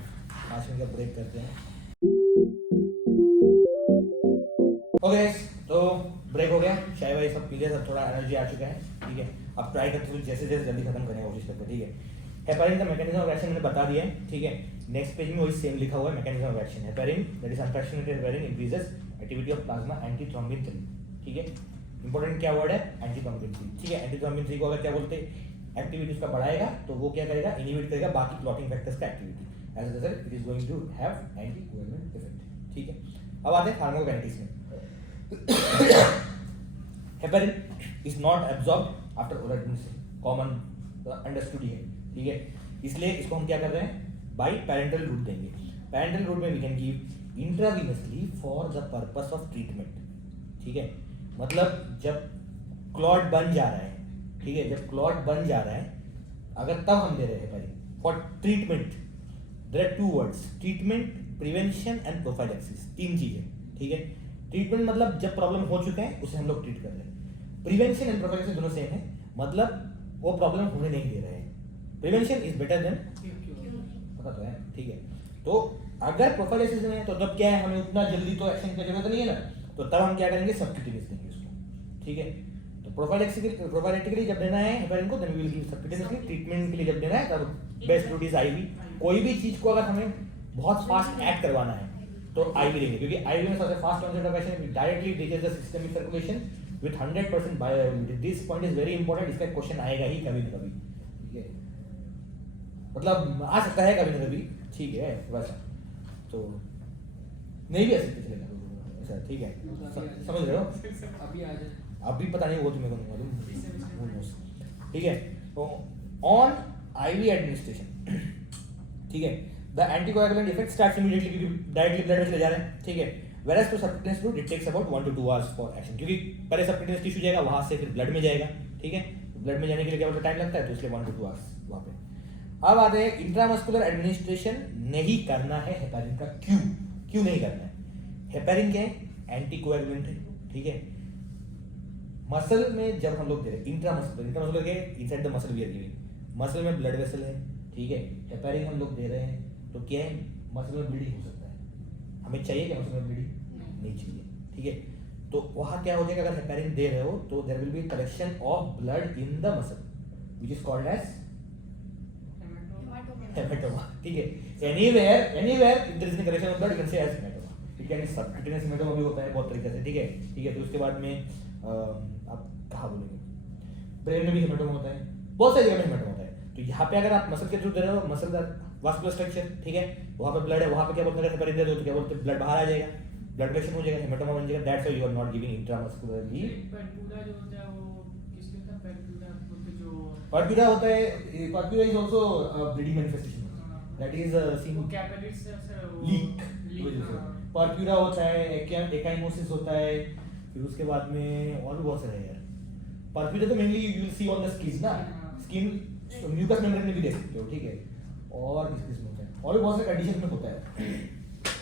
5 मिनट का ब्रेक करते हैं ओके तो ब्रेक हो गया चाय वाय सब पी लिया सब थोड़ा एनर्जी आ चुका है ठीक है अब ट्राई करते हुए जैसे जैसे जल्दी खत्म करने की कोशिश करते हैं ठीक है हेपारिन का मैकेनिज्म ऑफ एक्शन मैंने बता दिया है ठीक है नेक्स्ट पेज में वही सेम लिखा हुआ है mechanism of action heparin that is unfractionated heparin increases activity of plasma anti thrombin 3 ठीक है इंपॉर्टेंट क्या वर्ड है एंटी थ्रोम्बिन 3 ठीक है एंटी थ्रोम्बिन 3 को अगर क्या बोलते हैं एक्टिविटी उसका बढ़ाएगा तो वो क्या करेगा इनहिबिट करेगा बाकी क्लॉटिंग फैक्टर्स का activity as a result it is going to have anti coagulant effect ठीक है अब आते हैं फार्माकोकाइनेटिक्स में heparin is not absorbed after oral administration common understood है ठीक है इसलिए इसको हम क्या कर रहे हैं बाय पैरेंटल रूट देंगे पैरेंटल रूट में we can give intravenously for the purpose of treatment ठीक है मतलब जब क्लॉट बन जा रहा है ठीक है जब क्लॉट बन जा रहा है अगर तब हम दे रहे हैं heparin for treatment there are 2 words treatment prevention and prophylaxis 3 चीजें ठीक है ट्रीटमेंट मतलब जब प्रॉब्लम हो चुका है उसे हम लोग ट्रीट कर रहे हैं प्रिवेंशन एंड प्रोफाइलैक्सिस दोनों सेम है मतलब वो प्रॉब्लम होने नहीं दे रहे हैं प्रिवेंशन इज बेटर देन पता तो है ठीक है तो अगर प्रोफाइलैक्सिस में है तो तब क्या है हमें उतना जल्दी तो एक्शन की जरूरत नहीं है ना तो तब हम क्या करेंगे सबक्यूटेनियस देंगे उसको ठीक है तो प्रोफाइलैक्टिकली जब देना है हेपारिन को then we will give subcutaneously treatment के लिए जब देना है तब बेस्ट रूट इज आईवी कोई भी चीज को अगर हमें बहुत फास्ट एक्ट करवाना है तो आईवी देंगे क्योंकि आईवी में सबसे fast onset of action directly reaches the systemic circulation with 100% bioavailability this point is very important इसका क्वेश्चन आएगा ही कभी ना कभी ठीक है मतलब आ सकता है कभी ना कभी ठीक है वैसा तो नहीं भी आ सकते चलेगा ऐसा ठीक है समझ रहे हो अभी आ जाए अभी पता नहीं वो तुम्हें को मालूम ठीक है तो ऑन आईवी एडमिनिस्ट्रेशन ठीक है the anticoagulant effect starts immediately क्योंकि डायरेक्टली ब्लड में चले जा रहे हैं ठीक है whereas to subcutaneous route it takes about 1 to 2 hours for action क्योंकि पहले सबक्यूटेनियस टिश्यू जाएगा वहां से फिर ब्लड में जाएगा ठीक है ब्लड में जाने के लिए क्या टाइम लगता है तो इसलिए 1 to 2 hours वहां पे अब आते हैं इंट्रामस्कुलर एडमिनिस्ट्रेशन नहीं करना है हेपारिन का क्यों नहीं करना है हेपारिन क्या है एंटीकोएगुलेंट है ठीक है मसल में जब हम लोग दे रहे हैं इंट्रामस्कुलर के inside the muscle we are giving muscle में ब्लड वेसल है ठीक है हेपारिन हम लोग दे रहे हैं तो क्या है मसल में ब्लीडिंग हो सकता है हमें चाहिए क्या मसल में ब्लीडिंग नहीं चाहिए ठीक है तो वहां क्या हो जाएगा अगर हेपारिन दे रहे हो तो there will be collection of blood in the muscle which is called as haematoma ठीक है anywhere if there is a collection of blood you can say as haematoma it can be subcutaneous haematoma भी होता है बहुत तरीके से ठीक है तो उसके बाद में आप कहाँ बोलेंगे ब्रेन में भी हेमेटोमा होता है बहुत सारी जगह में हेमेटोमा होता है तो यहाँ पे अगर आप मसल के थ्रू दे रहे हो मसल का वास्कुलर स्ट्रक्चर ठीक है वहाँ पे ब्लड है वहाँ पे क्या बोलते हैं हेपारिन दे दो तो क्या बोलते हैं ब्लड बाहर आ जाएगा ब्लड प्रेशर हो जाएगा हेमेटोमा बन जाएगा that's why you are not giving intramuscularly purpura जो होता है वो किसके होता है परक्यूरा बोलते जो परक्यूरा होता है purpura is also bleeding manifestation that is seen वो कैपिलरीज से लीक परक्यूरा होता है एकाइमोसिस होता है फिर उसके बाद में और भी बहुत सारे हैं यार परक्यूरा तो mainly you will see on the skin ना स्किन म्यूकस मेम्ब्रेन में भी देख सकते हो ठीक है और किस में होता है और भी बहुत सारे कंडीशन में होता है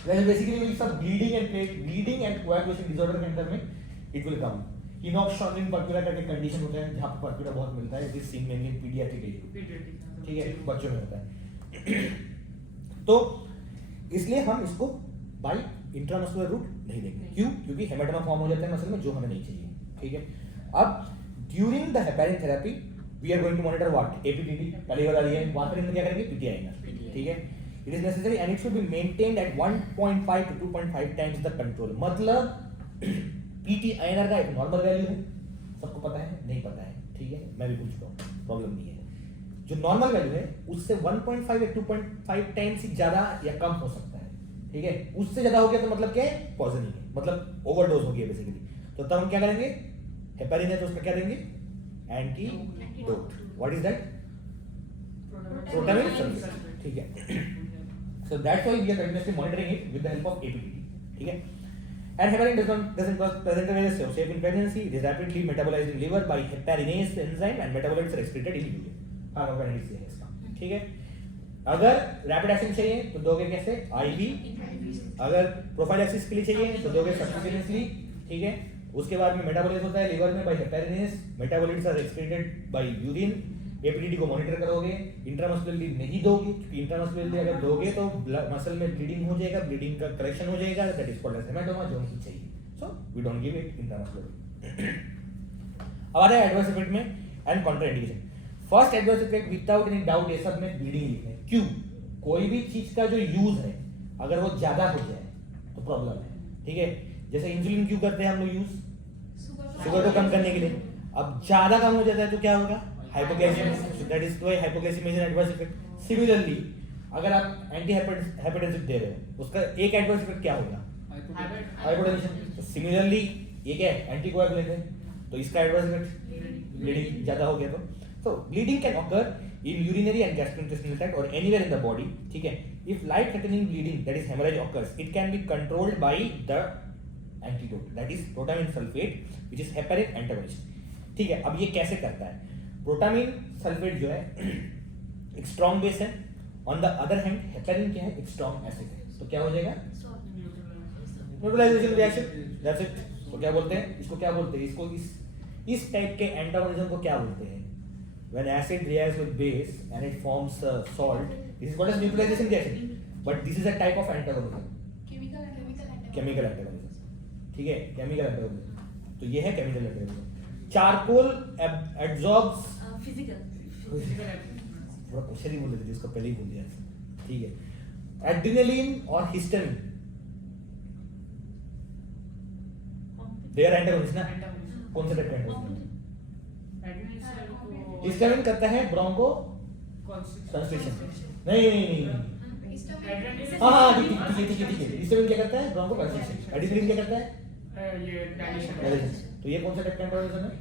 वैसे बेसिकली सब ब्लीडिंग एंड कोएगुलेशन डिसऑर्डर के अंदर में इट विल कम इनॉक्शॉनिन परक्यूरा करके कंडीशन होता है जहाँ पर परक्यूरा बहुत मिलता है this seen mainly in paediatric age ठीक है बच्चों में होता है तो इसलिए हम इसको बाय इंट्रामस्कुलर रूट नहीं देंगे क्यों क्योंकि हेमेटोमा फॉर्म हो जाता है मसल में जो हमें नहीं चाहिए ठीक है अब during the heparin therapy we are going to monitor what APTT पहले बता दिया है वहां पर क्या करेंगे पीटी आएगा ठीक है it is necessary and it should be maintained eight 1.5 to 2.5 times the control मतलब पीटी आईएनआर का एक नॉर्मल वैल्यू है सबको पता है नहीं पता है ठीक है मैं भी पूछ रहा हूं प्रॉब्लम नहीं है जो नॉर्मल वैल्यू है उससे 1.5 या 2.5 टाइम्स ही ज्यादा या कम हो सकता है ठीक है उससे ज्यादा हो गया तो मतलब क्या है पॉइजनिंग है मतलब ओवरडोज हो गया बेसिकली तो तब हम क्या करेंगे हेपारिन है तो उसका क्या देंगे antidote what is that protamine sulphate ठीक है So that's why we are continuously monitoring it with the help of APTT. ठीक है? And heparin doesn't present as safe in pregnancy. It is rapidly metabolized in liver by heparinase enzyme and metabolites are excreted in urine. Pharmacokinetics है इसका. ठीक है? अगर rapid action चाहिए तो दोगे कैसे? IV. अगर प्रोफाइलैक्सिस के लिए चाहिए तो दोगे सब्क्यूटेनियसली. ठीक है? उसके बाद में मेटाबोलाइज होता है लिवर में by heparinase, metabolites are excreted by urine. APTT को मॉनिटर करोगे. इंट्रामस्कुलरली नहीं दोगे क्योंकि इंट्रामस्कुलरली अगर दोगे तो मसल में ब्लीडिंग हो जाएगा, ब्लीडिंग का करेक्शन हो जाएगा, that is called as haematoma, जो नहीं चाहिए. So we don't give it intramuscularly. अब आ रहा है एडवर्स इफेक्ट में and contraindication. First adverse effect without any doubt ये सब में ब्लीडिंग लिखना है. क्यों? कोई भी चीज का जो यूज है अगर वो ज्यादा हो जाए तो प्रॉब्लम है. ठीक है? जैसे इंसुलिन क्यों करते हैं हम लोग यूज? शुगर को कम करने के लिए. अब ज्यादा कम हो जाता है तो क्या होगा? Hypoglycaemia. That is why hypoglycaemia is an adverse effect. Similarly अगर आप एंटी हाइपरटेंसिव दे रहे हो उसका एक एडवर्स इफेक्ट क्या होगा? हाइपोटेंशन. सिमिलरली ये क्या है? एंटीकोएगुलेंट है तो इसका एडवर्स इफेक्ट ब्लीडिंग ज्यादा हो गया तो. So bleeding can occur in urinary and gastrointestinal tract or anywhere in the body. ठीक है? If life threatening bleeding that is hemorrhage occurs, it can be controlled by the antidote that is protamine sulfate which is heparin antagonist. ठीक है? अब ये कैसे करता है? Protamine sulphate जो है एक स्ट्रॉन्ग बेस है. On the other hand heparin क्या है? एक स्ट्रॉन्ग एसिड है. तो क्या हो जाएगा? Neutralisation reaction. That's it. तो क्या बोलते हैं इसको? क्या बोलते हैं इसको? इस टाइप के एंटागोनिज्म को क्या बोलते हैं? When acid reacts with base and it forms salt, this is called as neutralization reaction. But this is a type of antagonism. Chemical antagonism. ठीक है? Chemical antagonism. तो ये है chemical antagonism. Charcoal absorbs. Physical. थोड़ा question ही बोल देते जिसको पहले ही बोल दिया. ठीक है? Adrenaline और histamine. They are antagonists ना? कौन सा टाइप का antagonist? हिस्टामिन करता है ब्रोंको कंस्ट्रिक्शन. नहीं. हाँ ठीक है. हिस्टामिन क्या करता है? Bronco constriction. एड्रेनालिन क्या करता है? ये डायलेशन. तो ये कौन सा टाइप का एंटागोनिज्म है?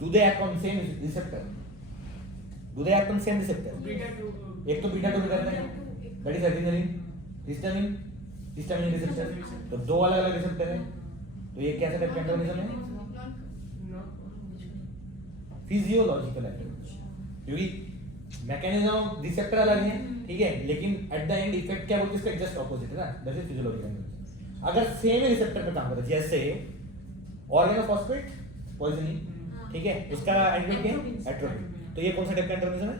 Do they act on same receptor? एक तो बीटा 2 करता है that is adrenaline. Histamine receptor. तो दो अलग-अलग रिसेप्टर है. तो ये कैसा टाइप का एंटागोनिज्म है? Physiological antagonism. क्योंकि मैकेनिज्म रिसेप्टर अलग है. ठीक है? लेकिन एट द एंड इफेक्ट क्या बोलते हैं इसका? जस्ट ऑपोजिट है ना. That is physiological antagonism. अगर सेम रिसेप्टर पे काम करता है जैसे ऑर्गेनोफॉस्फेट पॉइजनिंग. ठीक है? इसका एंटीडोट क्या है? एट्रोपिन. तो ये कौन सा टाइप का एंटागोनिज्म है?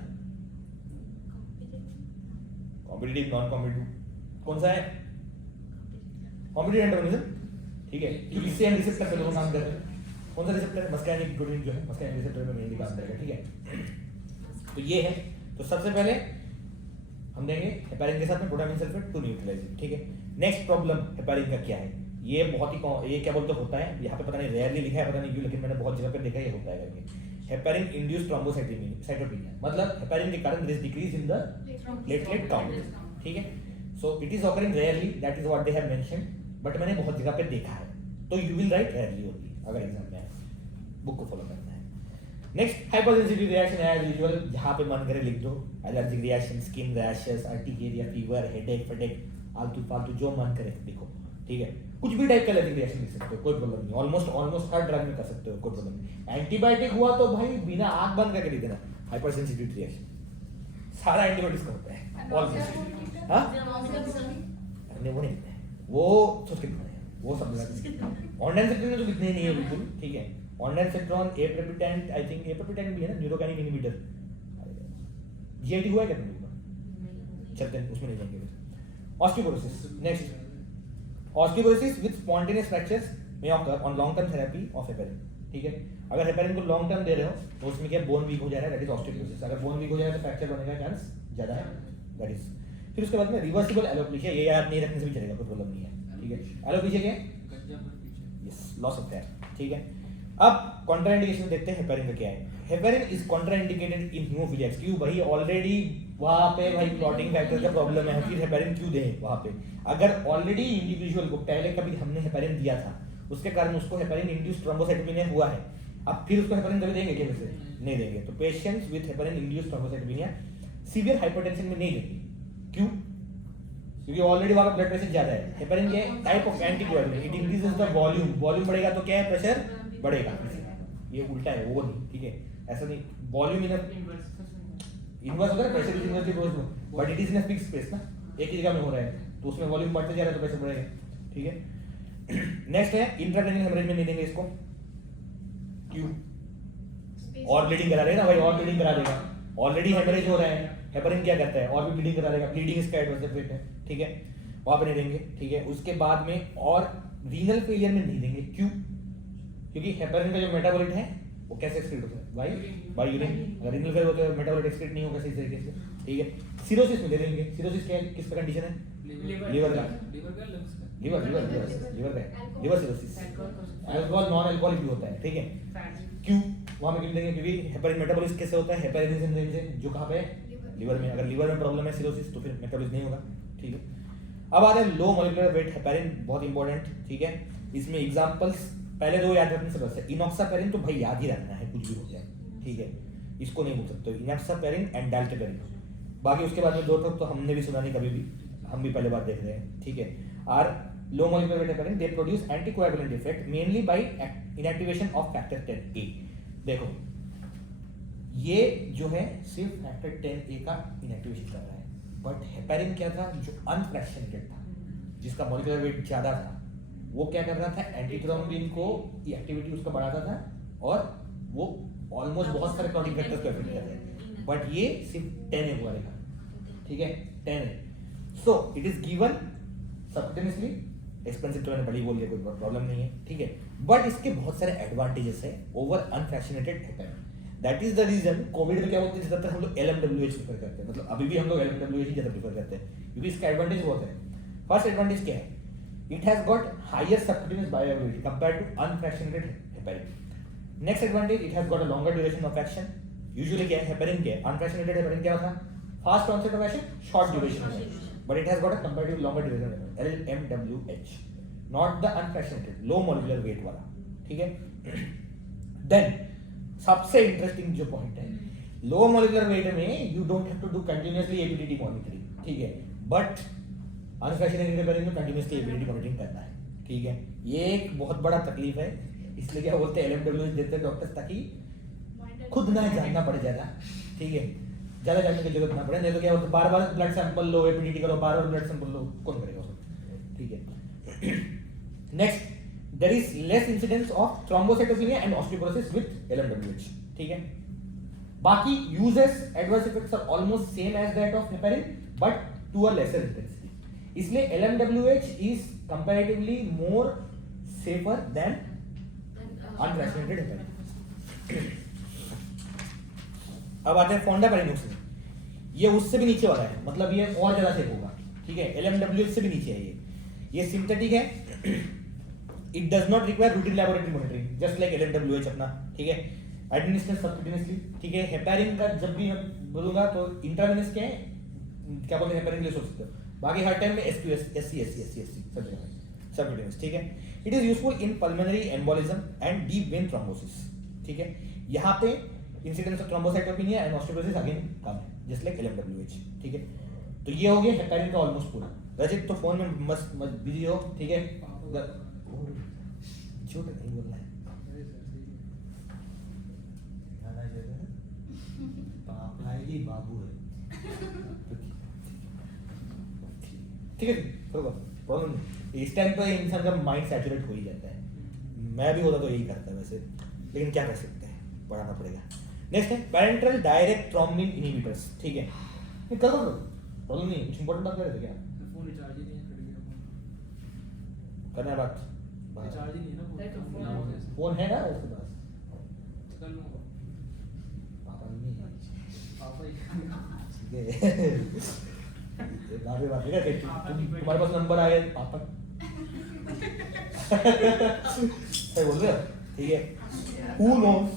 कॉम्पिटिटिव. नॉन कॉम्पिटिटिव कौन सा है? Competitive antagonism. ठीक है? क्योंकि सेम रिसेप्टर पे लोग काम कर रहे हैं. कौन सा रिसेप्टर है? मस्कार्निक प्रोटीन जो है मस्कार्निक रिसेप्टर में मेनली काम करेगा. ठीक है? तो ये है. तो सबसे पहले हम देंगे हेपारिन के साथ में प्रोटामिन सल्फेट टू न्यूट्रलाइज. ठीक है? नेक्स्ट प्रॉब्लम हेपारिन का क्या है? ये बहुत ही ये क्या बोलते होता है यहाँ पे पता नहीं रेयरली लिखा है पता नहीं क्यों लेकिन मैंने बहुत जगह पे देखा ये होता है करके. हेपारिन इंड्यूस थ्रोम्बोसाइटोपेनिया मतलब हेपारिन के कारण there is decrease in the platelet count. ठीक है? So it is occurring rarely that is what they have mentioned. But मैंने बहुत जगह पे देखा है. तो यू विल राइट रेयरली होती है अगर एग्जाम में बुक को फॉलो करना है. Next hypersensitive reaction as usual. जहां पे मन करे लिख दो. Allergic reaction, skin rashes, urticaria, fever, headache, फेडेक, आलतू फालतू जो मन करे लिखो. ठीक है? कुछ भी टाइप का एलर्जिक रिएक्शन लिख सकते हो कोई प्रॉब्लम नहीं. ऑलमोस्ट हर ड्रग में कर सकते हो कोई प्रॉब्लम नहीं. एंटीबायोटिक हुआ तो भाई बिना आंख बंद करके लिख देना हाइपरसेंसिटिव रिएक्शन. सारा एंटीबायोटिक्स का होता है ऑलमोस्ट. हां नहीं वो नहीं लिखते हैं. वो सोच के लिखते हैं. वो सब ऑनलाइन सेक्टर में तो लिखने ही नहीं है बिल्कुल. ठीक है? ऑनलाइन सेक्ट्रॉन एप्रेपिटेंट आई थिंक एप्रेपिटेंट भी है ना. न्यूरोकाइनिन इनहिबिटर. जीआईटी हुआ है क्या तुमको? चलते हैं उसमें नहीं जाएंगे. Osteoporosis. Next osteoporosis with spontaneous fractures may occur on long term therapy of heparin. ठीक है? अगर हेपारिन को लॉन्ग टर्म दे रहे हो तो उसमें क्या बोन वीक हो जा रहा है दैट इज ऑस्टियोपोरोसिस. अगर बोन वीक हो जाए तो फ्रैक्चर होने का चांस ज्यादा है दैट इज. फिर उसके बाद में रिवर्सिबल एलोपेशिया. ये याद नहीं रखने से भी चलेगा कोई प्रॉब्लम नहीं है. ठीक है? एलोपेशिया क्या है? Yes loss of hair. ठीक है? अब कॉन्ट्राइंडिकेशन देखते हैं हेपारिन का क्या है. Heparin is contraindicated in haemophilia. क्यों भाई? ऑलरेडी वहां पे भाई क्लॉटिंग फैक्टर का प्रॉब्लम है. फिर हेपारिन क्यों दें वहां पे? अगर ऑलरेडी इंडिविजुअल को पहले कभी हमने हेपारिन दिया था उसके कारण उसको हेपारिन इंड्यूस्ड थ्रोम्बोसाइटोपेनिया हुआ है. अब फिर उसको हेपारिन कभी देंगे क्या? वैसे नहीं देंगे. तो patients with heparin induced thrombocytopenia severe hypertension में नहीं देंगे। क्यों? क्योंकि ऑलरेडी वहां ब्लड प्रेशर ज्यादा है। हेपेरिन क्या है? Type of anticoagulant, it increases the volume, volume बढ़ेगा तो क्या है? प्रेशर बढ़ेगा। ये उल्टा है, वो नहीं, ठीक है, ऐसा नहीं, वॉल्यूम इन इनवर्स होता है, pressure is inversely proportional, but it is in a fixed space ना, एक ही जगह में हो रहा है, तो उसमें वॉल्यूम बढ़ते जा रहा है तो प्रेशर बढ़ेगा, ठीक है। नेक्स्ट है इंट्राक्रेनियल हेमरेज में नहीं देंगे इसको। क्यों? और ब्लीडिंग करा देगा ना भाई, और ब्लीडिंग करा देगा, ऑलरेडी हेमरेज हो रहा है, हेपरिन क्या करता है? और भी ब्लीडिंग करा देगा, ब्लीडिंग इसका एडवर्स इफेक्ट है, ठीक है, वहां पे नहीं देंगे, ठीक है। उसके बाद में और रीनल फेलियर में नहीं देंगे। क्यों? क्योंकि हेपरिन का जो मेटाबॉलिट है वो कैसे एक्सक्रीट होता है? By urine. अगर रीनल फेलियर होता है मेटाबॉलिट एक्सक्रीट नहीं होगा सही तरीके से, ठीक है। सिरोसिस में दे देंगे। सिरोसिस क्या है? किस कंडीशन है? लीवर का, liver cirrhosis, alcohol non alcoholic भी होता है, ठीक है। क्यों वहां में क्यों देंगे? क्योंकि हेपरिन मेटाबॉलिज्म कैसे होता है? हेपरिन एंजाइम से, जो कहां पे है? लीवर में। अगर लीवर में प्रॉब्लम है सिरोसिस तो फिर मेटाबॉलिज्म नहीं होगा, ठीक है। अब आ रहा है लो मॉलिक्यूलर वेट हेपरिन, बहुत इंपॉर्टेंट, ठीक है। इसमें एग्जांपल्स पहले दो याद रखने से बस है। इनॉक्सापेरिन तो भाई याद ही रखना है, कुछ भी हो जाए, ठीक है, इसको नहीं भूल सकते। इनॉक्सापेरिन एंड डाल्टेपेरिन, बाकी उसके बाद में दो तो हमने भी सुना नहीं कभी भी, हम भी पहले बार देख रहे हैं, ठीक है। Are low molecular weight heparin, they produce anticoagulant effect mainly by inactivation of factor 10A। देखो ये जो है सिर्फ फैक्टर 10A का इनएक्टिवेशन कर रहा है, बट हेपरिन क्या था? जो अनफ्रैक्शनेटेड था, जिसका मॉलिक्यूलर वेट ज्यादा था, वो क्या कर रहा था? एंटीथ्रोम्बिन को एक्टिविटी उसका बढ़ाता था और वो ऑलमोस्ट बहुत सारे क्लॉटिंग फैक्टर्स को इफेक्ट करता है, बट ये सिर्फ 10A को रहेगा, ठीक है, 10A। So it is given subcutaneously, expensive तो मैंने बड़ी बोल दिया, कोई प्रॉब्लम नहीं है, ठीक है, बट इसके बहुत सारे एडवांटेजेस है over unfractionated heparin. That is the reason Covid में क्या होता है, ज्यादातर हम लोग LMWH प्रेफर करते हैं, मतलब अभी भी हम लोग LMWH ही ज्यादा प्रेफर करते हैं, क्योंकि इसका एडवांटेज बहुत है। फर्स्ट एडवांटेज क्या है? It has got higher subcutaneous bioavailability compared to unfractionated heparin. Next advantage, it has got a longer duration of action. Usually क्या है हेपरिन क्या है? अनफ्रैक्शनेटेड हेपरिन क्या होता है? Fast onset of action, short duration of action, but it has got a comparatively longer duration, LMWH, not the unfractionated, low molecular weight वाला, ठीक है। Then सबसे इंटरेस्टिंग जो पॉइंट है, लो मॉलिक्यूलर वेट में you don't have to do continuously APTT monitoring, ठीक है, but unfractionated heparin में कंटिन्यूअसली एबीडीटी मॉनिटरिंग करना है, ठीक है। ये एक बहुत बड़ा तकलीफ है, इसलिए क्या बोलते हैं LMWH देते हैं डॉक्टर्स, ताकि खुद ना जानना पड़ ज्यादा, ठीक है, ज्यादा जानने की जरूरत ना पड़े, नहीं तो क्या होता है बार बार ब्लड सैंपल लो, एपीडीटी करो, बार बार ब्लड सैंपल लो, कौन करेगा उसको, ठीक है। Next, there is less incidence of thrombocytopenia and osteoporosis with LMWH, ठीक है। बाकी uses, adverse effects are almost same as that of heparin, but to a lesser intensity, इसलिए LMWH is comparatively more safer than unfractionated heparin. अब आते हैं फोंडापेरिन, ये उससे भी नीचे वाला है, मतलब ये और ज्यादा सेफ होगा, ठीक है, LMWH से भी नीचे है ये सिंथेटिक है, it does not require routine laboratory monitoring just like LMWH अपना, ठीक है, एडमिनिस्ट्रेट सबक्यूटेनियसली, ठीक है। हेपरिन का जब भी मैं बोलूंगा तो इंट्रावेनस क्या है, क्या बोलते हैं हेपरिन के लिए सोच सकते हो, बाकी हर टाइम में SQ, SC सब जगह सबक्यूटेनियस, ठीक है। It is useful in pulmonary embolism and deep vein thrombosis, ठीक है। यहाँ पे incidence of thrombocytopenia and osteoporosis again come है, जस्ट लाइक LMWH, ठीक है। तो ये हो गया हेपरिन का ऑलमोस्ट पूरा। रजित तो फोन में मस्त बिजी हो, ठीक है, छोटे नहीं बोलना है, बाप लाएगी बाबू है, ठीक है, प्रॉब्लम नहीं। इस टाइम पे इंसान का माइंड सैचुरेट हो ही जाता है, मैं भी होता तो यही करता वैसे, लेकिन क्या कर सकते हैं, पढ़ाना पड़ेगा। नेक्स्ट है पैरेंटल डायरेक्ट थ्रोम्बिन इनहिबिटर्स, ठीक है, ये कर दो, प्रॉब्लम नहीं, कुछ इंपॉर्टेंट बात कर रहे थे क्या? फोन रिचार्ज ही नहीं है, कट गया फोन, करना है बात, रिचार्ज ही नहीं है ना फोन है ना उसके पास, कर लूंगा, पापा नहीं है, पापा ही ठीक है। ये बात है कि तुम्हारे पास नंबर आया पापा सही बोल रहे हो, ठीक है, who knows,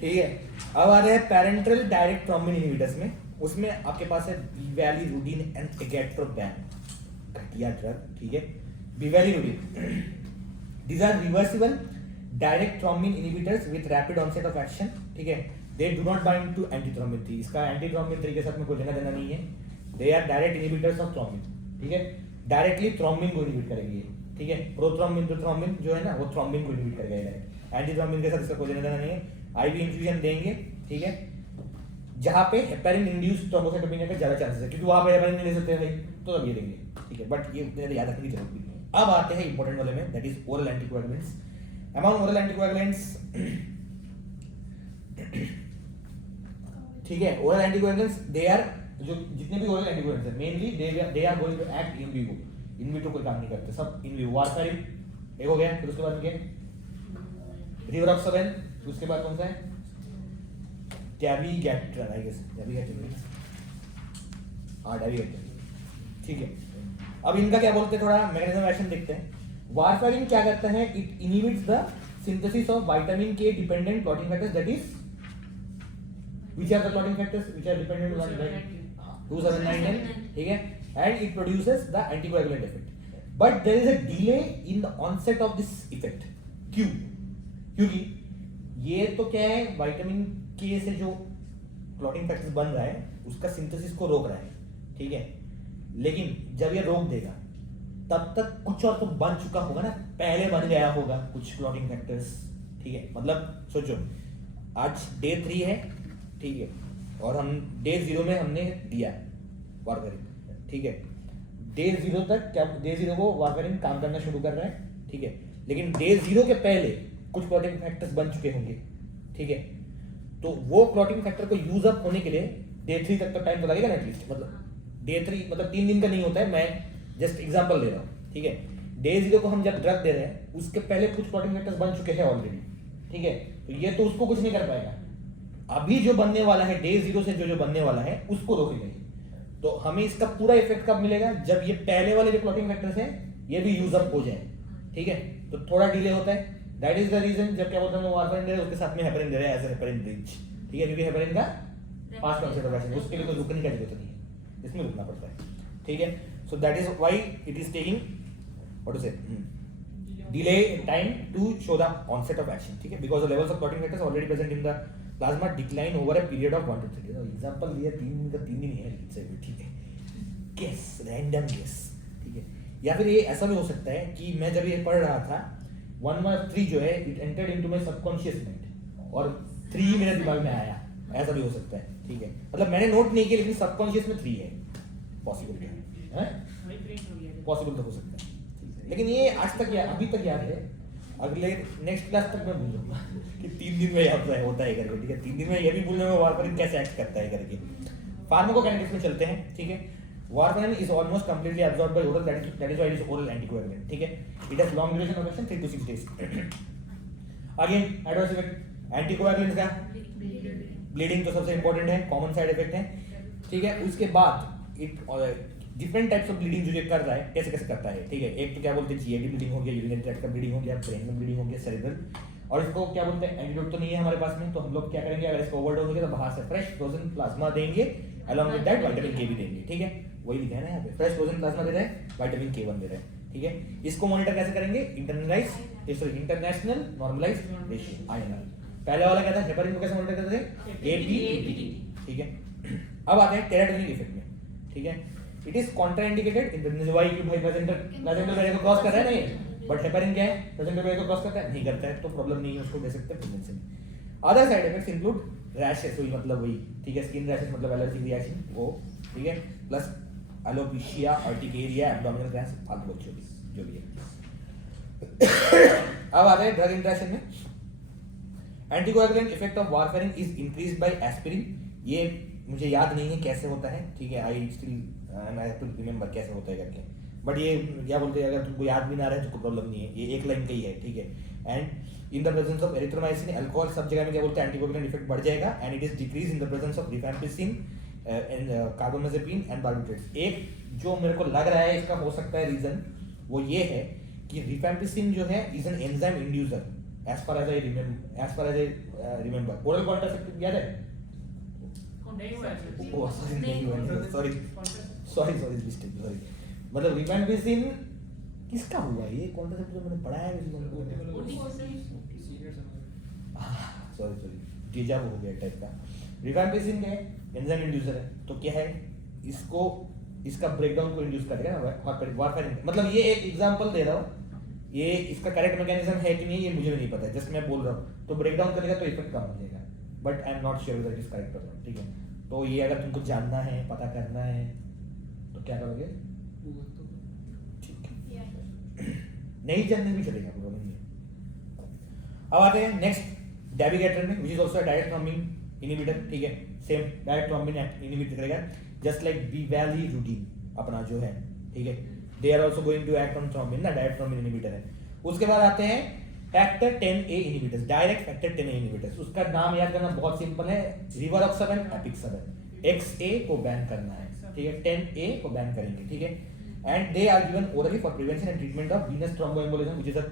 ठीक है। अब आ रहे हैं पैरेंटल डायरेक्ट थ्रोम्बिन इनहिबिटर्स में, उसमें आपके पास है बिवैलिरुडिन एंड एगेट्रोबैन, घटिया ड्रग, ठीक है, बिवैलिरुडिन, these are reversible direct thrombin inhibitors with rapid onset of action, ठीक है, they do not bind to antithrombin 3, इसका एंटीथ्रोम्बिन 3 के साथ में कोई लेना देना नहीं है, they are direct inhibitors of thrombin, ठीक है, डायरेक्टली थ्रोम्बिन को इनहिबिट करेंगे, ठीक है, प्रोथ्रोम्बिन तो थ्रोम्बिन जो है ना वो थ्रोम्बिन को इनहिबिट करेगा डायरेक्ट, एंटीथ्रोम्बिन के साथ इसका कोई लेना देना नहीं है, आईवी इन्फ्यूजन देंगे, ठीक है, जहां पे हेपेरिन इंड्यूस्ड थ्रोम्बोसाइटोपेनिया का ज्यादा चांसेस है, क्योंकि वहां पे हेपेरिन नहीं ले सकते भाई, तो तब ये देंगे, ठीक है, बट ये उतने याद रखने की जरूरत नहीं है। अब आते हैं इंपॉर्टेंट वाले में, that is oral anticoagulants. Among oral anticoagulants, ठीक है, ओरल एंटीकोएगुलेंट्स दे आर, जो जितने भी ओरल एंटीकोएगुलेंट्स है mainly they are going to act in vivo, in vitro कोई काम नहीं करते, सब इन विवो। वारफेरिन एक हो गया, फिर उसके बाद क्या, रिवरोक्साबेन, फिर उसके बाद कौन सा है, डैबिगैट्रन, आई गेस डैबिगैट्रन, हाँ डैबिगैट्रन, ठीक है। अब इनका क्या बोलते हैं, थोड़ा मैकेनिज्म ऑफ एक्शन देखते हैं। वारफेरिन क्या करता है, it inhibits the synthesis of vitamin K dependent clotting factors, that is which are the clotting factors which are dependent on 2719, ठीक है, and it produces the anticoagulant effect, but there is a delay in the onset of this effect. क्यों? क्योंकि ये तो क्या है, vitamin के से जो क्लॉटिंग फैक्टर्स बन रहा है उसका सिंथेसिस को रोक रहा है, ठीक है, लेकिन जब ये रोक देगा तब तक कुछ और तो बन चुका होगा ना, पहले बन गया होगा कुछ क्लॉटिंग फैक्टर्स, ठीक है, मतलब सोचो आज डे 3 है, ठीक है, और हम डे 0 में हमने दिया वारफेरिन, ठीक है, डे 0 तक क्या, डे 0 को वारफेरिन काम करना शुरू कर रहा है, ठीक है, लेकिन डे 0 के पहले कुछ क्लॉटिंग फैक्टर्स बन चुके होंगे, ठीक है, तो वो क्लॉटिंग फैक्टर को यूज अप होने के लिए डे 3 तक तो टाइम तो लगेगा ना एटलीस्ट, मतलब डे 3 मतलब 3 दिन का नहीं होता है, मैं जस्ट एग्जांपल दे रहा हूँ, ठीक है, डे 0 को हम जब ड्रग दे रहे हैं उसके पहले कुछ क्लॉटिंग फैक्टर्स बन चुके हैं ऑलरेडी, ठीक है, तो ये तो उसको कुछ नहीं कर पाएगा, अभी जो बनने वाला है डे 0 से जो बनने वाला है उसको रोकेगा, तो हमें इसका पूरा इफेक्ट कब मिलेगा, जब ये पहले वाले जो क्लॉटिंग फैक्टर्स हैं ये भी यूज अप हो जाए, ठीक है, तो थोड़ा डिले होता है, दैट इज द रीजन जब क्या बोलते हैं वारफेरिन दे रहे हैं उसके साथ में हेपेरिन दे रहे हैं एज अ हेपेरिन ब्रिज, ठीक है, क्योंकि हेपेरिन का फास्ट ऑनसेट ऑफ एक्शन, उसके लिए कोई रुकने की जरूरत नहीं है, इसमें रुकना पड़ता है, ठीक है, so that is why it is taking what to say delay time to show the onset of action, ठीक है, because the levels of clotting factors already present in the plasma decline over a period of 1 to 3 days. Example दिया 3 दिन का 3 दिन ही है, ठीक है, guess, random guess, ठीक है, या फिर ये ऐसा भी हो सकता है कि मैं जब ये पढ़ रहा था 1 जो है it entered into my subconscious mind और 3 मेरे दिमाग में आया, ऐसा भी हो सकता है, ठीक है, मतलब मैंने नोट नहीं किया लेकिन सबकॉन्शियस में 3 है, पॉसिबल है, वही प्रिंट हो गया। पॉसिबल तो हो सकता है, ठीक है, लेकिन ये आज तक या अभी तक याद है, अगले नेक्स्ट क्लास तक मैं भूल जाऊंगा कि 3 दिन में याद होता है करके, ठीक है, 3 दिन में ये भी भूल जाऊंगा वारफेरिन कैसे एक्ट करता है करके। फार्माकोकाइनेटिक्स में चलते हैं, ठीक है, warfarin is almost completely absorbed by oral, that is why it is oral anticoagulant, ठीक है, it has long duration of action 3 to 6 days। Again adverse effect anticoagulants का ब्लीडिंग तो सबसे इंपॉर्टेंट है, कॉमन साइड इफेक्ट है, ठीक है, उसके बाद it different types of bleeding जो ये कर रहा है कैसे कैसे करता है, ठीक है, एक तो क्या बोलते हैं जीआईडी ब्लीडिंग हो गया, यूरिनरी ट्रैक्ट का ब्लीडिंग हो गया, ब्रेन में ब्लीडिंग हो गया, सेरेब्रल, और इसको क्या बोलते हैं, एंटीडोट तो नहीं है हमारे पास में, तो हम लोग क्या करेंगे, अगर इसको ओवरडोज हो गया तो बाहर से फ्रेश फ्रोजन प्लाज्मा देंगे, अलोंग विद दैट विटामिन के भी देंगे, ठीक है, वही लिखा है ना यहाँ पे, फ्रेश फ्रोजन प्लाज्मा दे रहे हैं, विटामिन K1 दे रहे हैं, ठीक है, इसको मॉनिटर कैसे करेंगे, इंटरनेशनल नॉर्मलाइज्ड रेशियो INR, पहले वाला क्या था, हेपेरिन को कैसे मॉनिटर करते थे, APTT, ठीक है। अब आते हैं टेराटोनिक इफेक्ट में, ठीक है, it is contraindicated in pregnancy, क्योंकि भाई प्लेजेंटल बैरियर को क्रॉस कर रहा है नहीं, बट हेपेरिन क्या है, प्लेजेंटल बैरियर को क्रॉस करता है नहीं करता है, तो प्रॉब्लम नहीं है, उसको दे सकते हैं प्रेगनेंसी में। Other side effects include rashes, वही मतलब वही, ठीक है, स्किन रैशेस मतलब एलर्जिक रिएक्शन वो, ठीक है, plus alopecia, urticaria, abdominal cramps, फालतू जो भी है। अब आते हैं ड्रग इंटरेक्शन में। Anticoagulant effect of warfarin is increased by aspirin, ये मुझे याद नहीं है कैसे होता है, ठीक है, आई हैव टू रिमेंबर कैसे होता है करके, बट ये क्या बोलते हैं, अगर तुमको याद भी ना रहे तो कोई प्रॉब्लम नहीं है, ये एक लाइन का ही है, ठीक है, and in the presence of erythromycin alcohol सब जगह में क्या बोलते हैं, एंटीकोएगुलेंट इफेक्ट बढ़ जाएगा, and it is decrease in the presence of rifampicin and carbamazepine and barbiturates. एक जो मेरे को लग रहा है इसका हो सकता है रीजन, वो ये है कि रिफैम्पिसिन जो है is an enzyme inducer, as far as I remember. Oral contraceptive याद है, नहीं हुआ है। ओह सॉरी मतलब रिफैम्पिसिन किसका हुआ, ये कॉन्ट्रासेप्टिव जो मैंने पढ़ा है, सॉरी डेजा हो गया टाइप का। रिफैम्पिसिन क्या है? एंजाइम इंड्यूसर है। तो क्या है, इसको इसका ब्रेकडाउन को इंड्यूस करेगा ना वारफेरिन। मतलब ये एक एग्जांपल दे रहा हूँ, ये इसका करेक्ट मैकेनिज्म है कि नहीं ये मुझे नहीं पता है, जस्ट मैं बोल रहा हूँ। तो ब्रेकडाउन करेगा तो इफेक्ट कम हो जाएगा, but I am not sure that is correct और नॉट, ठीक है। तो ये अगर तुमको जानना है, पता करना है तो क्या करोगे? ठीक है, नहीं जानने भी चलेगा, प्रॉब्लम नहीं है। अब आते हैं next dabigatran which is also a direct thrombin inhibitor, ठीक है। सेम डायरेक्ट थ्रोम्बिन इनहिबिट करेगा जस्ट लाइक बिवैलिरुडिन अपना जो है, ठीक है। They are also going to act on thrombin ना, डायरेक्ट थ्रोम्बिन इनहिबिटर है। उसके बाद आते हैं factor 10A inhibitors, direct factor 10A inhibitors. उसका नाम याद करना बहुत सिंपल है, रिवारोक्साबेन एपिक्साबेन। XA को बैन करना है, ठीक है, 10A को बैन करेंगे, ठीक है। And they are given orally for prevention and treatment of venous thromboembolism which is a,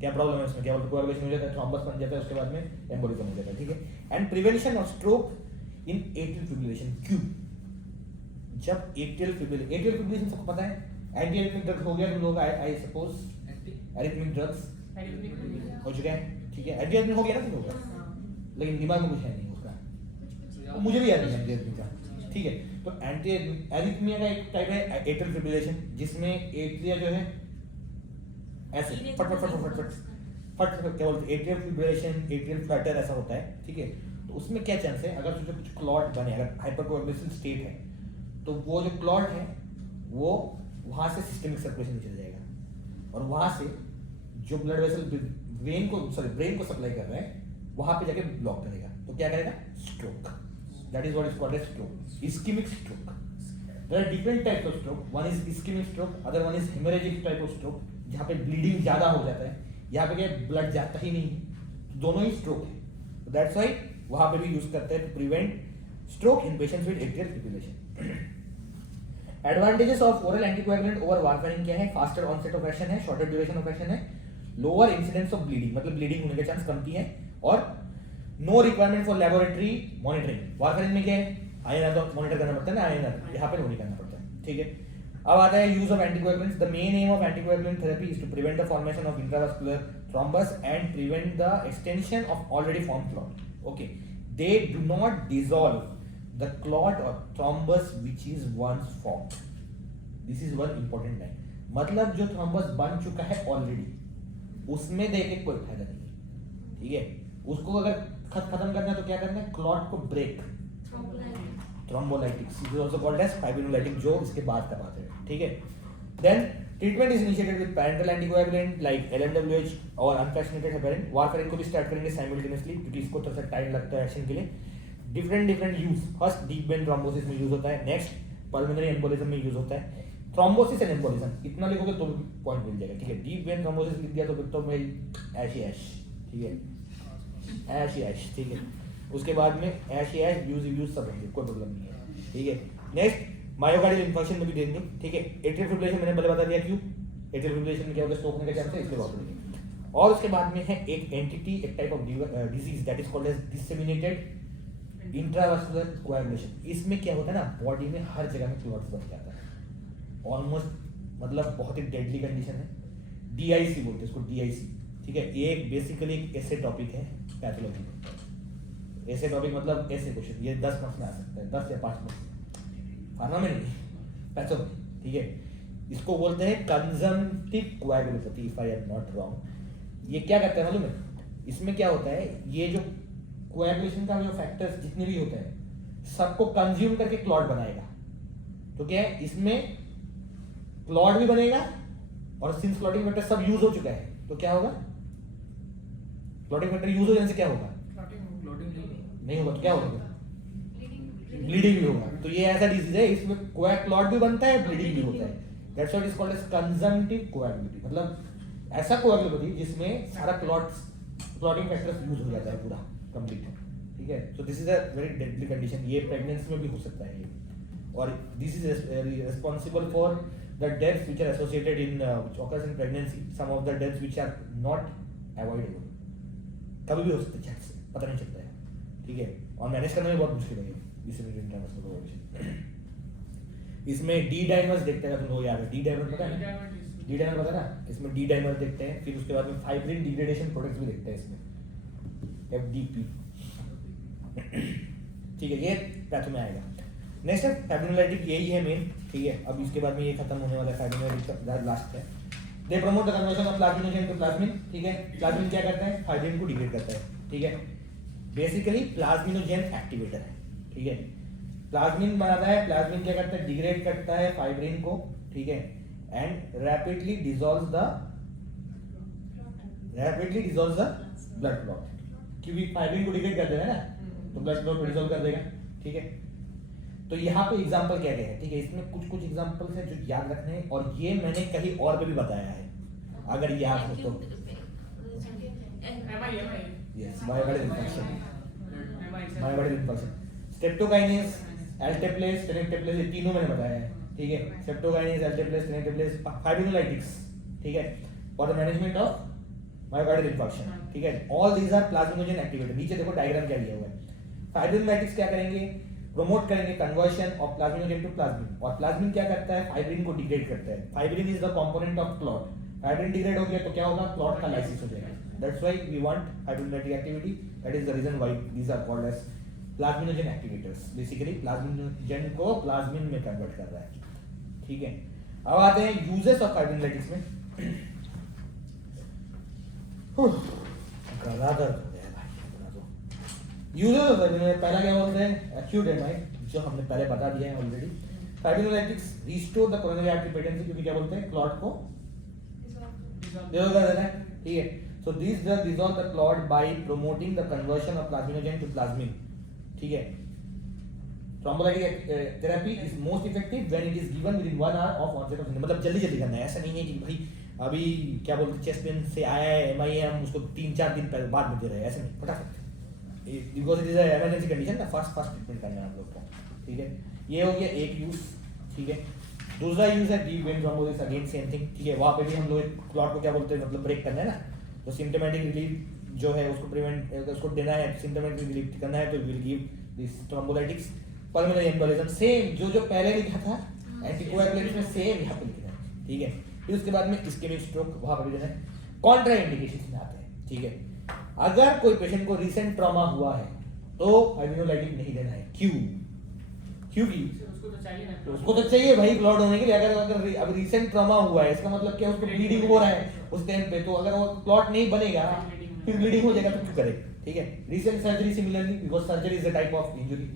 क्या प्रॉब्लम है उसमें, क्या बोलते हैं, कोआगुलेशन हो जाता है, थ्रोम्बस बन जाता है, उसके बाद में एम्बोलिज्म हो जाता है, ठीक है। And prevention of stroke in atrial fibrillation. क्यों? जब एट्रियल फिब्रिलेशन सबको पता है, एंटी एरिथमिक ड्रग्स हो गया तुम लोग, आई सपोज एरिथमिक ड्रग्स हो चुका है, ठीक है। एंटी एरिथमिक हो गया ना तुम लोग का, लेकिन दिमाग में कुछ है नहीं उसका, वो मुझे भी याद नहीं एंटी एरिथमिक का, ठीक है। तो एंटी एरिथमिया का एक टाइप है एट्रियल फिब्रिलेशन, जिसमें एट्रिया जो है ऐसे फट फट फट फट फट फट क्या बोलते हैं, एट्रियल फिब्रिलेशन, एट्रियल फ्लटर ऐसा होता है, ठीक है। तो उसमें क्या चांस है, अगर तुझे कुछ क्लॉट बने, अगर हाइपरकोएगुलेशन स्टेट है, तो वो जो क्लॉट है वो वहां से सिस्टमिक सर्कुलेशन में चला जाएगा, और वहां से जो ब्लड वेसल ब्रेन को सप्लाई कर रहा है वहां पे जाके ब्लॉक करेगा, तो क्या करेगा? Stroke. That is what is called as stroke, ischemic stroke. There are different types of stroke, one is ischemic stroke, other one is hemorrhagic type of stroke, जहां पे ब्लीडिंग ज्यादा हो जाता है, यहाँ पे क्या ब्लड जाता ही नहीं, दोनों ही स्ट्रोक है। दैट्स व्हाई वहां पे भी यूज करते हैं to prevent stroke in patients with atrial fibrillation. Advantages of oral anticoagulant over warfarin क्या है? फास्टर ऑनसेट ऑफ एक्शन है, शॉर्टर ड्यूरेशन ऑफ एक्शन है, लोअर इंसिडेंस ऑफ ब्लीडिंग, मतलब ब्लीडिंग होने का चांस कमती है, और no requirement for laboratory monitoring. Warfarin में क्या है? आईएनआर तो मॉनिटर करना पड़ता है ना, आईएनआर यहाँ पे नहीं करना पड़ता है, ठीक है। अब आता है use of anticoagulants. The main aim of anticoagulant therapy is to prevent the formation of intravascular thrombus and prevent the extension of already formed clot, okay. They do not dissolve the clot or thrombus which is once formed. This is one important line. मतलब जो thrombus बन चुका है already, उसमें देके कोई फायदा नहीं है, ठीक है। उसको अगर खत्म करना है तो क्या करना है? क्लॉट को break, thrombolytics, it is also called as fibrinolytic, जो इसके बाद का बात है, ठीक है। Then treatment is initiated with parental anticoagulant like LMWH और अनफ्रैक्शनेटेड हेपेरिन। वारफेरिन को भी स्टार्ट करेंगे साइमल्टेनियसली, क्योंकि इसको थोड़ा सा टाइम लगता है एक्शन के लिए। Different use, first deep vein thrombosis में यूज होता है, नेक्स्ट पल्मोनरी एम्बोलिज्म में यूज होता है। थ्रोम्बोसिस एंड एम्बोलिज्म इतना लिखोगे तो पॉइंट मिल जाएगा, ठीक है। डीप वेन थ्रोम्बोसिस लिख दिया तो फिर तो मेरी ऐश ही ऐश, ठीक है, ऐश ही ऐश, ठीक है। उसके बाद में ऐश ही ऐश, यूज सब होंगे, कोई प्रॉब्लम नहीं है, ठीक है। नेक्स्ट मायोकार्डियल इंफार्क्शन में भी देंगे, ठीक है। एट्रियल फिब्रिलेशन मैंने पहले बता दिया क्यों, एट्रियल फिब्रिलेशन में क्या होगा? स्ट्रोक होने का चांस है, इसलिए बात करेंगे। और उसके बाद में है एक एंटिटी, एक type of disease that is called as disseminated intravascular coagulation. इसमें क्या होता है ना, बॉडी में हर जगह में क्लॉट्स बन जाता है, ऑलमोस्ट, मतलब बहुत ही डेडली कंडीशन है। DIC बोलते हैं इसको, DIC, ठीक है। ये बेसिकली एक ऐसे टॉपिक है पैथोलॉजी में, ऐसे टॉपिक मतलब ऐसे क्वेश्चन, ये 10 मार्क्स में आ सकता है, 10 या 5 मार्क्स, फार्मा में नहीं, पैथोलॉजी, ठीक है। इसको बोलते हैं consumptive कोएगुलोपैथी, if I am not wrong. ये क्या करता है मालूम है? इसमें क्या होता है, ये जो कोएगुलेशन का जो फैक्टर्स जितने भी होते हैं सबको कंज्यूम करके क्लॉट बनाएगा। तो क्या है, इसमें क्लॉट भी बनेगा, और सिंस क्लॉटिंग फैक्टर सब यूज हो चुका है तो क्या होगा? क्लॉटिंग फैक्टर यूज हो जाने से क्या होगा? नहीं होगा तो क्या होगा? ब्लीडिंग भी होगा। तो ये ऐसा डिजीज है, इसमें क्लॉट भी बनता है, ब्लीडिंग भी होता है। That's what is called as consumptive coagulopathy, मतलब ऐसा कोएगुलोपैथी जिसमें सारा क्लॉटिंग फैक्टर्स यूज हो जाता है पूरा कंप्लीट, ठीक है। So this is a very deadly condition, ये प्रेगनेंसी में भी हो सकता है ये, और this is responsible for the deaths which are associated in which occurs in pregnancy, some of the deaths which are not avoidable, कभी भी हो सकते हैं, पता नहीं चलता है, ठीक है। और मैनेज करना भी बहुत मुश्किल है डिसेमिनेटेड इंट्रावास्कुलर कोएगुलेशन। इसमें डी डाइमर्स देखते हैं, तुम लोग याद है डी डाइमर पता है ना? डी डाइमर पता है ना? इसमें डी डाइमर देखते हैं, फिर उसके बाद में फाइब्रिन डिग्रेडेशन प्रोडक्ट्स भी देखते हैं इसमें, FDP, ठीक है, ये पैथो में आएगा। नेक्स्ट है फाइब्रिनोलाइटिक, यही है मेन, ठीक है। अब इसके बाद में ये खत्म होने वाला है, फाइब्रिनोलाइटिक का लास्ट है। They promote the conversion of plasminogen to plasmin, ठीक है। प्लाज्मिन क्या करता है, फाइब्रिन को डिग्रेड करता है, ठीक है। बेसिकली प्लाज्मिनोजेन एक्टिवेटर है, ठीक है। प्लाज्मिन बनाता है, प्लाज्मिन क्या करता है, डिग्रेड करता है फाइब्रिन को, ठीक है, and rapidly dissolves the blood clot, क्योंकि फाइब्रिन को डिग्रेड कर देगा ना, तो ब्लड क्लॉट डिसॉल्व कर देगा, ठीक है। तो यहाँ पे एग्जांपल क्या क्या है, ठीक है। इसमें कुछ कुछ एग्जांपल्स हैं जो याद रखने हैं, और ये मैंने कहीं और पे भी बताया है, अगर याद हो तो। Yes, myocardial infarction, streptokinase, एल्टेप्लेस, tenecteplase, ये तीनों मैंने बताया है, ठीक है। स्ट्रेप्टोकाइनेस, एल्टेप्लेस, टेनेक्टेप्लेस, फाइब्रिनोलाइटिक्स, ठीक है, for the management of myocardial infarction, ठीक है। All these are plasminogen activator. नीचे देखो डायग्राम क्या दिया हुआ है। फाइब्रिनोलाइटिक्स क्या करेंगे, प्रमोट करेंगे conversion of plasminogen to plasmin, और प्लाज्मिन क्या करता है, फाइब्रिन को डिग्रेड करता है। Fibrin is the component of clot, fibrin degrade हो गया तो क्या होगा, क्लॉट का लाइसिस हो जाएगा। That's why we want fibrinolytic activity, that is the reason why these are called as plasminogen activators. Basically plasminogen को प्लाज्मिन में कन्वर्ट कर रहा है, ठीक है। अब आते हैं यूजेस ऑफ फाइब्रिनोलाइटिक्स में। गला दर्द हो गया भाई अपना तो। यूजेस ऑफ फाइब्रिनोलाइटिक्स, पहला क्या बोलते हैं, एक्यूट एमाइड, जो हमने पहले बता दिया है already. Fibrinolytics restore the coronary artery patency, क्योंकि क्या बोलते हैं, क्लॉट को डिसॉल्व कर देना है, ठीक है। So this drug dissolve the clot by promoting the conversion of plasminogen to plasmin, ठीक है। Thrombolytic therapy is most effective when it is given within 1 hour of onset of symptom, मतलब जल्दी जल्दी करना है। ऐसा नहीं है कि भाई अभी क्या बोलते हैं, चेस्ट पेन से आया है एमआई है, हम उसको 3-4 दिन पहले बाद में दे रहे हैं, ऐसे नहीं, फटाफट, because it is emergency condition ना, फास्ट ट्रीटमेंट करना है आप लोग को, ठीक है। ये हो गया एक यूज, ठीक है। दूसरा यूज है deep vein thrombosis, again same thing, ठीक है। वहाँ पे भी हम लोग क्लॉट को क्या बोलते हैं, मतलब ब्रेक करना है ना, तो सिम्टोमेटिक रिलीफ जो है उसको प्रिवेंट, उसको देना है, सिम्टोमेटिक रिलीफ करना है, तो will give this thrombolytics. Pulmonary embolism same, जो पहले लिखा था एंटीकोएगुलेंट्स में, सेम यहाँ पे लिखना है, ठीक है। फिर उसके बाद में इस्केमिक स्ट्रोक, वहाँ पर भी देना है। कॉन्ट्रा इंडिकेशंस में आते हैं, ठीक है। अगर कोई पेशेंट को रीसेंट ट्रॉमा हुआ है तो फाइब्रिनोलाइटिक नहीं देना है, क्योंकि उसको तो चाहिए भाई क्लॉट होने के लिए। अगर अब रीसेंट ट्रॉमा हुआ है, इसका मतलब क्या, उसको ब्लीडिंग हो रहा है उस टाइम पे, तो अगर वो क्लॉट नहीं बनेगा फिर ब्लीडिंग हो जाएगा, तो क्यों करे, ठीक है। Recent surgery similarly, because surgery is a type of injury,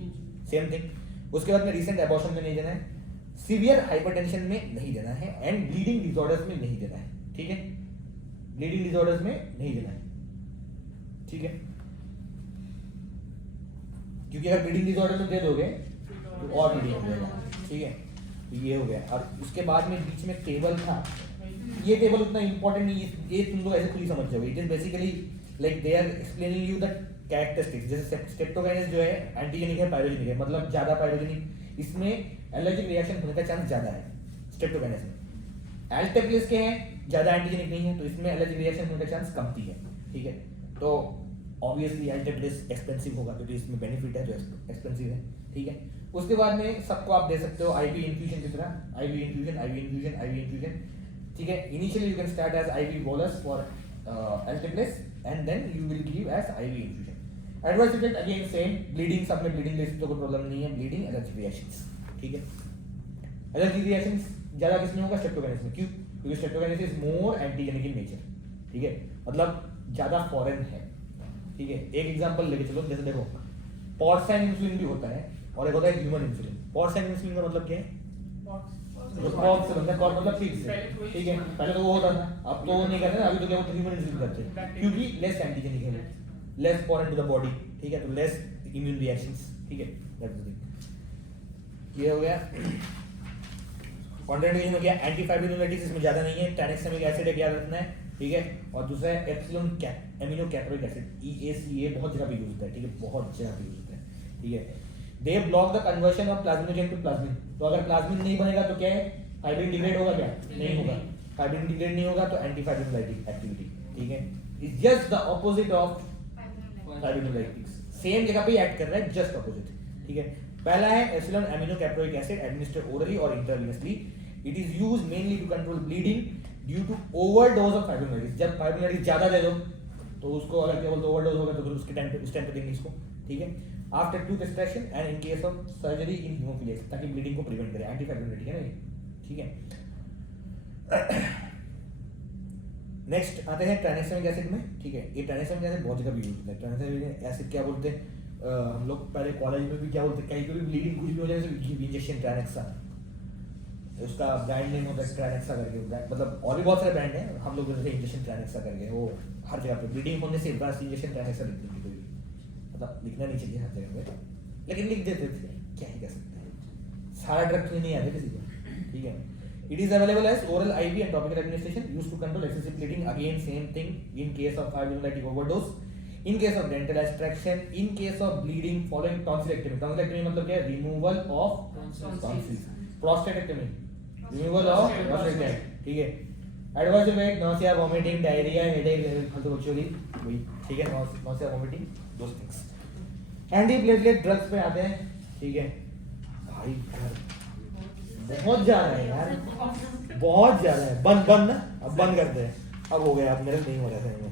same thing. उसके बाद में रीसेंट एबॉर्शन में नहीं देना है, सीवियर हाइपरटेंशन में नहीं देना है, एंड ब्लीडिंग डिसऑर्डर्स में नहीं देना है, ठीक है। ब्लीडिंग डिसऑर्डर्स में नहीं देना है, ठीक है, क्योंकि अगर ब्लीडिंग डिसऑर्डर में दे दोगे तो और ब्लीडिंग हो जाएगा, ठीक है। तो ये हो गया। और उसके बाद में बीच में टेबल था, ये टेबल उतना इंपॉर्टेंट नहीं, ये तुम लोग ऐसे खुद ही समझ जाओगे। It is basically like they are explaining you the characteristics. जैसे स्ट्रेप्टोकाइनेस जो है एंटीजेनिक है, पायरोजेनिक है, मतलब ज्यादा पायरोजेनिक, इसमें एलर्जिक रिएक्शन होने का चांस ज्यादा है स्ट्रेप्टोकाइनेस में। एल्टेप्लेस के हैं, ज्यादा एंटीजेनिक नहीं है, तो इसमें एलर्जिक रिएक्शन होने का चांस कमती है, ठीक है। तो ऑब्वियसली एल्टेप्लेस एक्सपेंसिव होगा, क्योंकि इसमें बेनिफिट है जो एक्सपेंसिव है, ठीक है। उसके बाद में सबको आप दे सकते हो आईवी इन्फ्यूजन की तरह, आईवी इन्फ्यूजन, ठीक है। Initially you can start as IV bolus for alteplase, and then you will give as IV infusion. Adverse effect again same, bleeding, सब में ब्लीडिंग तो कोई प्रॉब्लम नहीं है, ब्लीडिंग, एलर्जिक रिएक्शंस, ठीक है। एलर्जिक रिएक्शंस ज्यादा किसमें होगा, स्ट्रेप्टोकाइनेस में। क्यों, क्योंकि streptokinase is more antigenic in nature, ठीक है, मतलब ज्यादा फॉरेन है, ठीक है। एक एग्जांपल लेके चलो, जैसे देखो पोर्साइन इंसुलिन भी होता है और एक होता है ह्यूमन इंसुलिन। पोर्साइन इंसुलिन का मतलब क्या है, कॉर्क से बनता है, कॉर्क मतलब पिग से, ठीक है। पहले तो वो होता था, अब तो वो नहीं करते, अभी तो क्या होता है, ह्यूमन इंसुलिन करते हैं, क्योंकि लेस एंटीजेनिक है, less foreign to the body, ठीक है, तो लेस इम्यून रिएक्शंस, ठीक है। That's the thing. ये हो गया कॉन्ट्राइंडिकेशन हो गया। एंटीफाइब्रिनोलाइटिक्स इसमें ज्यादा नहीं है, टैनिक्सामिक एसिड है, याद रखना है, ठीक है। और दूसरा है epsilon amino caproic acid, EACA, बहुत जगह पे यूज होता है, ठीक है, बहुत जगह पे यूज होता है, ठीक है। They block the conversion of plasminogen to plasmin, तो अगर प्लाज्मिन नहीं बनेगा तो क्या है, फाइब्रिन डिग्रेड होगा, क्या नहीं होगा, फाइब्रिन डिग्रेड नहीं होगा तो एंटीफाइब्रिनोलाइटिक एक्टिविटी, ठीक है, is just the opposite of fibrinolytics, same जगह पे एक्ट कर रहा है, जस्ट ऑपोजिट, ठीक है। पहला है epsilon amino caproic acid, administered orally और intravenously. It is used mainly to control bleeding due to overdose of fibrinolytics. जब फाइब्रिनोलाइटिस ज्यादा दे दो तो उसको अगर क्या बोलते ओवरडोज होगा तो फिर उसके टाइम पे उस टाइम पे देंगे इसको, ठीक है। After tooth extraction and in case of surgery in haemophilia, ताकि ब्लीडिंग को प्रिवेंट करे, एंटी फाइब्रोनेटिक है ना ये, ठीक है। नेक्स्ट आते हैं ट्राइनेक्सामिक एसिड में, ठीक है। ये ट्राइनेक्सामिक एसिड बहुत जगह भी यूज होता है। ट्राइनेक्सामिक एसिड क्या बोलते हैं, हम लोग पहले कॉलेज में भी क्या बोलते हैं, कहीं पे भी ब्लीडिंग कुछ भी हो जाए तो इंजेक्शन ट्राइनेक्सा, उसका ब्रांड नेम होता है ट्राइनेक्सा करके, मतलब और भी बहुत सारे ब्रांड हैं, हम लोग जैसे इंजेक्शन ट्राइनेक्सा करके, वो हर जगह पे ब्लीडिंग होने से ब्रास्ट इंजेक्शन ट्राइनेक्सा लिख देंगे, कोई मतलब लिखना नहीं चाहिए हर जगह पे, लेकिन लिख देते थे, क्या ही कर सकते हैं, सारा ड्रग तो नहीं आता किसी को, ठीक है। It is available as oral IV and topical administration used to control excessive bleeding. Again, same thing in case of fibrinolytic overdose, in case of dental extraction, in case of bleeding following tonsillectomy. Tonsillectomy मतलब क्या है? Removal of tonsils. Prostatectomy, removal of prostatectomy, ठीक है। Adverse effect, nausea, vomiting, diarrhea, headache, फालतू बकचोदी, वही, ठीक है। nausea, vomiting, those things. Antiplatelet drugs पे आते हैं, ठीक है। भाई बहुत ज्यादा है यार, बहुत ज्यादा है। बंद ना, अब बंद करते हैं, अब हो गया, अब मेरे नहीं हो रहा था।